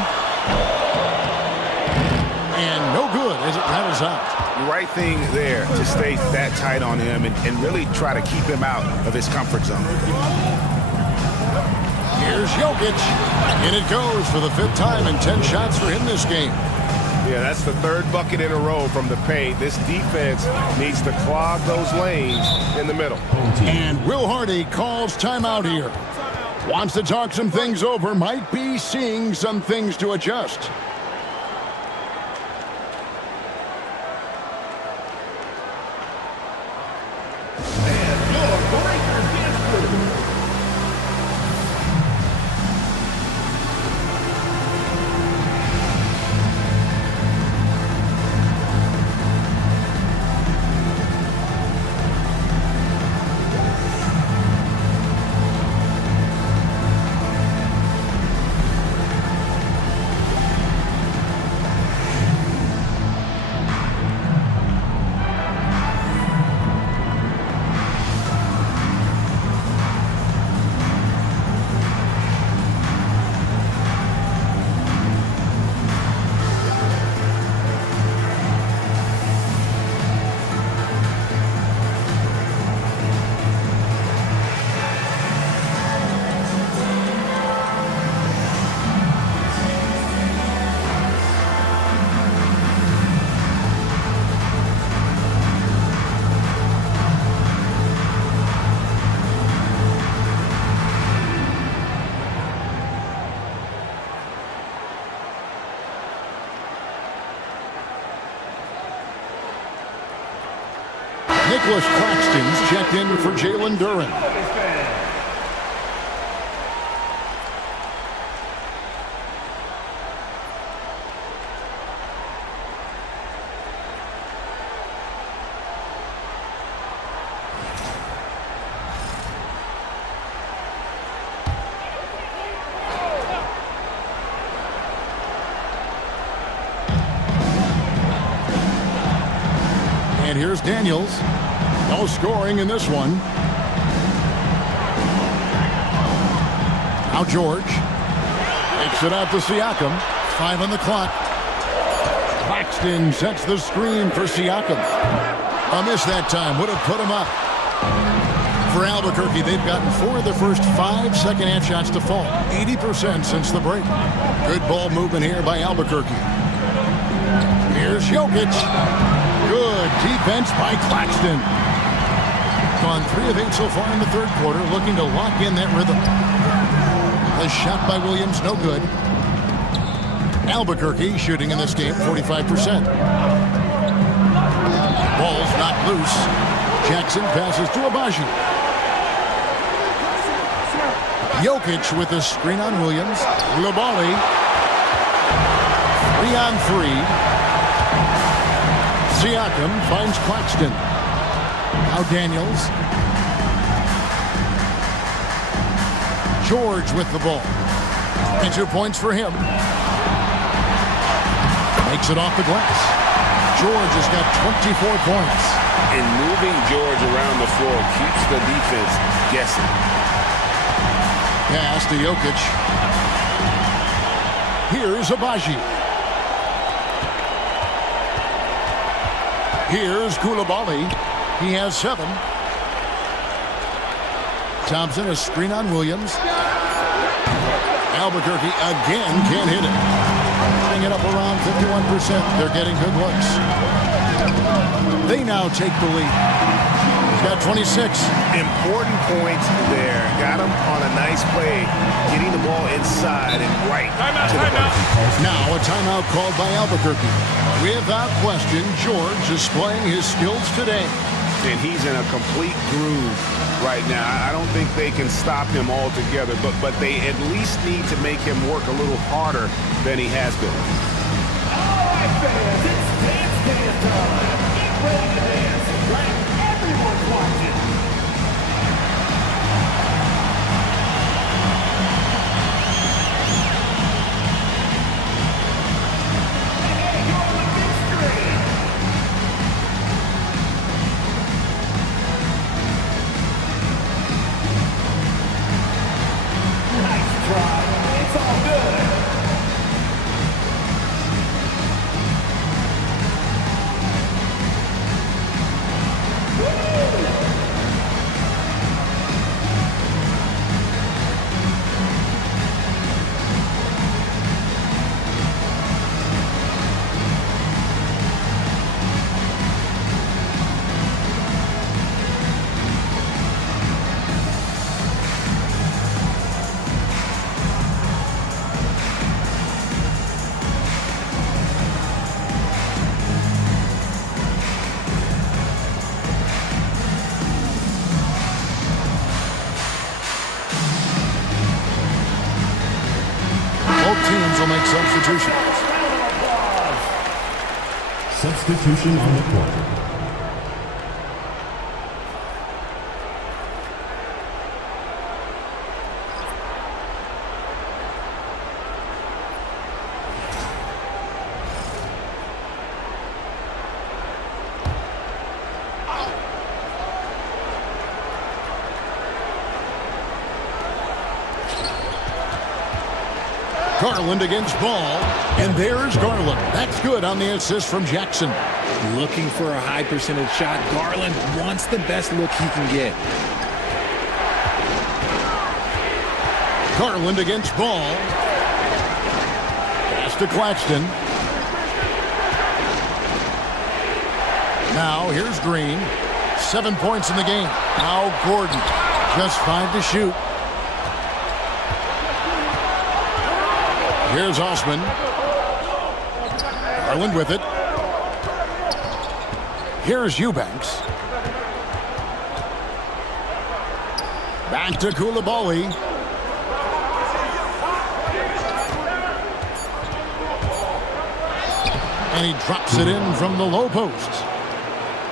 And no good as it rattles out. The right thing there to stay that tight on him and really try to keep him out of his comfort zone. Here's Jokic. And it goes for the 5th time and 10 shots for him this game. Yeah, that's the 3rd bucket in a row from the paint. This defense needs to clog those lanes in the middle. And Will Hardy calls timeout here. Wants to talk some things over. Might be seeing some things to adjust. Nicholas Claxton's checked in for Jalen Duren. And here's Daniels. No scoring in this one. Now George takes it out to Siakam. 5 on the clock. Claxton sets the screen for Siakam. A miss that time. Would have put him up. For Albuquerque, they've gotten 4 of their first 5 second-half shots to fall. 80% since the break. Good ball movement here by Albuquerque. Here's Jokic. Good defense by Claxton. Gone 3 of 8 so far in the third quarter, looking to lock in that rhythm. The shot by Williams, no good. Albuquerque shooting in this game 45%. Ball's not loose. Jackson passes to Abaji. Jokic with the screen on Williams. Labali. 3-on-3. Siakam finds Claxton. Now Daniels. George with the ball. And 2 points for him. Makes it off the glass. George has got 24 points. And moving George around the floor keeps the defense guessing. Pass to Jokic. Here's Abaji. Here's Koulibaly. He has 7. Thompson, a screen on Williams. Albuquerque again can't hit it. Putting it up around 51%. They're getting good looks. They now take the lead. He's got 26. Important points there. Got him on a nice play, getting the ball inside and right to the post. Now a timeout called by Albuquerque. Without question, George displaying his skills today. And he's in a complete groove right now. I don't think they can stop him altogether, but they at least need to make him work a little harder than he has been. All right, fans, it's dance time. Get ready to dance like everyone's watching. It's all good. Teams will make substitutions. Substitution on the court. Garland against Ball, and there's Garland. That's good on the assist from Jackson. Looking for a high percentage shot. Garland wants the best look he can get. Garland against Ball. Pass to Claxton. Now here's Green. 7 points in the game. Now Gordon. Just 5 to shoot. Here's Osman. Garland with it. Here's Eubanks. Back to Koulibaly. And he drops it in from the low post.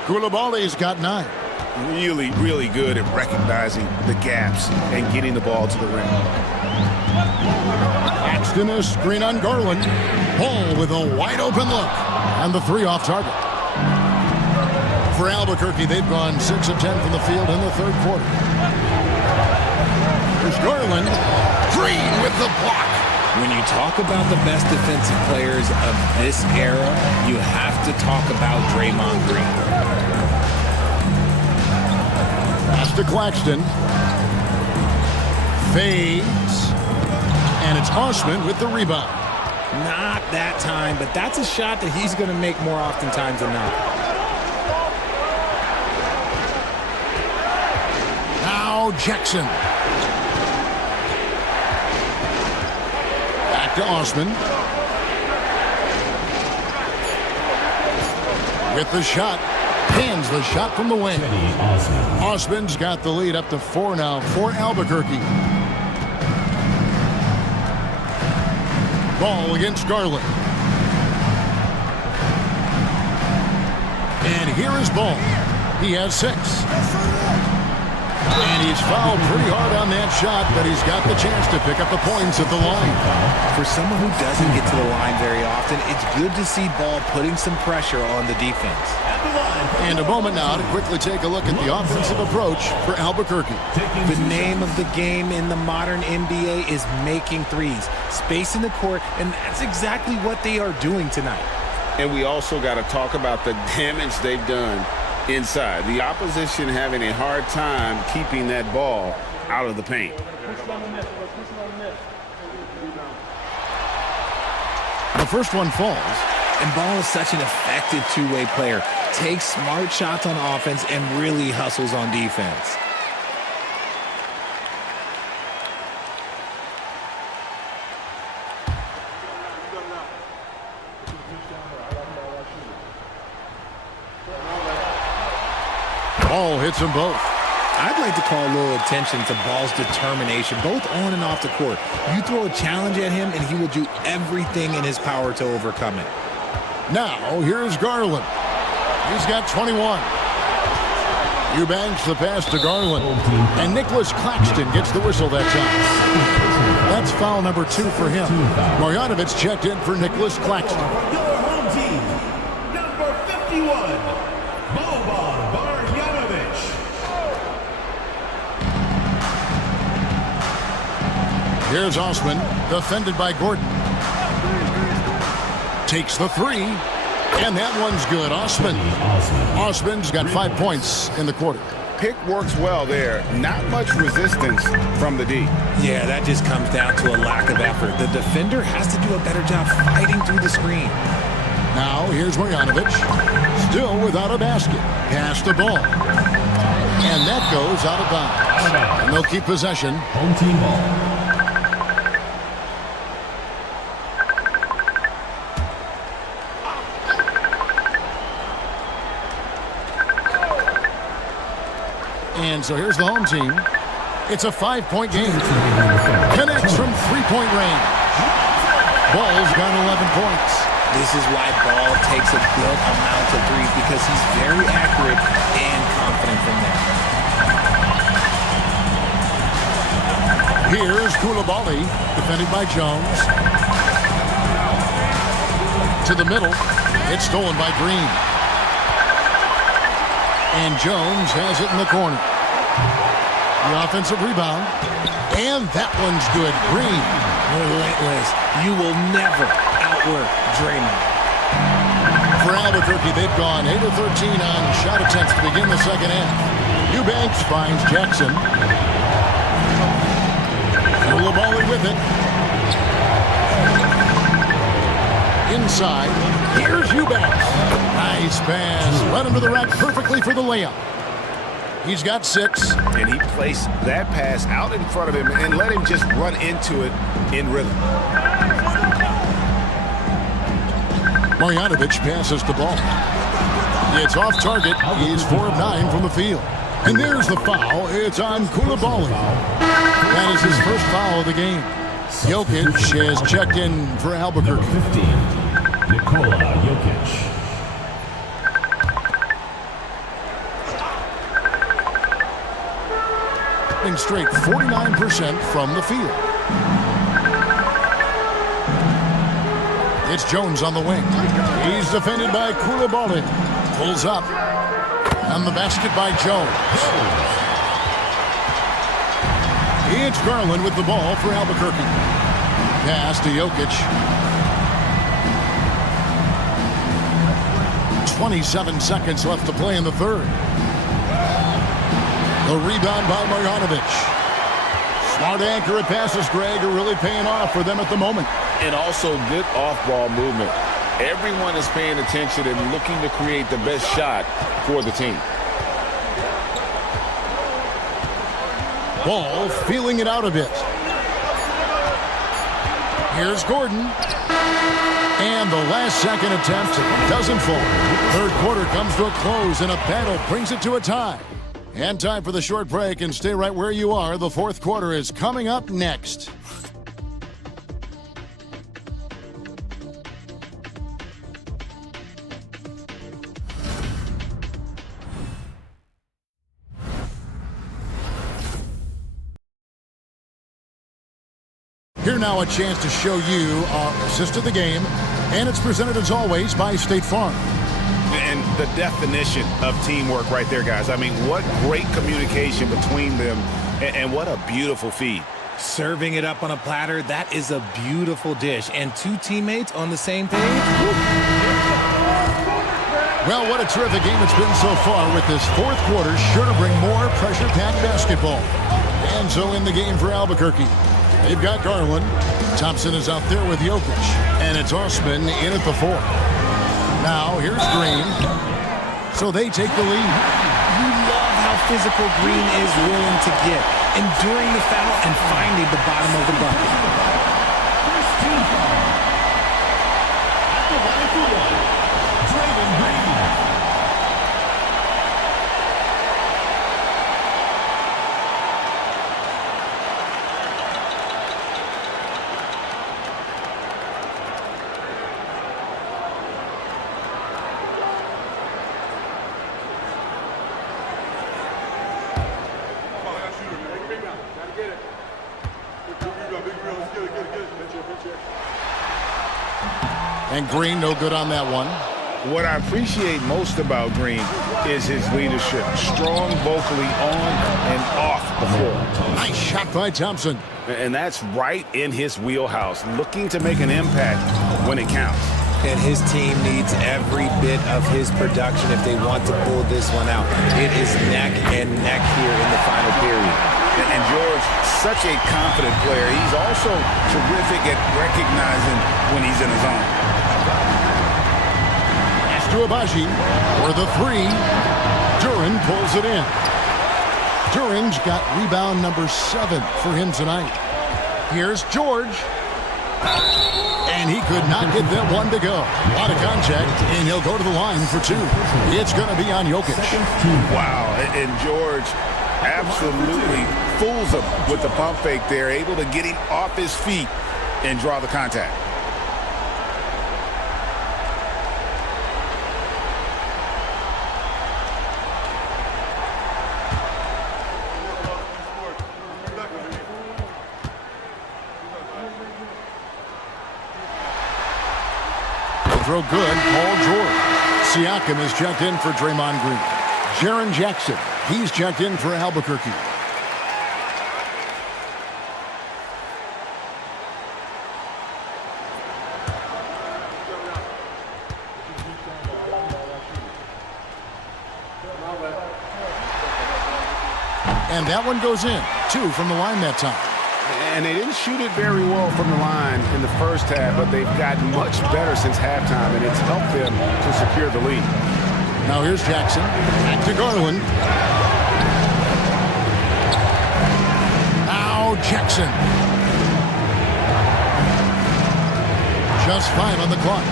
Koulibaly's got 9. Really, really good at recognizing the gaps and getting the ball to the rim. Paxton, a screen on Garland. Ball with a wide open look. And the 3 off target. For Albuquerque, they've gone 6 of 10 from the field in the third quarter. There's Garland. Green with the block. When you talk about the best defensive players of this era, you have to talk about Draymond Green. Pass to Claxton. Fades. And it's Osman with the rebound. Not that time, but that's a shot that he's going to make more oftentimes than not. Now Jackson. Back to Osman. With the shot. Hands the shot from the wing. Osman's got the lead up to 4 now for Albuquerque. Ball against Garland. And here is Ball. He has 6. And he's fouled pretty hard on that shot, but he's got the chance to pick up the points at the line. For someone who doesn't get to the line very often, it's good to see Ball putting some pressure on the defense. And a moment now to quickly take a look at the offensive approach for Albuquerque. The name of the game in the modern NBA is making threes, spacing the court, and that's exactly what they are doing tonight. And we also got to talk about the damage they've done inside. The opposition having a hard time keeping that ball out of the paint. The first one falls. And Ball is such an effective two-way player. Takes smart shots on offense and really hustles on defense. Ball hits them both. I'd like to call a little attention to Ball's determination, both on and off the court. You throw a challenge at him, and he will do everything in his power to overcome it. Now, here's Garland. He's got 21. Eubanks the pass to Garland. And Nicholas Claxton gets the whistle that time. That's foul number 2 for him. Marjanovic checked in for Nicholas Claxton. Your home team, number 51, Boban Marjanovic. Here's Osman, defended by Gordon. Takes the 3, and that one's good. Osman's got 5 points in the quarter. Pick works well there. Not much resistance from the D. Yeah, that just comes down to a lack of effort. The defender has to do a better job fighting through the screen. Now, here's Marjanovic, still without a basket. Pass the ball. And that goes out of bounds. And they'll keep possession. Home team ball. And so here's the home team. It's a 5-point game. Connects from 3-point range. Ball's got 11 points. This is why Ball takes a good amount of threes, because he's very accurate and confident from there. Here's Koulibaly, defended by Jones. To the middle. It's stolen by Green. And Jones has it in the corner. The offensive rebound. And that one's good. Green. Relentless. You will never outwork Draymond. For Albuquerque, they've gone 8 of 13 on shot attempts to begin the second half. Eubanks finds Jackson. Koulibaly with it. Inside. Here's Eubanks. Nice pass. Led him to the rack perfectly for the layup. He's got 6. And he placed that pass out in front of him and let him just run into it in rhythm. Marjanovic passes the ball. It's off target. He's 4 of 9 from the field. And there's the foul. It's on Koulibaly. That is his first foul of the game. Jokic has checked in for Albuquerque. 15, Nikola Jokic. Straight 49% from the field. It's Jones on the wing. He's defended by Koulibaly. Pulls up. On the basket by Jones. It's Garland with the ball for Albuquerque. Pass to Jokic. 27 seconds left to play in the third. The rebound by Marjanovic. Smart accurate passes, Greg, are really paying off for them at the moment. And also good off-ball movement. Everyone is paying attention and looking to create the best shot for the team. Ball feeling it out a bit. Here's Gordon. And the last second attempt doesn't fall. Third quarter comes to a close and a battle brings it to a tie. And time for the short break, and stay right where you are. The fourth quarter is coming up next. Here now a chance to show you our assist of the game, and it's presented as always by State Farm. And the definition of teamwork right there, guys. I mean, what great communication between them, and what a beautiful feed. Serving it up on a platter, that is a beautiful dish. And two teammates on the same page. Well, what a terrific game it's been so far, with this fourth quarter sure to bring more pressure-packed basketball. And so in the game for Albuquerque, they've got Garland. Thompson is out there with Jokic. And it's Osman in at the 4. Now, here's Green. So they take the lead. You love how physical Green is willing to get, enduring the foul and finding the bottom of the bucket. And Green no good on that one. What I appreciate most about Green is his leadership. Strong vocally on and off the floor. Nice shot by Thompson. And that's right in his wheelhouse, looking to make an impact when it counts. And his team needs every bit of his production if they want to pull this one out. It is neck and neck here in the final period. And George, such a confident player. He's also terrific at recognizing when he's in his zone. To Abaji for the 3. Duran pulls it in. Duran's got rebound number 7 for him tonight. Here's George. And he could not get that one to go. A lot of contact, and he'll go to the line for 2. It's going to be on Jokic. Wow, and George absolutely fools him with the pump fake there, able to get him off his feet and draw the contact. Throw good, Paul George. Siakam is checked in for Draymond Green. Jaren Jackson, he's checked in for Albuquerque. And that one goes in. 2 from the line that time. And they didn't shoot it very well from the line in the first half, but they've gotten much better since halftime, and it's helped them to secure the lead. Now here's Jackson. Back to Garland. Now Jackson. Just 5 on the clock.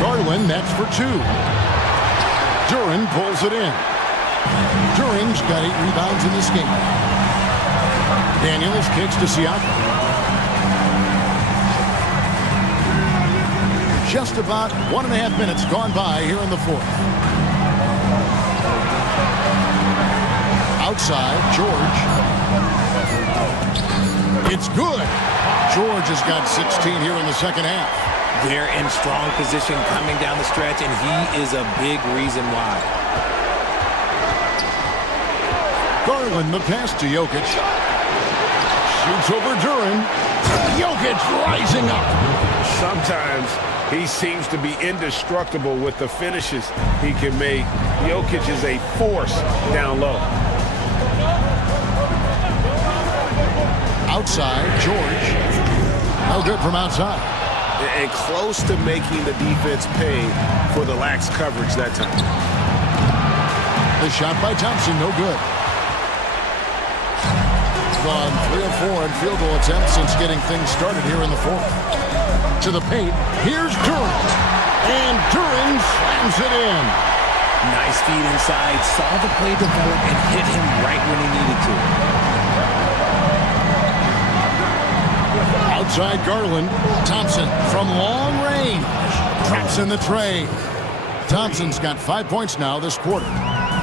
Garland, that's for 2. Duran pulls it in. Duran's got 8 rebounds in this game. Daniels kicks to Siakam. Just about 1.5 minutes gone by here in the 4th. Outside, George. It's good. George has got 16 here in the second half. They're in strong position coming down the stretch, and he is a big reason why. Garland, the pass to Jokic. Shoots over Duran. Jokic rising up. Sometimes he seems to be indestructible with the finishes he can make. Jokic is a force down low. Outside, George. No good from outside. And close to making the defense pay for the lax coverage that time. The shot by Thompson, no good. Gone 3 of 4 in field goal attempts since getting things started here in the 4th. To the paint, here's Duran. And Duran slams it in. Nice feed inside, saw the play develop and hit him right when he needed to. Outside Garland, Thompson from long range. Drops in the tray. Thompson's got 5 points now this quarter.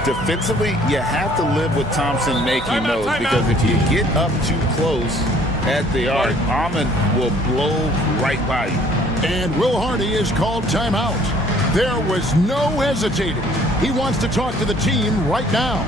defensively, you have to live with Thompson making those, because if you get up too close at the arc, Almond will blow right by you. And Will Hardy is called timeout. There was no hesitating. He wants to talk to the team right now.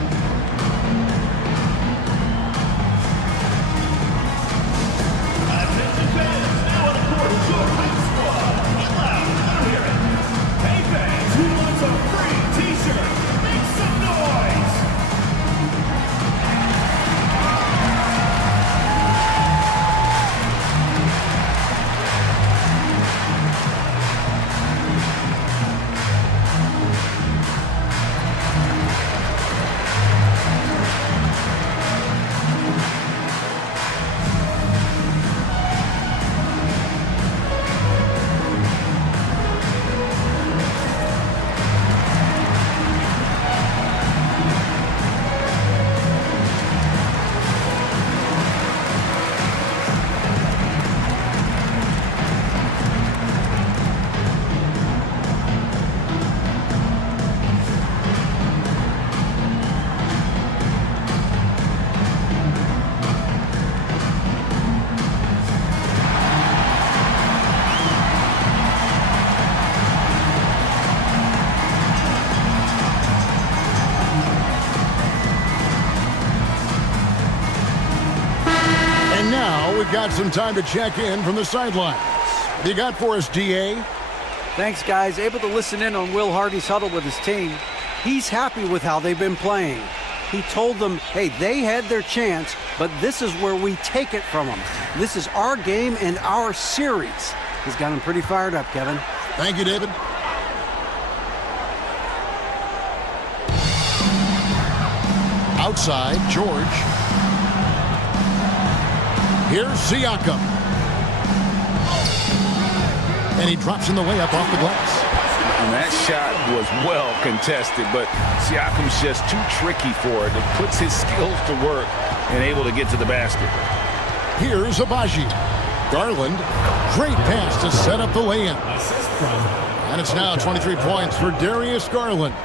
We've got some time to check in from the sidelines. You got for us, DA? Thanks, guys. Able to listen in on Will Hardy's huddle with his team. He's happy with how they've been playing. He told them, hey, they had their chance, but this is where we take it from them. This is our game and our series. He's got him pretty fired up, Kevin. Thank you, David. Outside, George. Here's Siakam. And he drops in the layup off the glass. And that shot was well contested, but Siakam's just too tricky for it. It puts his skills to work and able to get to the basket. Here's Abaji. Garland. Great pass to set up the lay-in. And it's now 23 points for Darius Garland.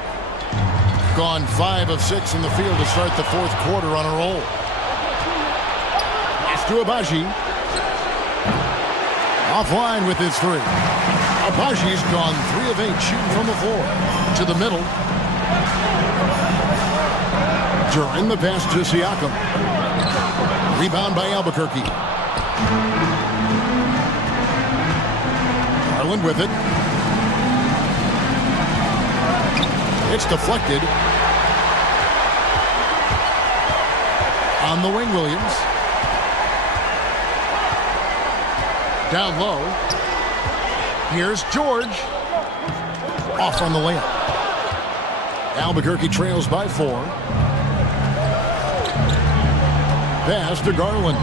Gone 5 of 6 in the field to start the fourth quarter on a roll. To Abaji. Offline with his three. Abaji's gone 3 of 8 shooting from the floor. To the middle. During the pass to Siakam. Rebound by Albuquerque. Garland with it. It's deflected. On the wing, Williams. Down low. Here's George. Off on the layup. Albuquerque trails by 4. Pass to Garland.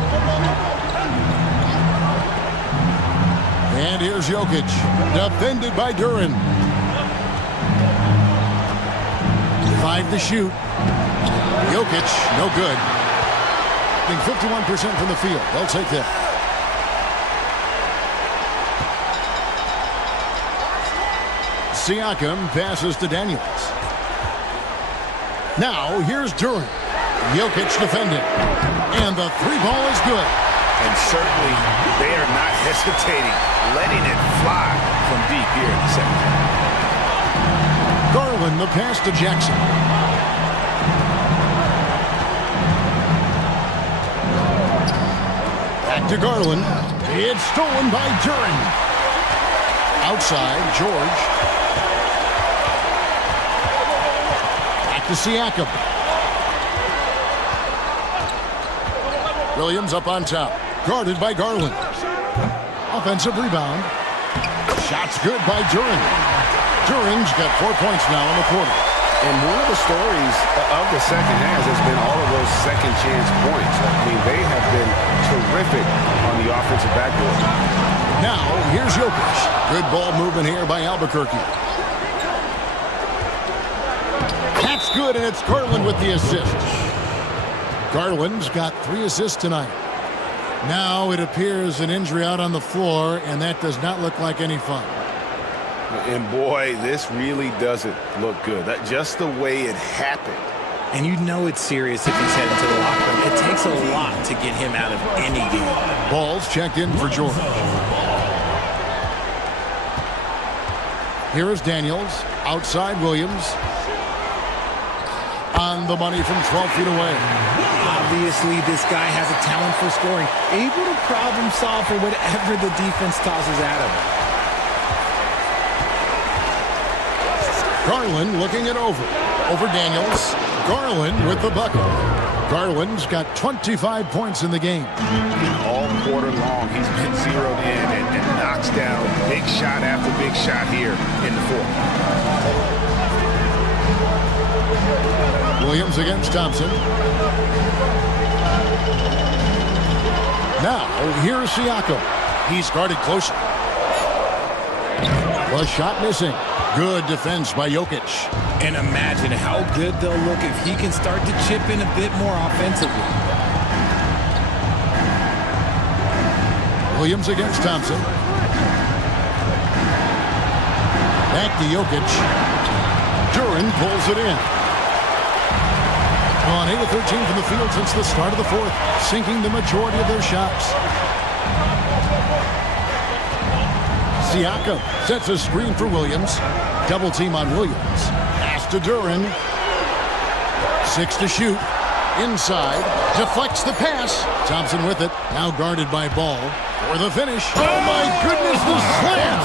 And here's Jokic. Defended by Duran. 5 to shoot. Jokic, no good. Getting 51% from the field. They'll take that. Siakam passes to Daniels. Now, here's Duran. Jokic defending. And the 3-ball is good. And certainly, they are not hesitating, letting it fly from deep here in the second half. Garland, the pass to Jackson. Back to Garland. It's stolen by Duran. Outside, George. To Siakam. Williams up on top. Guarded by Garland. Offensive rebound. Shot's good by Duran. Duran's got 4 points now in the quarter. And one of the stories of the second half has been all of those second chance points. I mean, they have been terrific on the offensive backboard. Now, here's Jokic. Good ball movement here by Albuquerque. That's good, and it's Garland with the assist. Garland's got 3 assists tonight. Now it appears an injury out on the floor, and that does not look like any fun. And boy, this really doesn't look good. Just the way it happened. And you know it's serious if he's heading to the locker room. It takes a lot to get him out of any game. Ball's checked in for George. Here is Daniels. Outside Williams. On the money from 12 feet away. Obviously, this guy has a talent for scoring. Able to problem solve for whatever the defense tosses at him. Garland looking it over. Over Daniels. Garland with the bucket. Garland's got 25 points in the game. All quarter long, he's been zeroed in and knocks down big shot after big shot here in the fourth. Williams against Thompson. Now, here's Siakam. He's guarded closer. The shot missing. Good defense by Jokic. And imagine how good they'll look if he can start to chip in a bit more offensively. Williams against Thompson. Back to Jokic. Duran pulls it in. On 8 of 13 from the field since the start of the fourth, sinking the majority of their shots. Siakam sets a screen for Williams. Double team on Williams. Pass to Duran. 6 to shoot. Inside. Deflects the pass. Thompson with it. Now guarded by Ball. For the finish. Oh my goodness, the slam!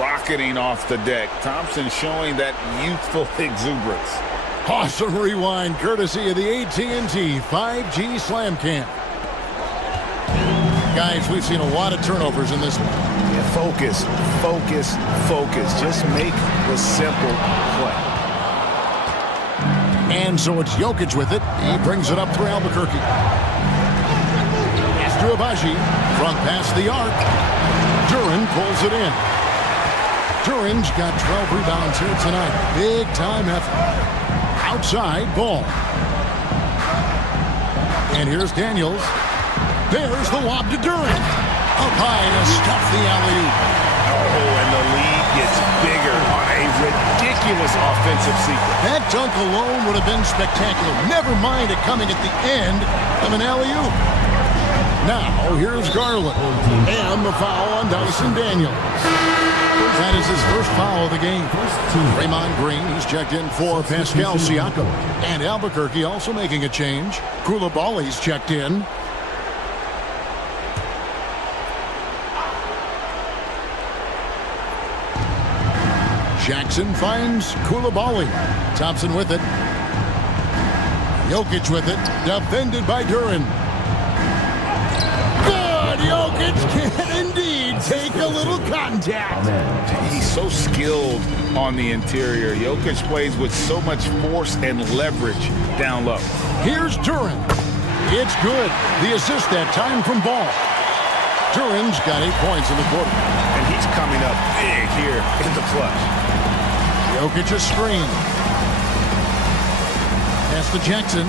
Rocketing off the deck. Thompson showing that youthful exuberance. Awesome rewind courtesy of the AT&T 5G Slam Cam. Guys, we've seen a lot of turnovers in this one. Yeah, focus, focus, focus. Just make the simple play. And so it's Jokic with it. He brings it up for Albuquerque. Pass to Abaji. Front past the arc. Duran pulls it in. Duran's got 12 rebounds here tonight. Big time effort. Outside Ball. And here's Daniels. There's the lob to Duran. Up high to stuff the alley-oop. Oh, and the lead gets bigger on a ridiculous offensive sequence. That dunk alone would have been spectacular. Never mind it coming at the end of an alley-oop. Now, here's Garland. And the foul on Dyson Daniels. That is his first foul of the game. Draymond Green, he's checked in for Pascal Siakam. And Albuquerque also making a change. Koulibaly's checked in. Jackson finds Koulibaly. Thompson with it. Jokic with it. Defended by Duran. Good! Jokic can indeed take a little contact. He's so skilled on the interior. Jokic plays with so much force and leverage down low. Here's Duran. It's good. The assist that time from Ball. Duran's got 8 points in the quarter. And he's coming up big here in the clutch. Jokic a screen. Pass to Jackson.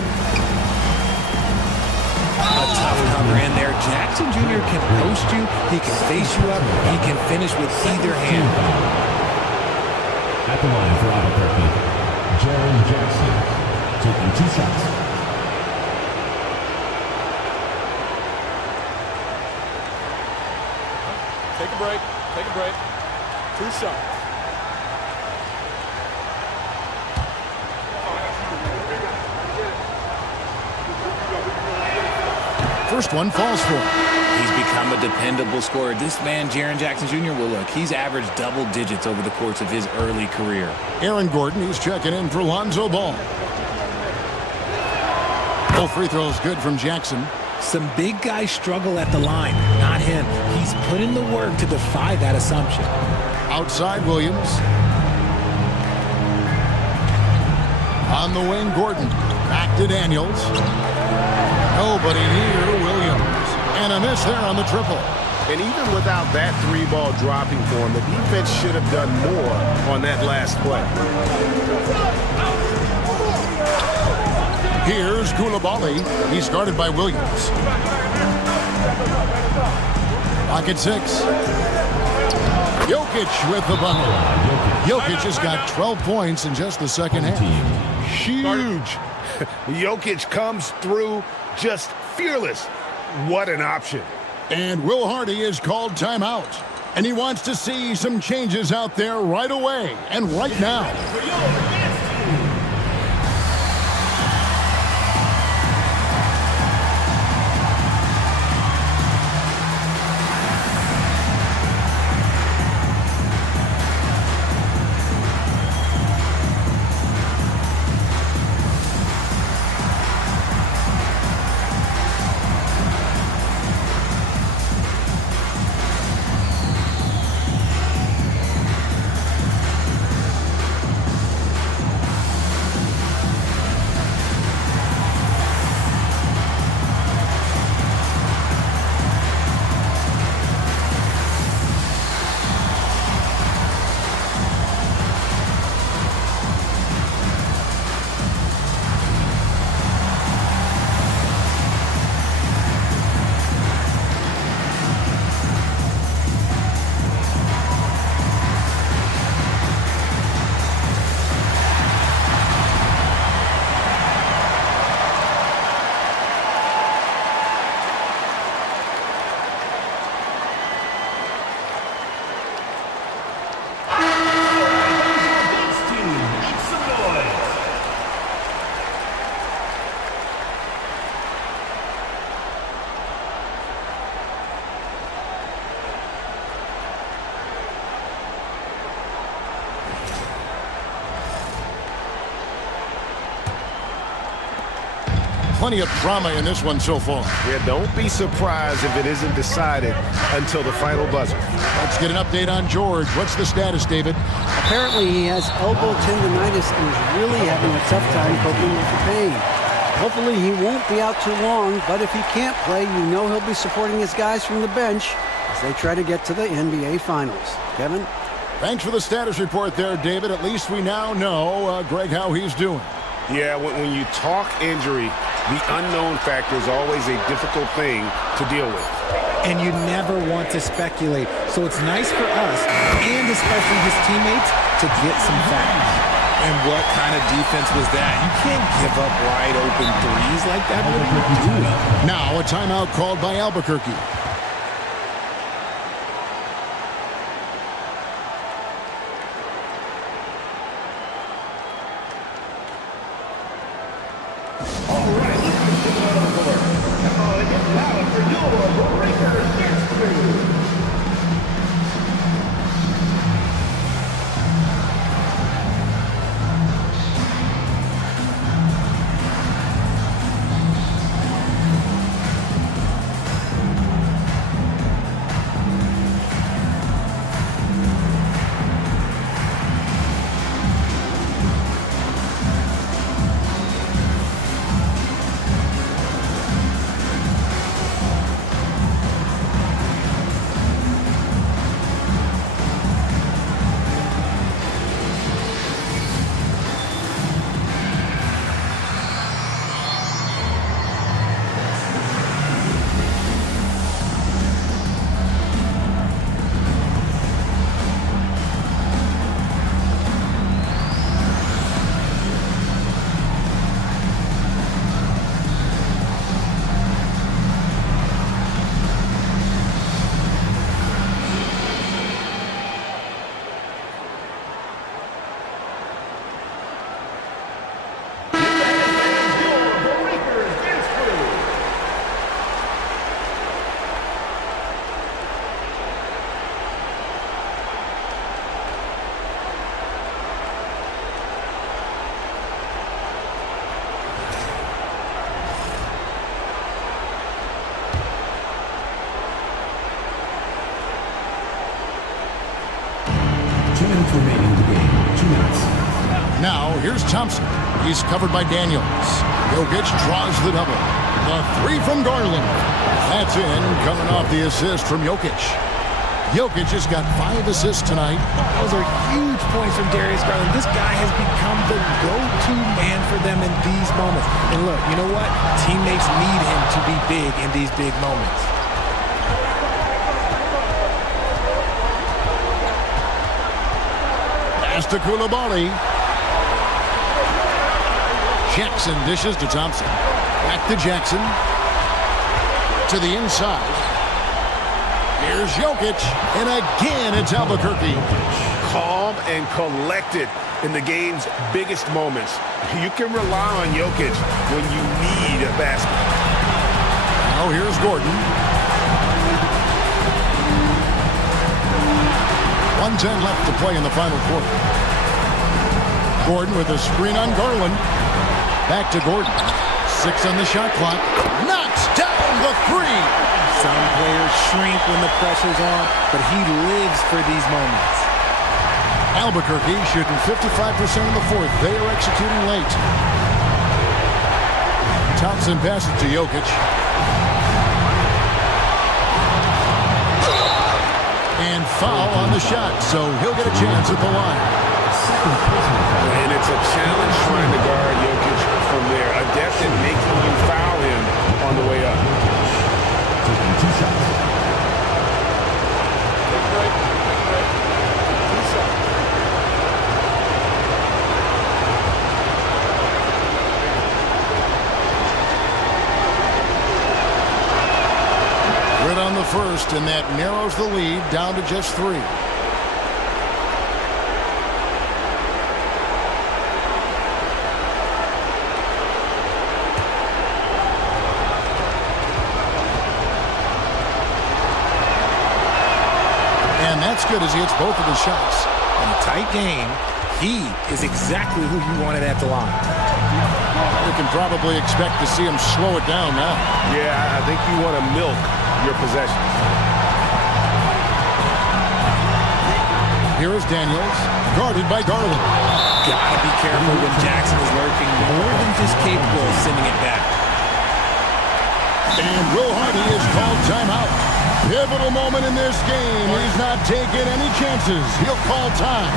A tough cover in there. Jackson Jr. can post you. He can face you up. He can finish with either hand. At the line for Albuquerque, Jaren Jackson taking 2 shots. Take a break. Take a break. 2 shots. First one falls for him. He's become a dependable scorer. This man, Jaren Jackson Jr., will look. He's averaged double digits over the course of his early career. Aaron Gordon, he's checking in for Lonzo Ball. Both free throws good from Jackson. Some big guys struggle at the line. Not him. He's put in the work to defy that assumption. Outside Williams. On the wing, Gordon. Back to Daniels. Nobody near Williams. And a miss there on the triple. And even without that 3-ball dropping for him, the defense should have done more on that last play. Here's Koulibaly. He's guarded by Williams. Pocket 6. Jokic with the bucket. Jokic has got 12 points in just the second half. Huge. Jokic comes through just fearless. What an option. And Will Hardy is called timeout. And he wants to see some changes out there right away and right now. Plenty of drama in this one so far. Yeah, don't be surprised if it isn't decided until the final buzzer. Let's get an update on George. What's the status, David? Apparently he has elbow tendonitis and is really having a tough time coping with the pain. Hopefully he won't be out too long, but if he can't play, you know he'll be supporting his guys from the bench as they try to get to the NBA Finals. Kevin? Thanks for the status report there, David. At least we now know, Greg, how he's doing. Yeah, when you talk injury, the unknown factor is always a difficult thing to deal with. And you never want to speculate. So it's nice for us, and especially his teammates, to get some facts. And what kind of defense was that? You can't give up wide open threes like that. What are you doing? Now a timeout called by Albuquerque. Remaining in the game, 2 minutes. Now, here's Thompson. He's covered by Daniels. Jokic draws the double. The three from Garland. That's in, coming off the assist from Jokic. Jokic has got 5 assists tonight. Those are huge points from Darius Garland. This guy has become the go-to man for them in these moments. And look, you know what? Teammates need him to be big in these big moments. Pass to Koulibaly. Jackson dishes to Thompson. Back to Jackson. To the inside. Here's Jokic. And again, it's Albuquerque. Calm and collected in the game's biggest moments. You can rely on Jokic when you need a basket. Now here's Gordon. 1:10 left to play in the final quarter. Gordon with a screen on Garland. Back to Gordon. 6 on the shot clock. Knocks down the 3. Some players shrink when the pressure's on, but he lives for these moments. Albuquerque shooting 55% in the fourth. They are executing late. Thompson passes to Jokic. And foul on the shot, so he'll get a chance at the line. And it's a challenge trying to guard Jokic from there. Adept at making you foul him on the way up. Taking 2 shots. Grid on the first, and that narrows the lead down to just 3. And that's good as he hits both of his shots. In a tight game, he is exactly who you wanted at the line. We can probably expect to see him slow it down now. Yeah, I think you want to milk your possessions. Here is Daniels, guarded by Garland. Gotta be careful when Jackson is lurking, more than just capable of sending it back. And Will Hardy is called timeout. Pivotal moment in this game. He's not taking any chances. He'll call time.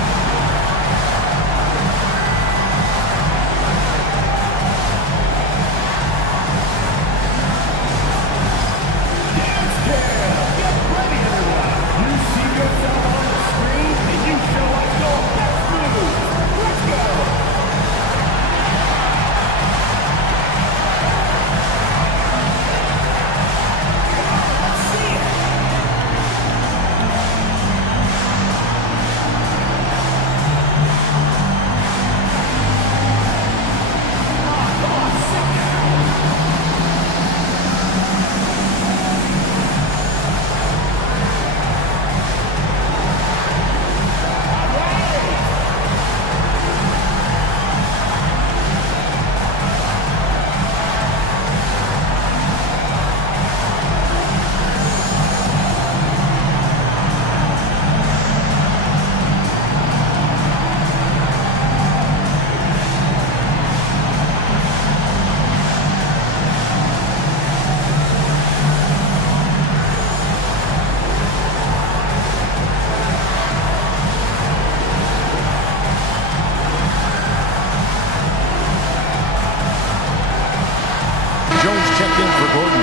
Checked in for Gordon.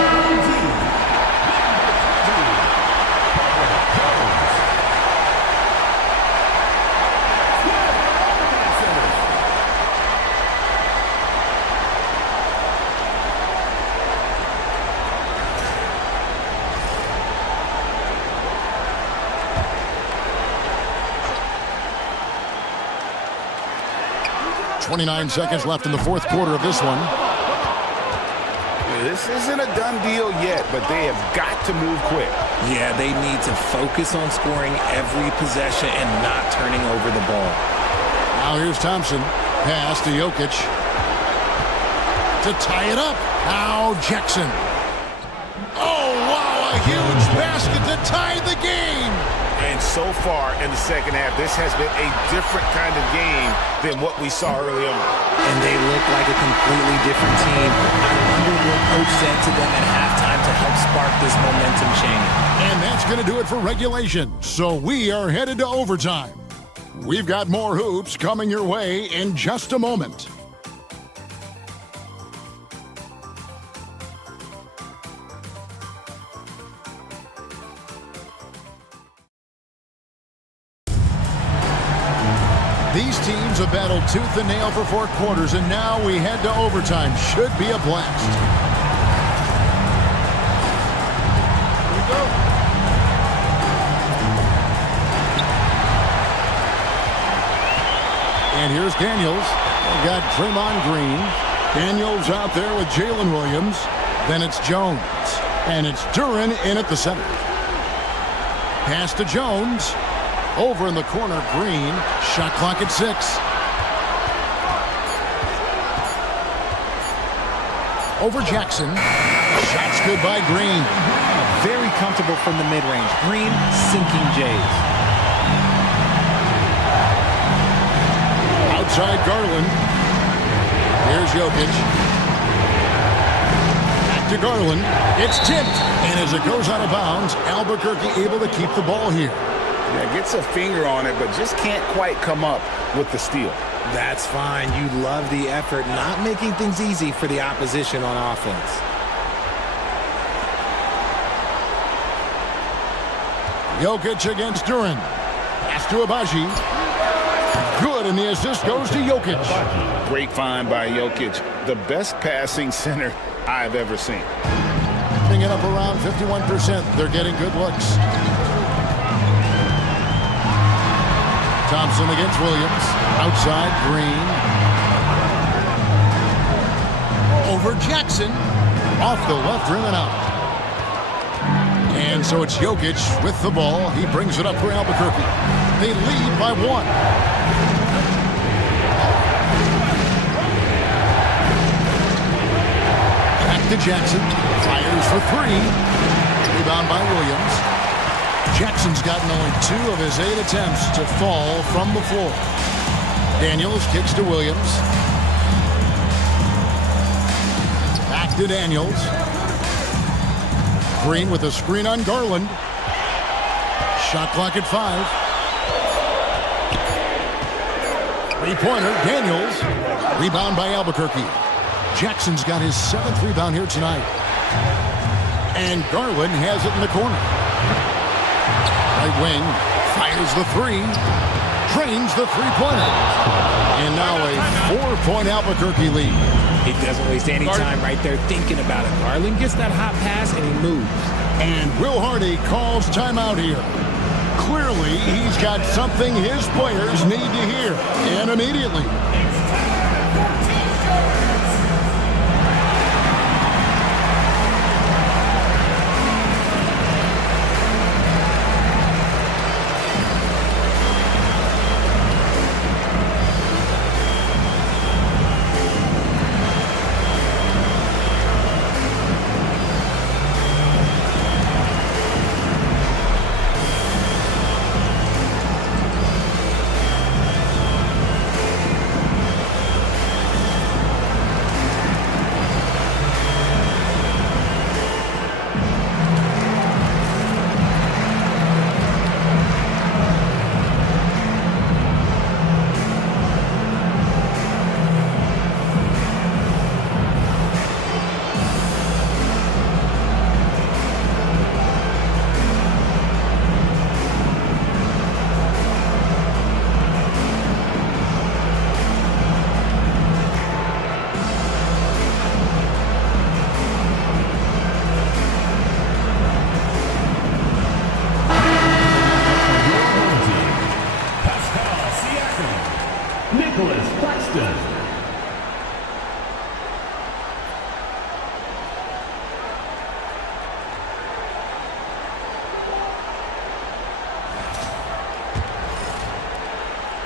.29 seconds left in the fourth quarter of this one. This isn't a done deal yet, but they have got to move quick. Yeah, they need to focus on scoring every possession and not turning over the ball. Now here's Thompson. Pass to Jokic. To tie it up. Now Jackson. Oh, wow, a huge basket to tie the game. And so far in the second half, this has been a different kind of game than what we saw early on. And they look like a completely different team. I wonder what coach said to them at halftime to help spark this momentum change. And that's going to do it for regulation. So we are headed to overtime. We've got more hoops coming your way in just a moment. These teams have battled tooth and nail for 4 quarters, and now we head to overtime. Should be a blast. Here we go. And here's Daniels. They've got Draymond Green. Daniels out there with Jalen Williams. Then it's Jones. And it's Duren in at the center. Pass to Jones. Over in the corner, Green. Shot clock at 6. Over Jackson. Shots good by Green. Very comfortable from the mid-range. Green sinking Jays. Outside Garland. Here's Jokic. Back to Garland. It's tipped. And as it goes out of bounds, Albuquerque able to keep the ball here. Yeah, gets a finger on it, but just can't quite come up with the steal. That's fine. You love the effort, not making things easy for the opposition on offense. Jokic against Duren. Pass to Abaji. Good, and the assist goes to Jokic. Great find by Jokic. The best passing center I've ever seen. Putting it up around 51%. They're getting good looks. Thompson against Williams. Outside, Green. Over Jackson. Off the left rim and out. And so it's Jokic with the ball. He brings it up for Albuquerque. They lead by 1. Back to Jackson. Fires for 3. Rebound by Williams. Jackson's gotten only 2 of his 8 attempts to fall from the floor. Daniels kicks to Williams. Back to Daniels. Green with a screen on Garland. Shot clock at 5. 3-pointer, Daniels. Rebound by Albuquerque. Jackson's got his 7th rebound here tonight. And Garland has it in the corner. Right wing, fires the 3, trains the 3-pointer. And now a 4-point Albuquerque lead. He doesn't waste any time right there thinking about it. Garland gets that hot pass and he moves. And Will Hardy calls timeout here. Clearly, he's got something his players need to hear, and immediately.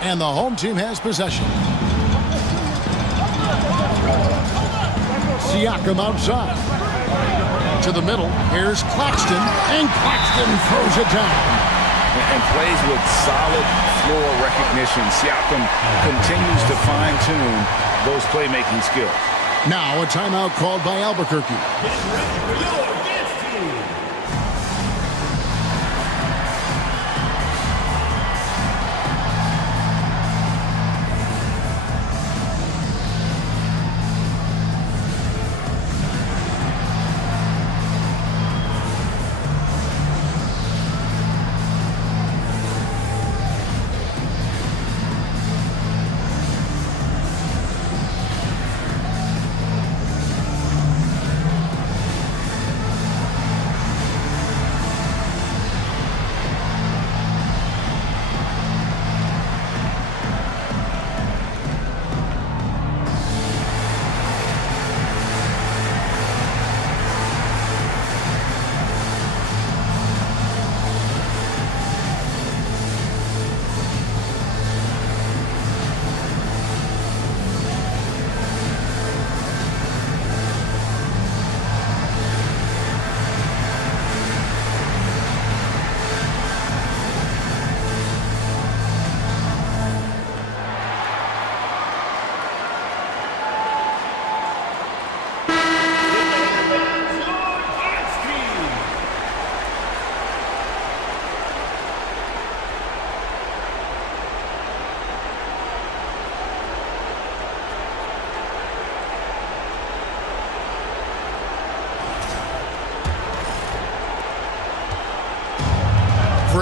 And the home team has possession. Siakam outside. To the middle. Here's Claxton. And Claxton throws it down. And plays with solid floor recognition. Siakam continues to fine-tune those playmaking skills. Now a timeout called by Albuquerque.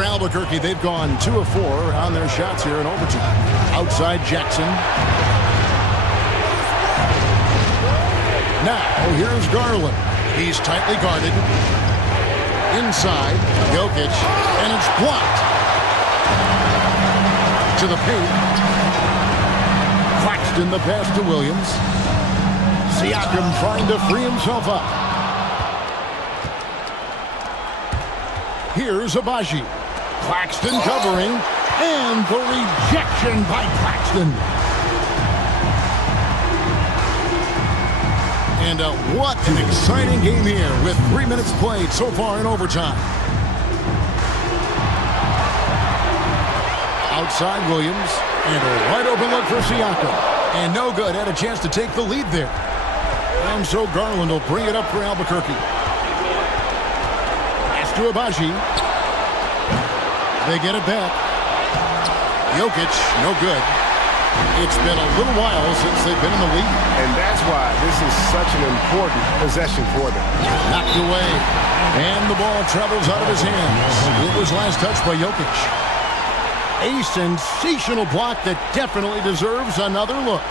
For Albuquerque, they've gone 2 of 4 on their shots here in overtime. Outside Jackson. Now, here's Garland. He's tightly guarded. Inside, Jokic, and it's blocked. To the paint. Claxton the pass to Williams. Siakam trying to free himself up. Here's Abaji. Claxton covering, and the rejection by Claxton. And what an exciting game here with 3 minutes played so far in overtime. Outside Williams, and a wide open look for Siakam. And no good, had a chance to take the lead there. And so Garland will bring it up for Albuquerque. Pass to Abaji. They get it back. Jokic, no good. It's been a little while since they've been in the lead. And that's why this is such an important possession for them. Knocked away. And the ball travels out of his hands. It was last touched by Jokic. A sensational block that definitely deserves another look.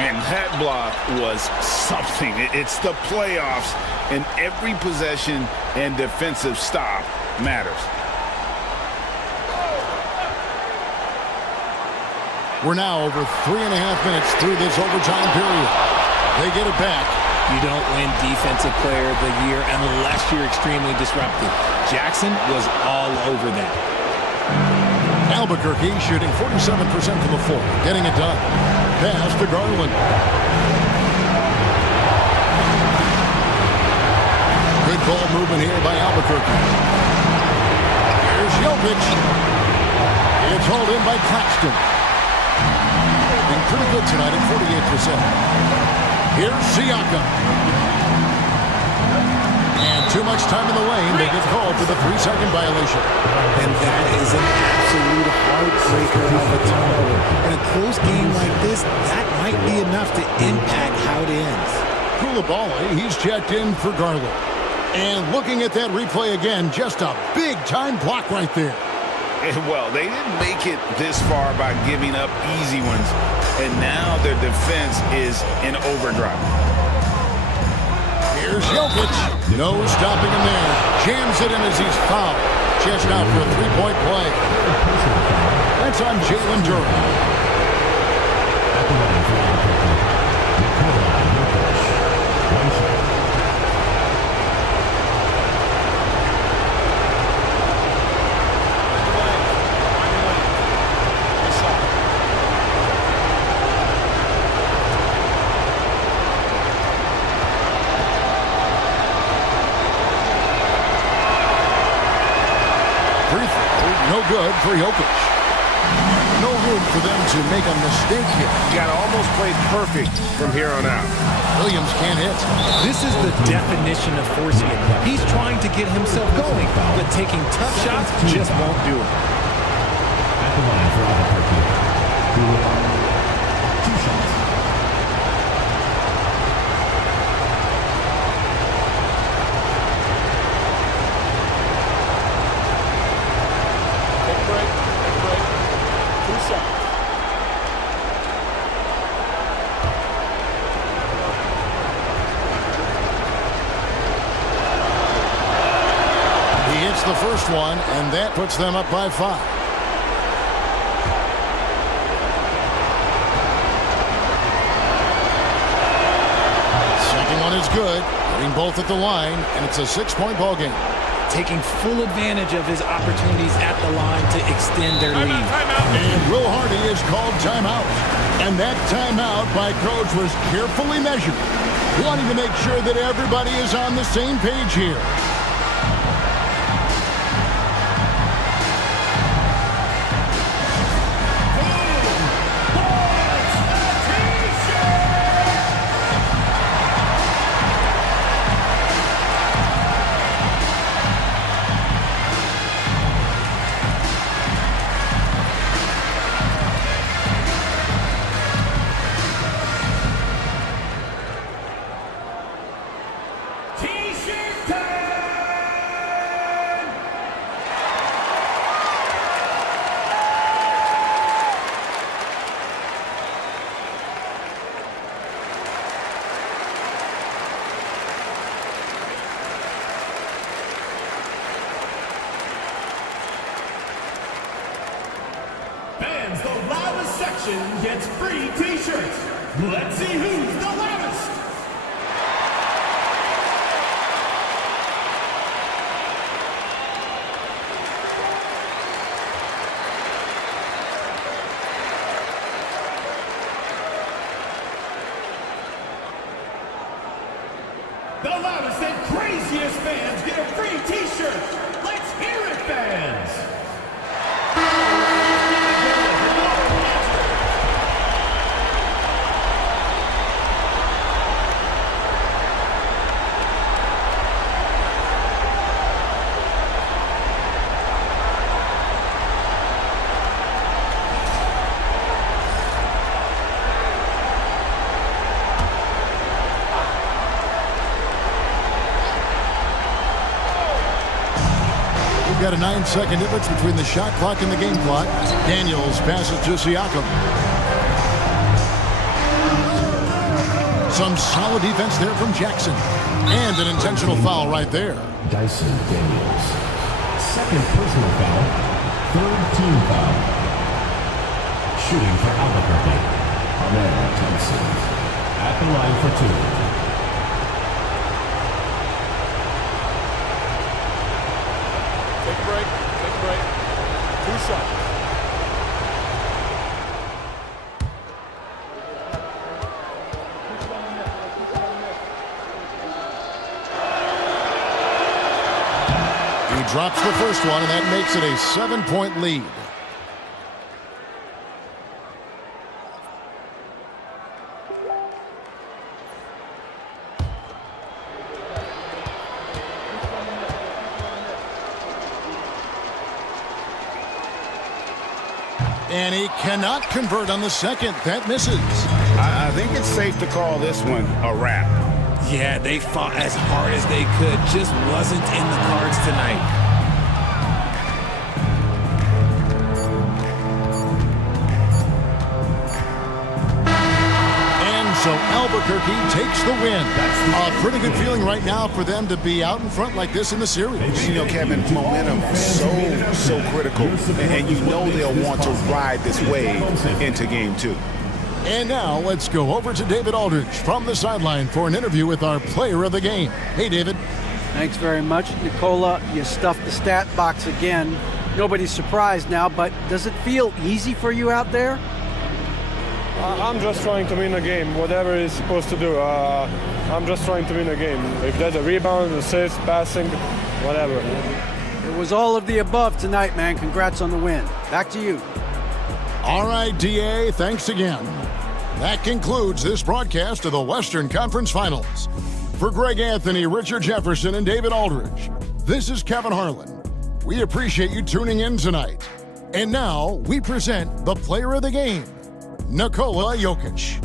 And that block was something. It's the playoffs, and every possession and defensive stop matters. We're now over 3.5 minutes through this overtime period. They get it back. You don't win Defensive Player of the Year unless you're extremely disruptive. Jackson was all over that. Albuquerque shooting 47% from the floor, getting it done. Pass to Garland. Good ball movement here by Albuquerque. Here's Jokic. It's hauled in by Claxton. Been pretty good tonight at 48%. Here's Siakam. And too much time in the lane. They get called for the 3-second violation. And that is an absolute heartbreaker of a turnover. In a close game like this, that might be enough to impact how it ends. Coulibaly, he's checked in for Garland. And looking at that replay again, just a big-time block right there. Well, they didn't make it this far by giving up easy ones, and now their defense is in overdrive. Here's Jokic. No stopping him there. Jams it in as he's fouled. Chance now for a three-point play. That's on Jalen Durant. No good for Jokic. No room for them to make a mistake here. Got to almost play perfect from here on out. Williams can't hit. This is the definition of forcing it. He's trying to get himself going, but taking tough shots just won't do it. At the line for Albuquerque. 2 shots. The first one, and that puts them up by 5. Second one is good, hitting both at the line, and it's a 6-point ball game. Taking full advantage of his opportunities at the line to extend their lead. And Will Hardy is called timeout. And that timeout by Coach was carefully measured, wanting to make sure that everybody is on the same page here. fans, the loudest section gets free t-shirts. Let's see who's the loudest. The loudest and craziest fans get a free t-shirt. Let's hear it, fans. We've got a 9-second difference between the shot clock and the game clock. Daniels passes to Siakam. Some solid defense there from Jackson. And an intentional foul right there. Dyson Daniels. Second personal foul. Third team foul. Shooting for Albuquerque. Ahmed Thompson. At the line for two. Take a break. Take a break. 2 shots. He drops the first one, and that makes it a 7-point lead. And he cannot convert on the second. That misses. I think it's safe to call this one a wrap. Yeah, they fought as hard as they could. Just wasn't in the cards tonight. So Albuquerque takes the win. A pretty good feeling right now for them to be out in front like this in the series. You know, Kevin, momentum so critical, and you know they'll want to ride this wave into game 2. And now let's go over to David Aldridge from the sideline for an interview with our player of the game. Hey, David. Thanks very much, Nicola. You stuffed the stat box again. Nobody's surprised now, but does it feel easy for you out there? I'm just trying to win a game, whatever it's supposed to do. I'm just trying to win a game. If there's a rebound, assist, passing, whatever. It was all of the above tonight, man. Congrats on the win. Back to you. All right, DA, thanks again. That concludes this broadcast of the Western Conference Finals. For Greg Anthony, Richard Jefferson, and David Aldridge, this is Kevin Harlan. We appreciate you tuning in tonight. And now we present the player of the game, Nikola Jokic.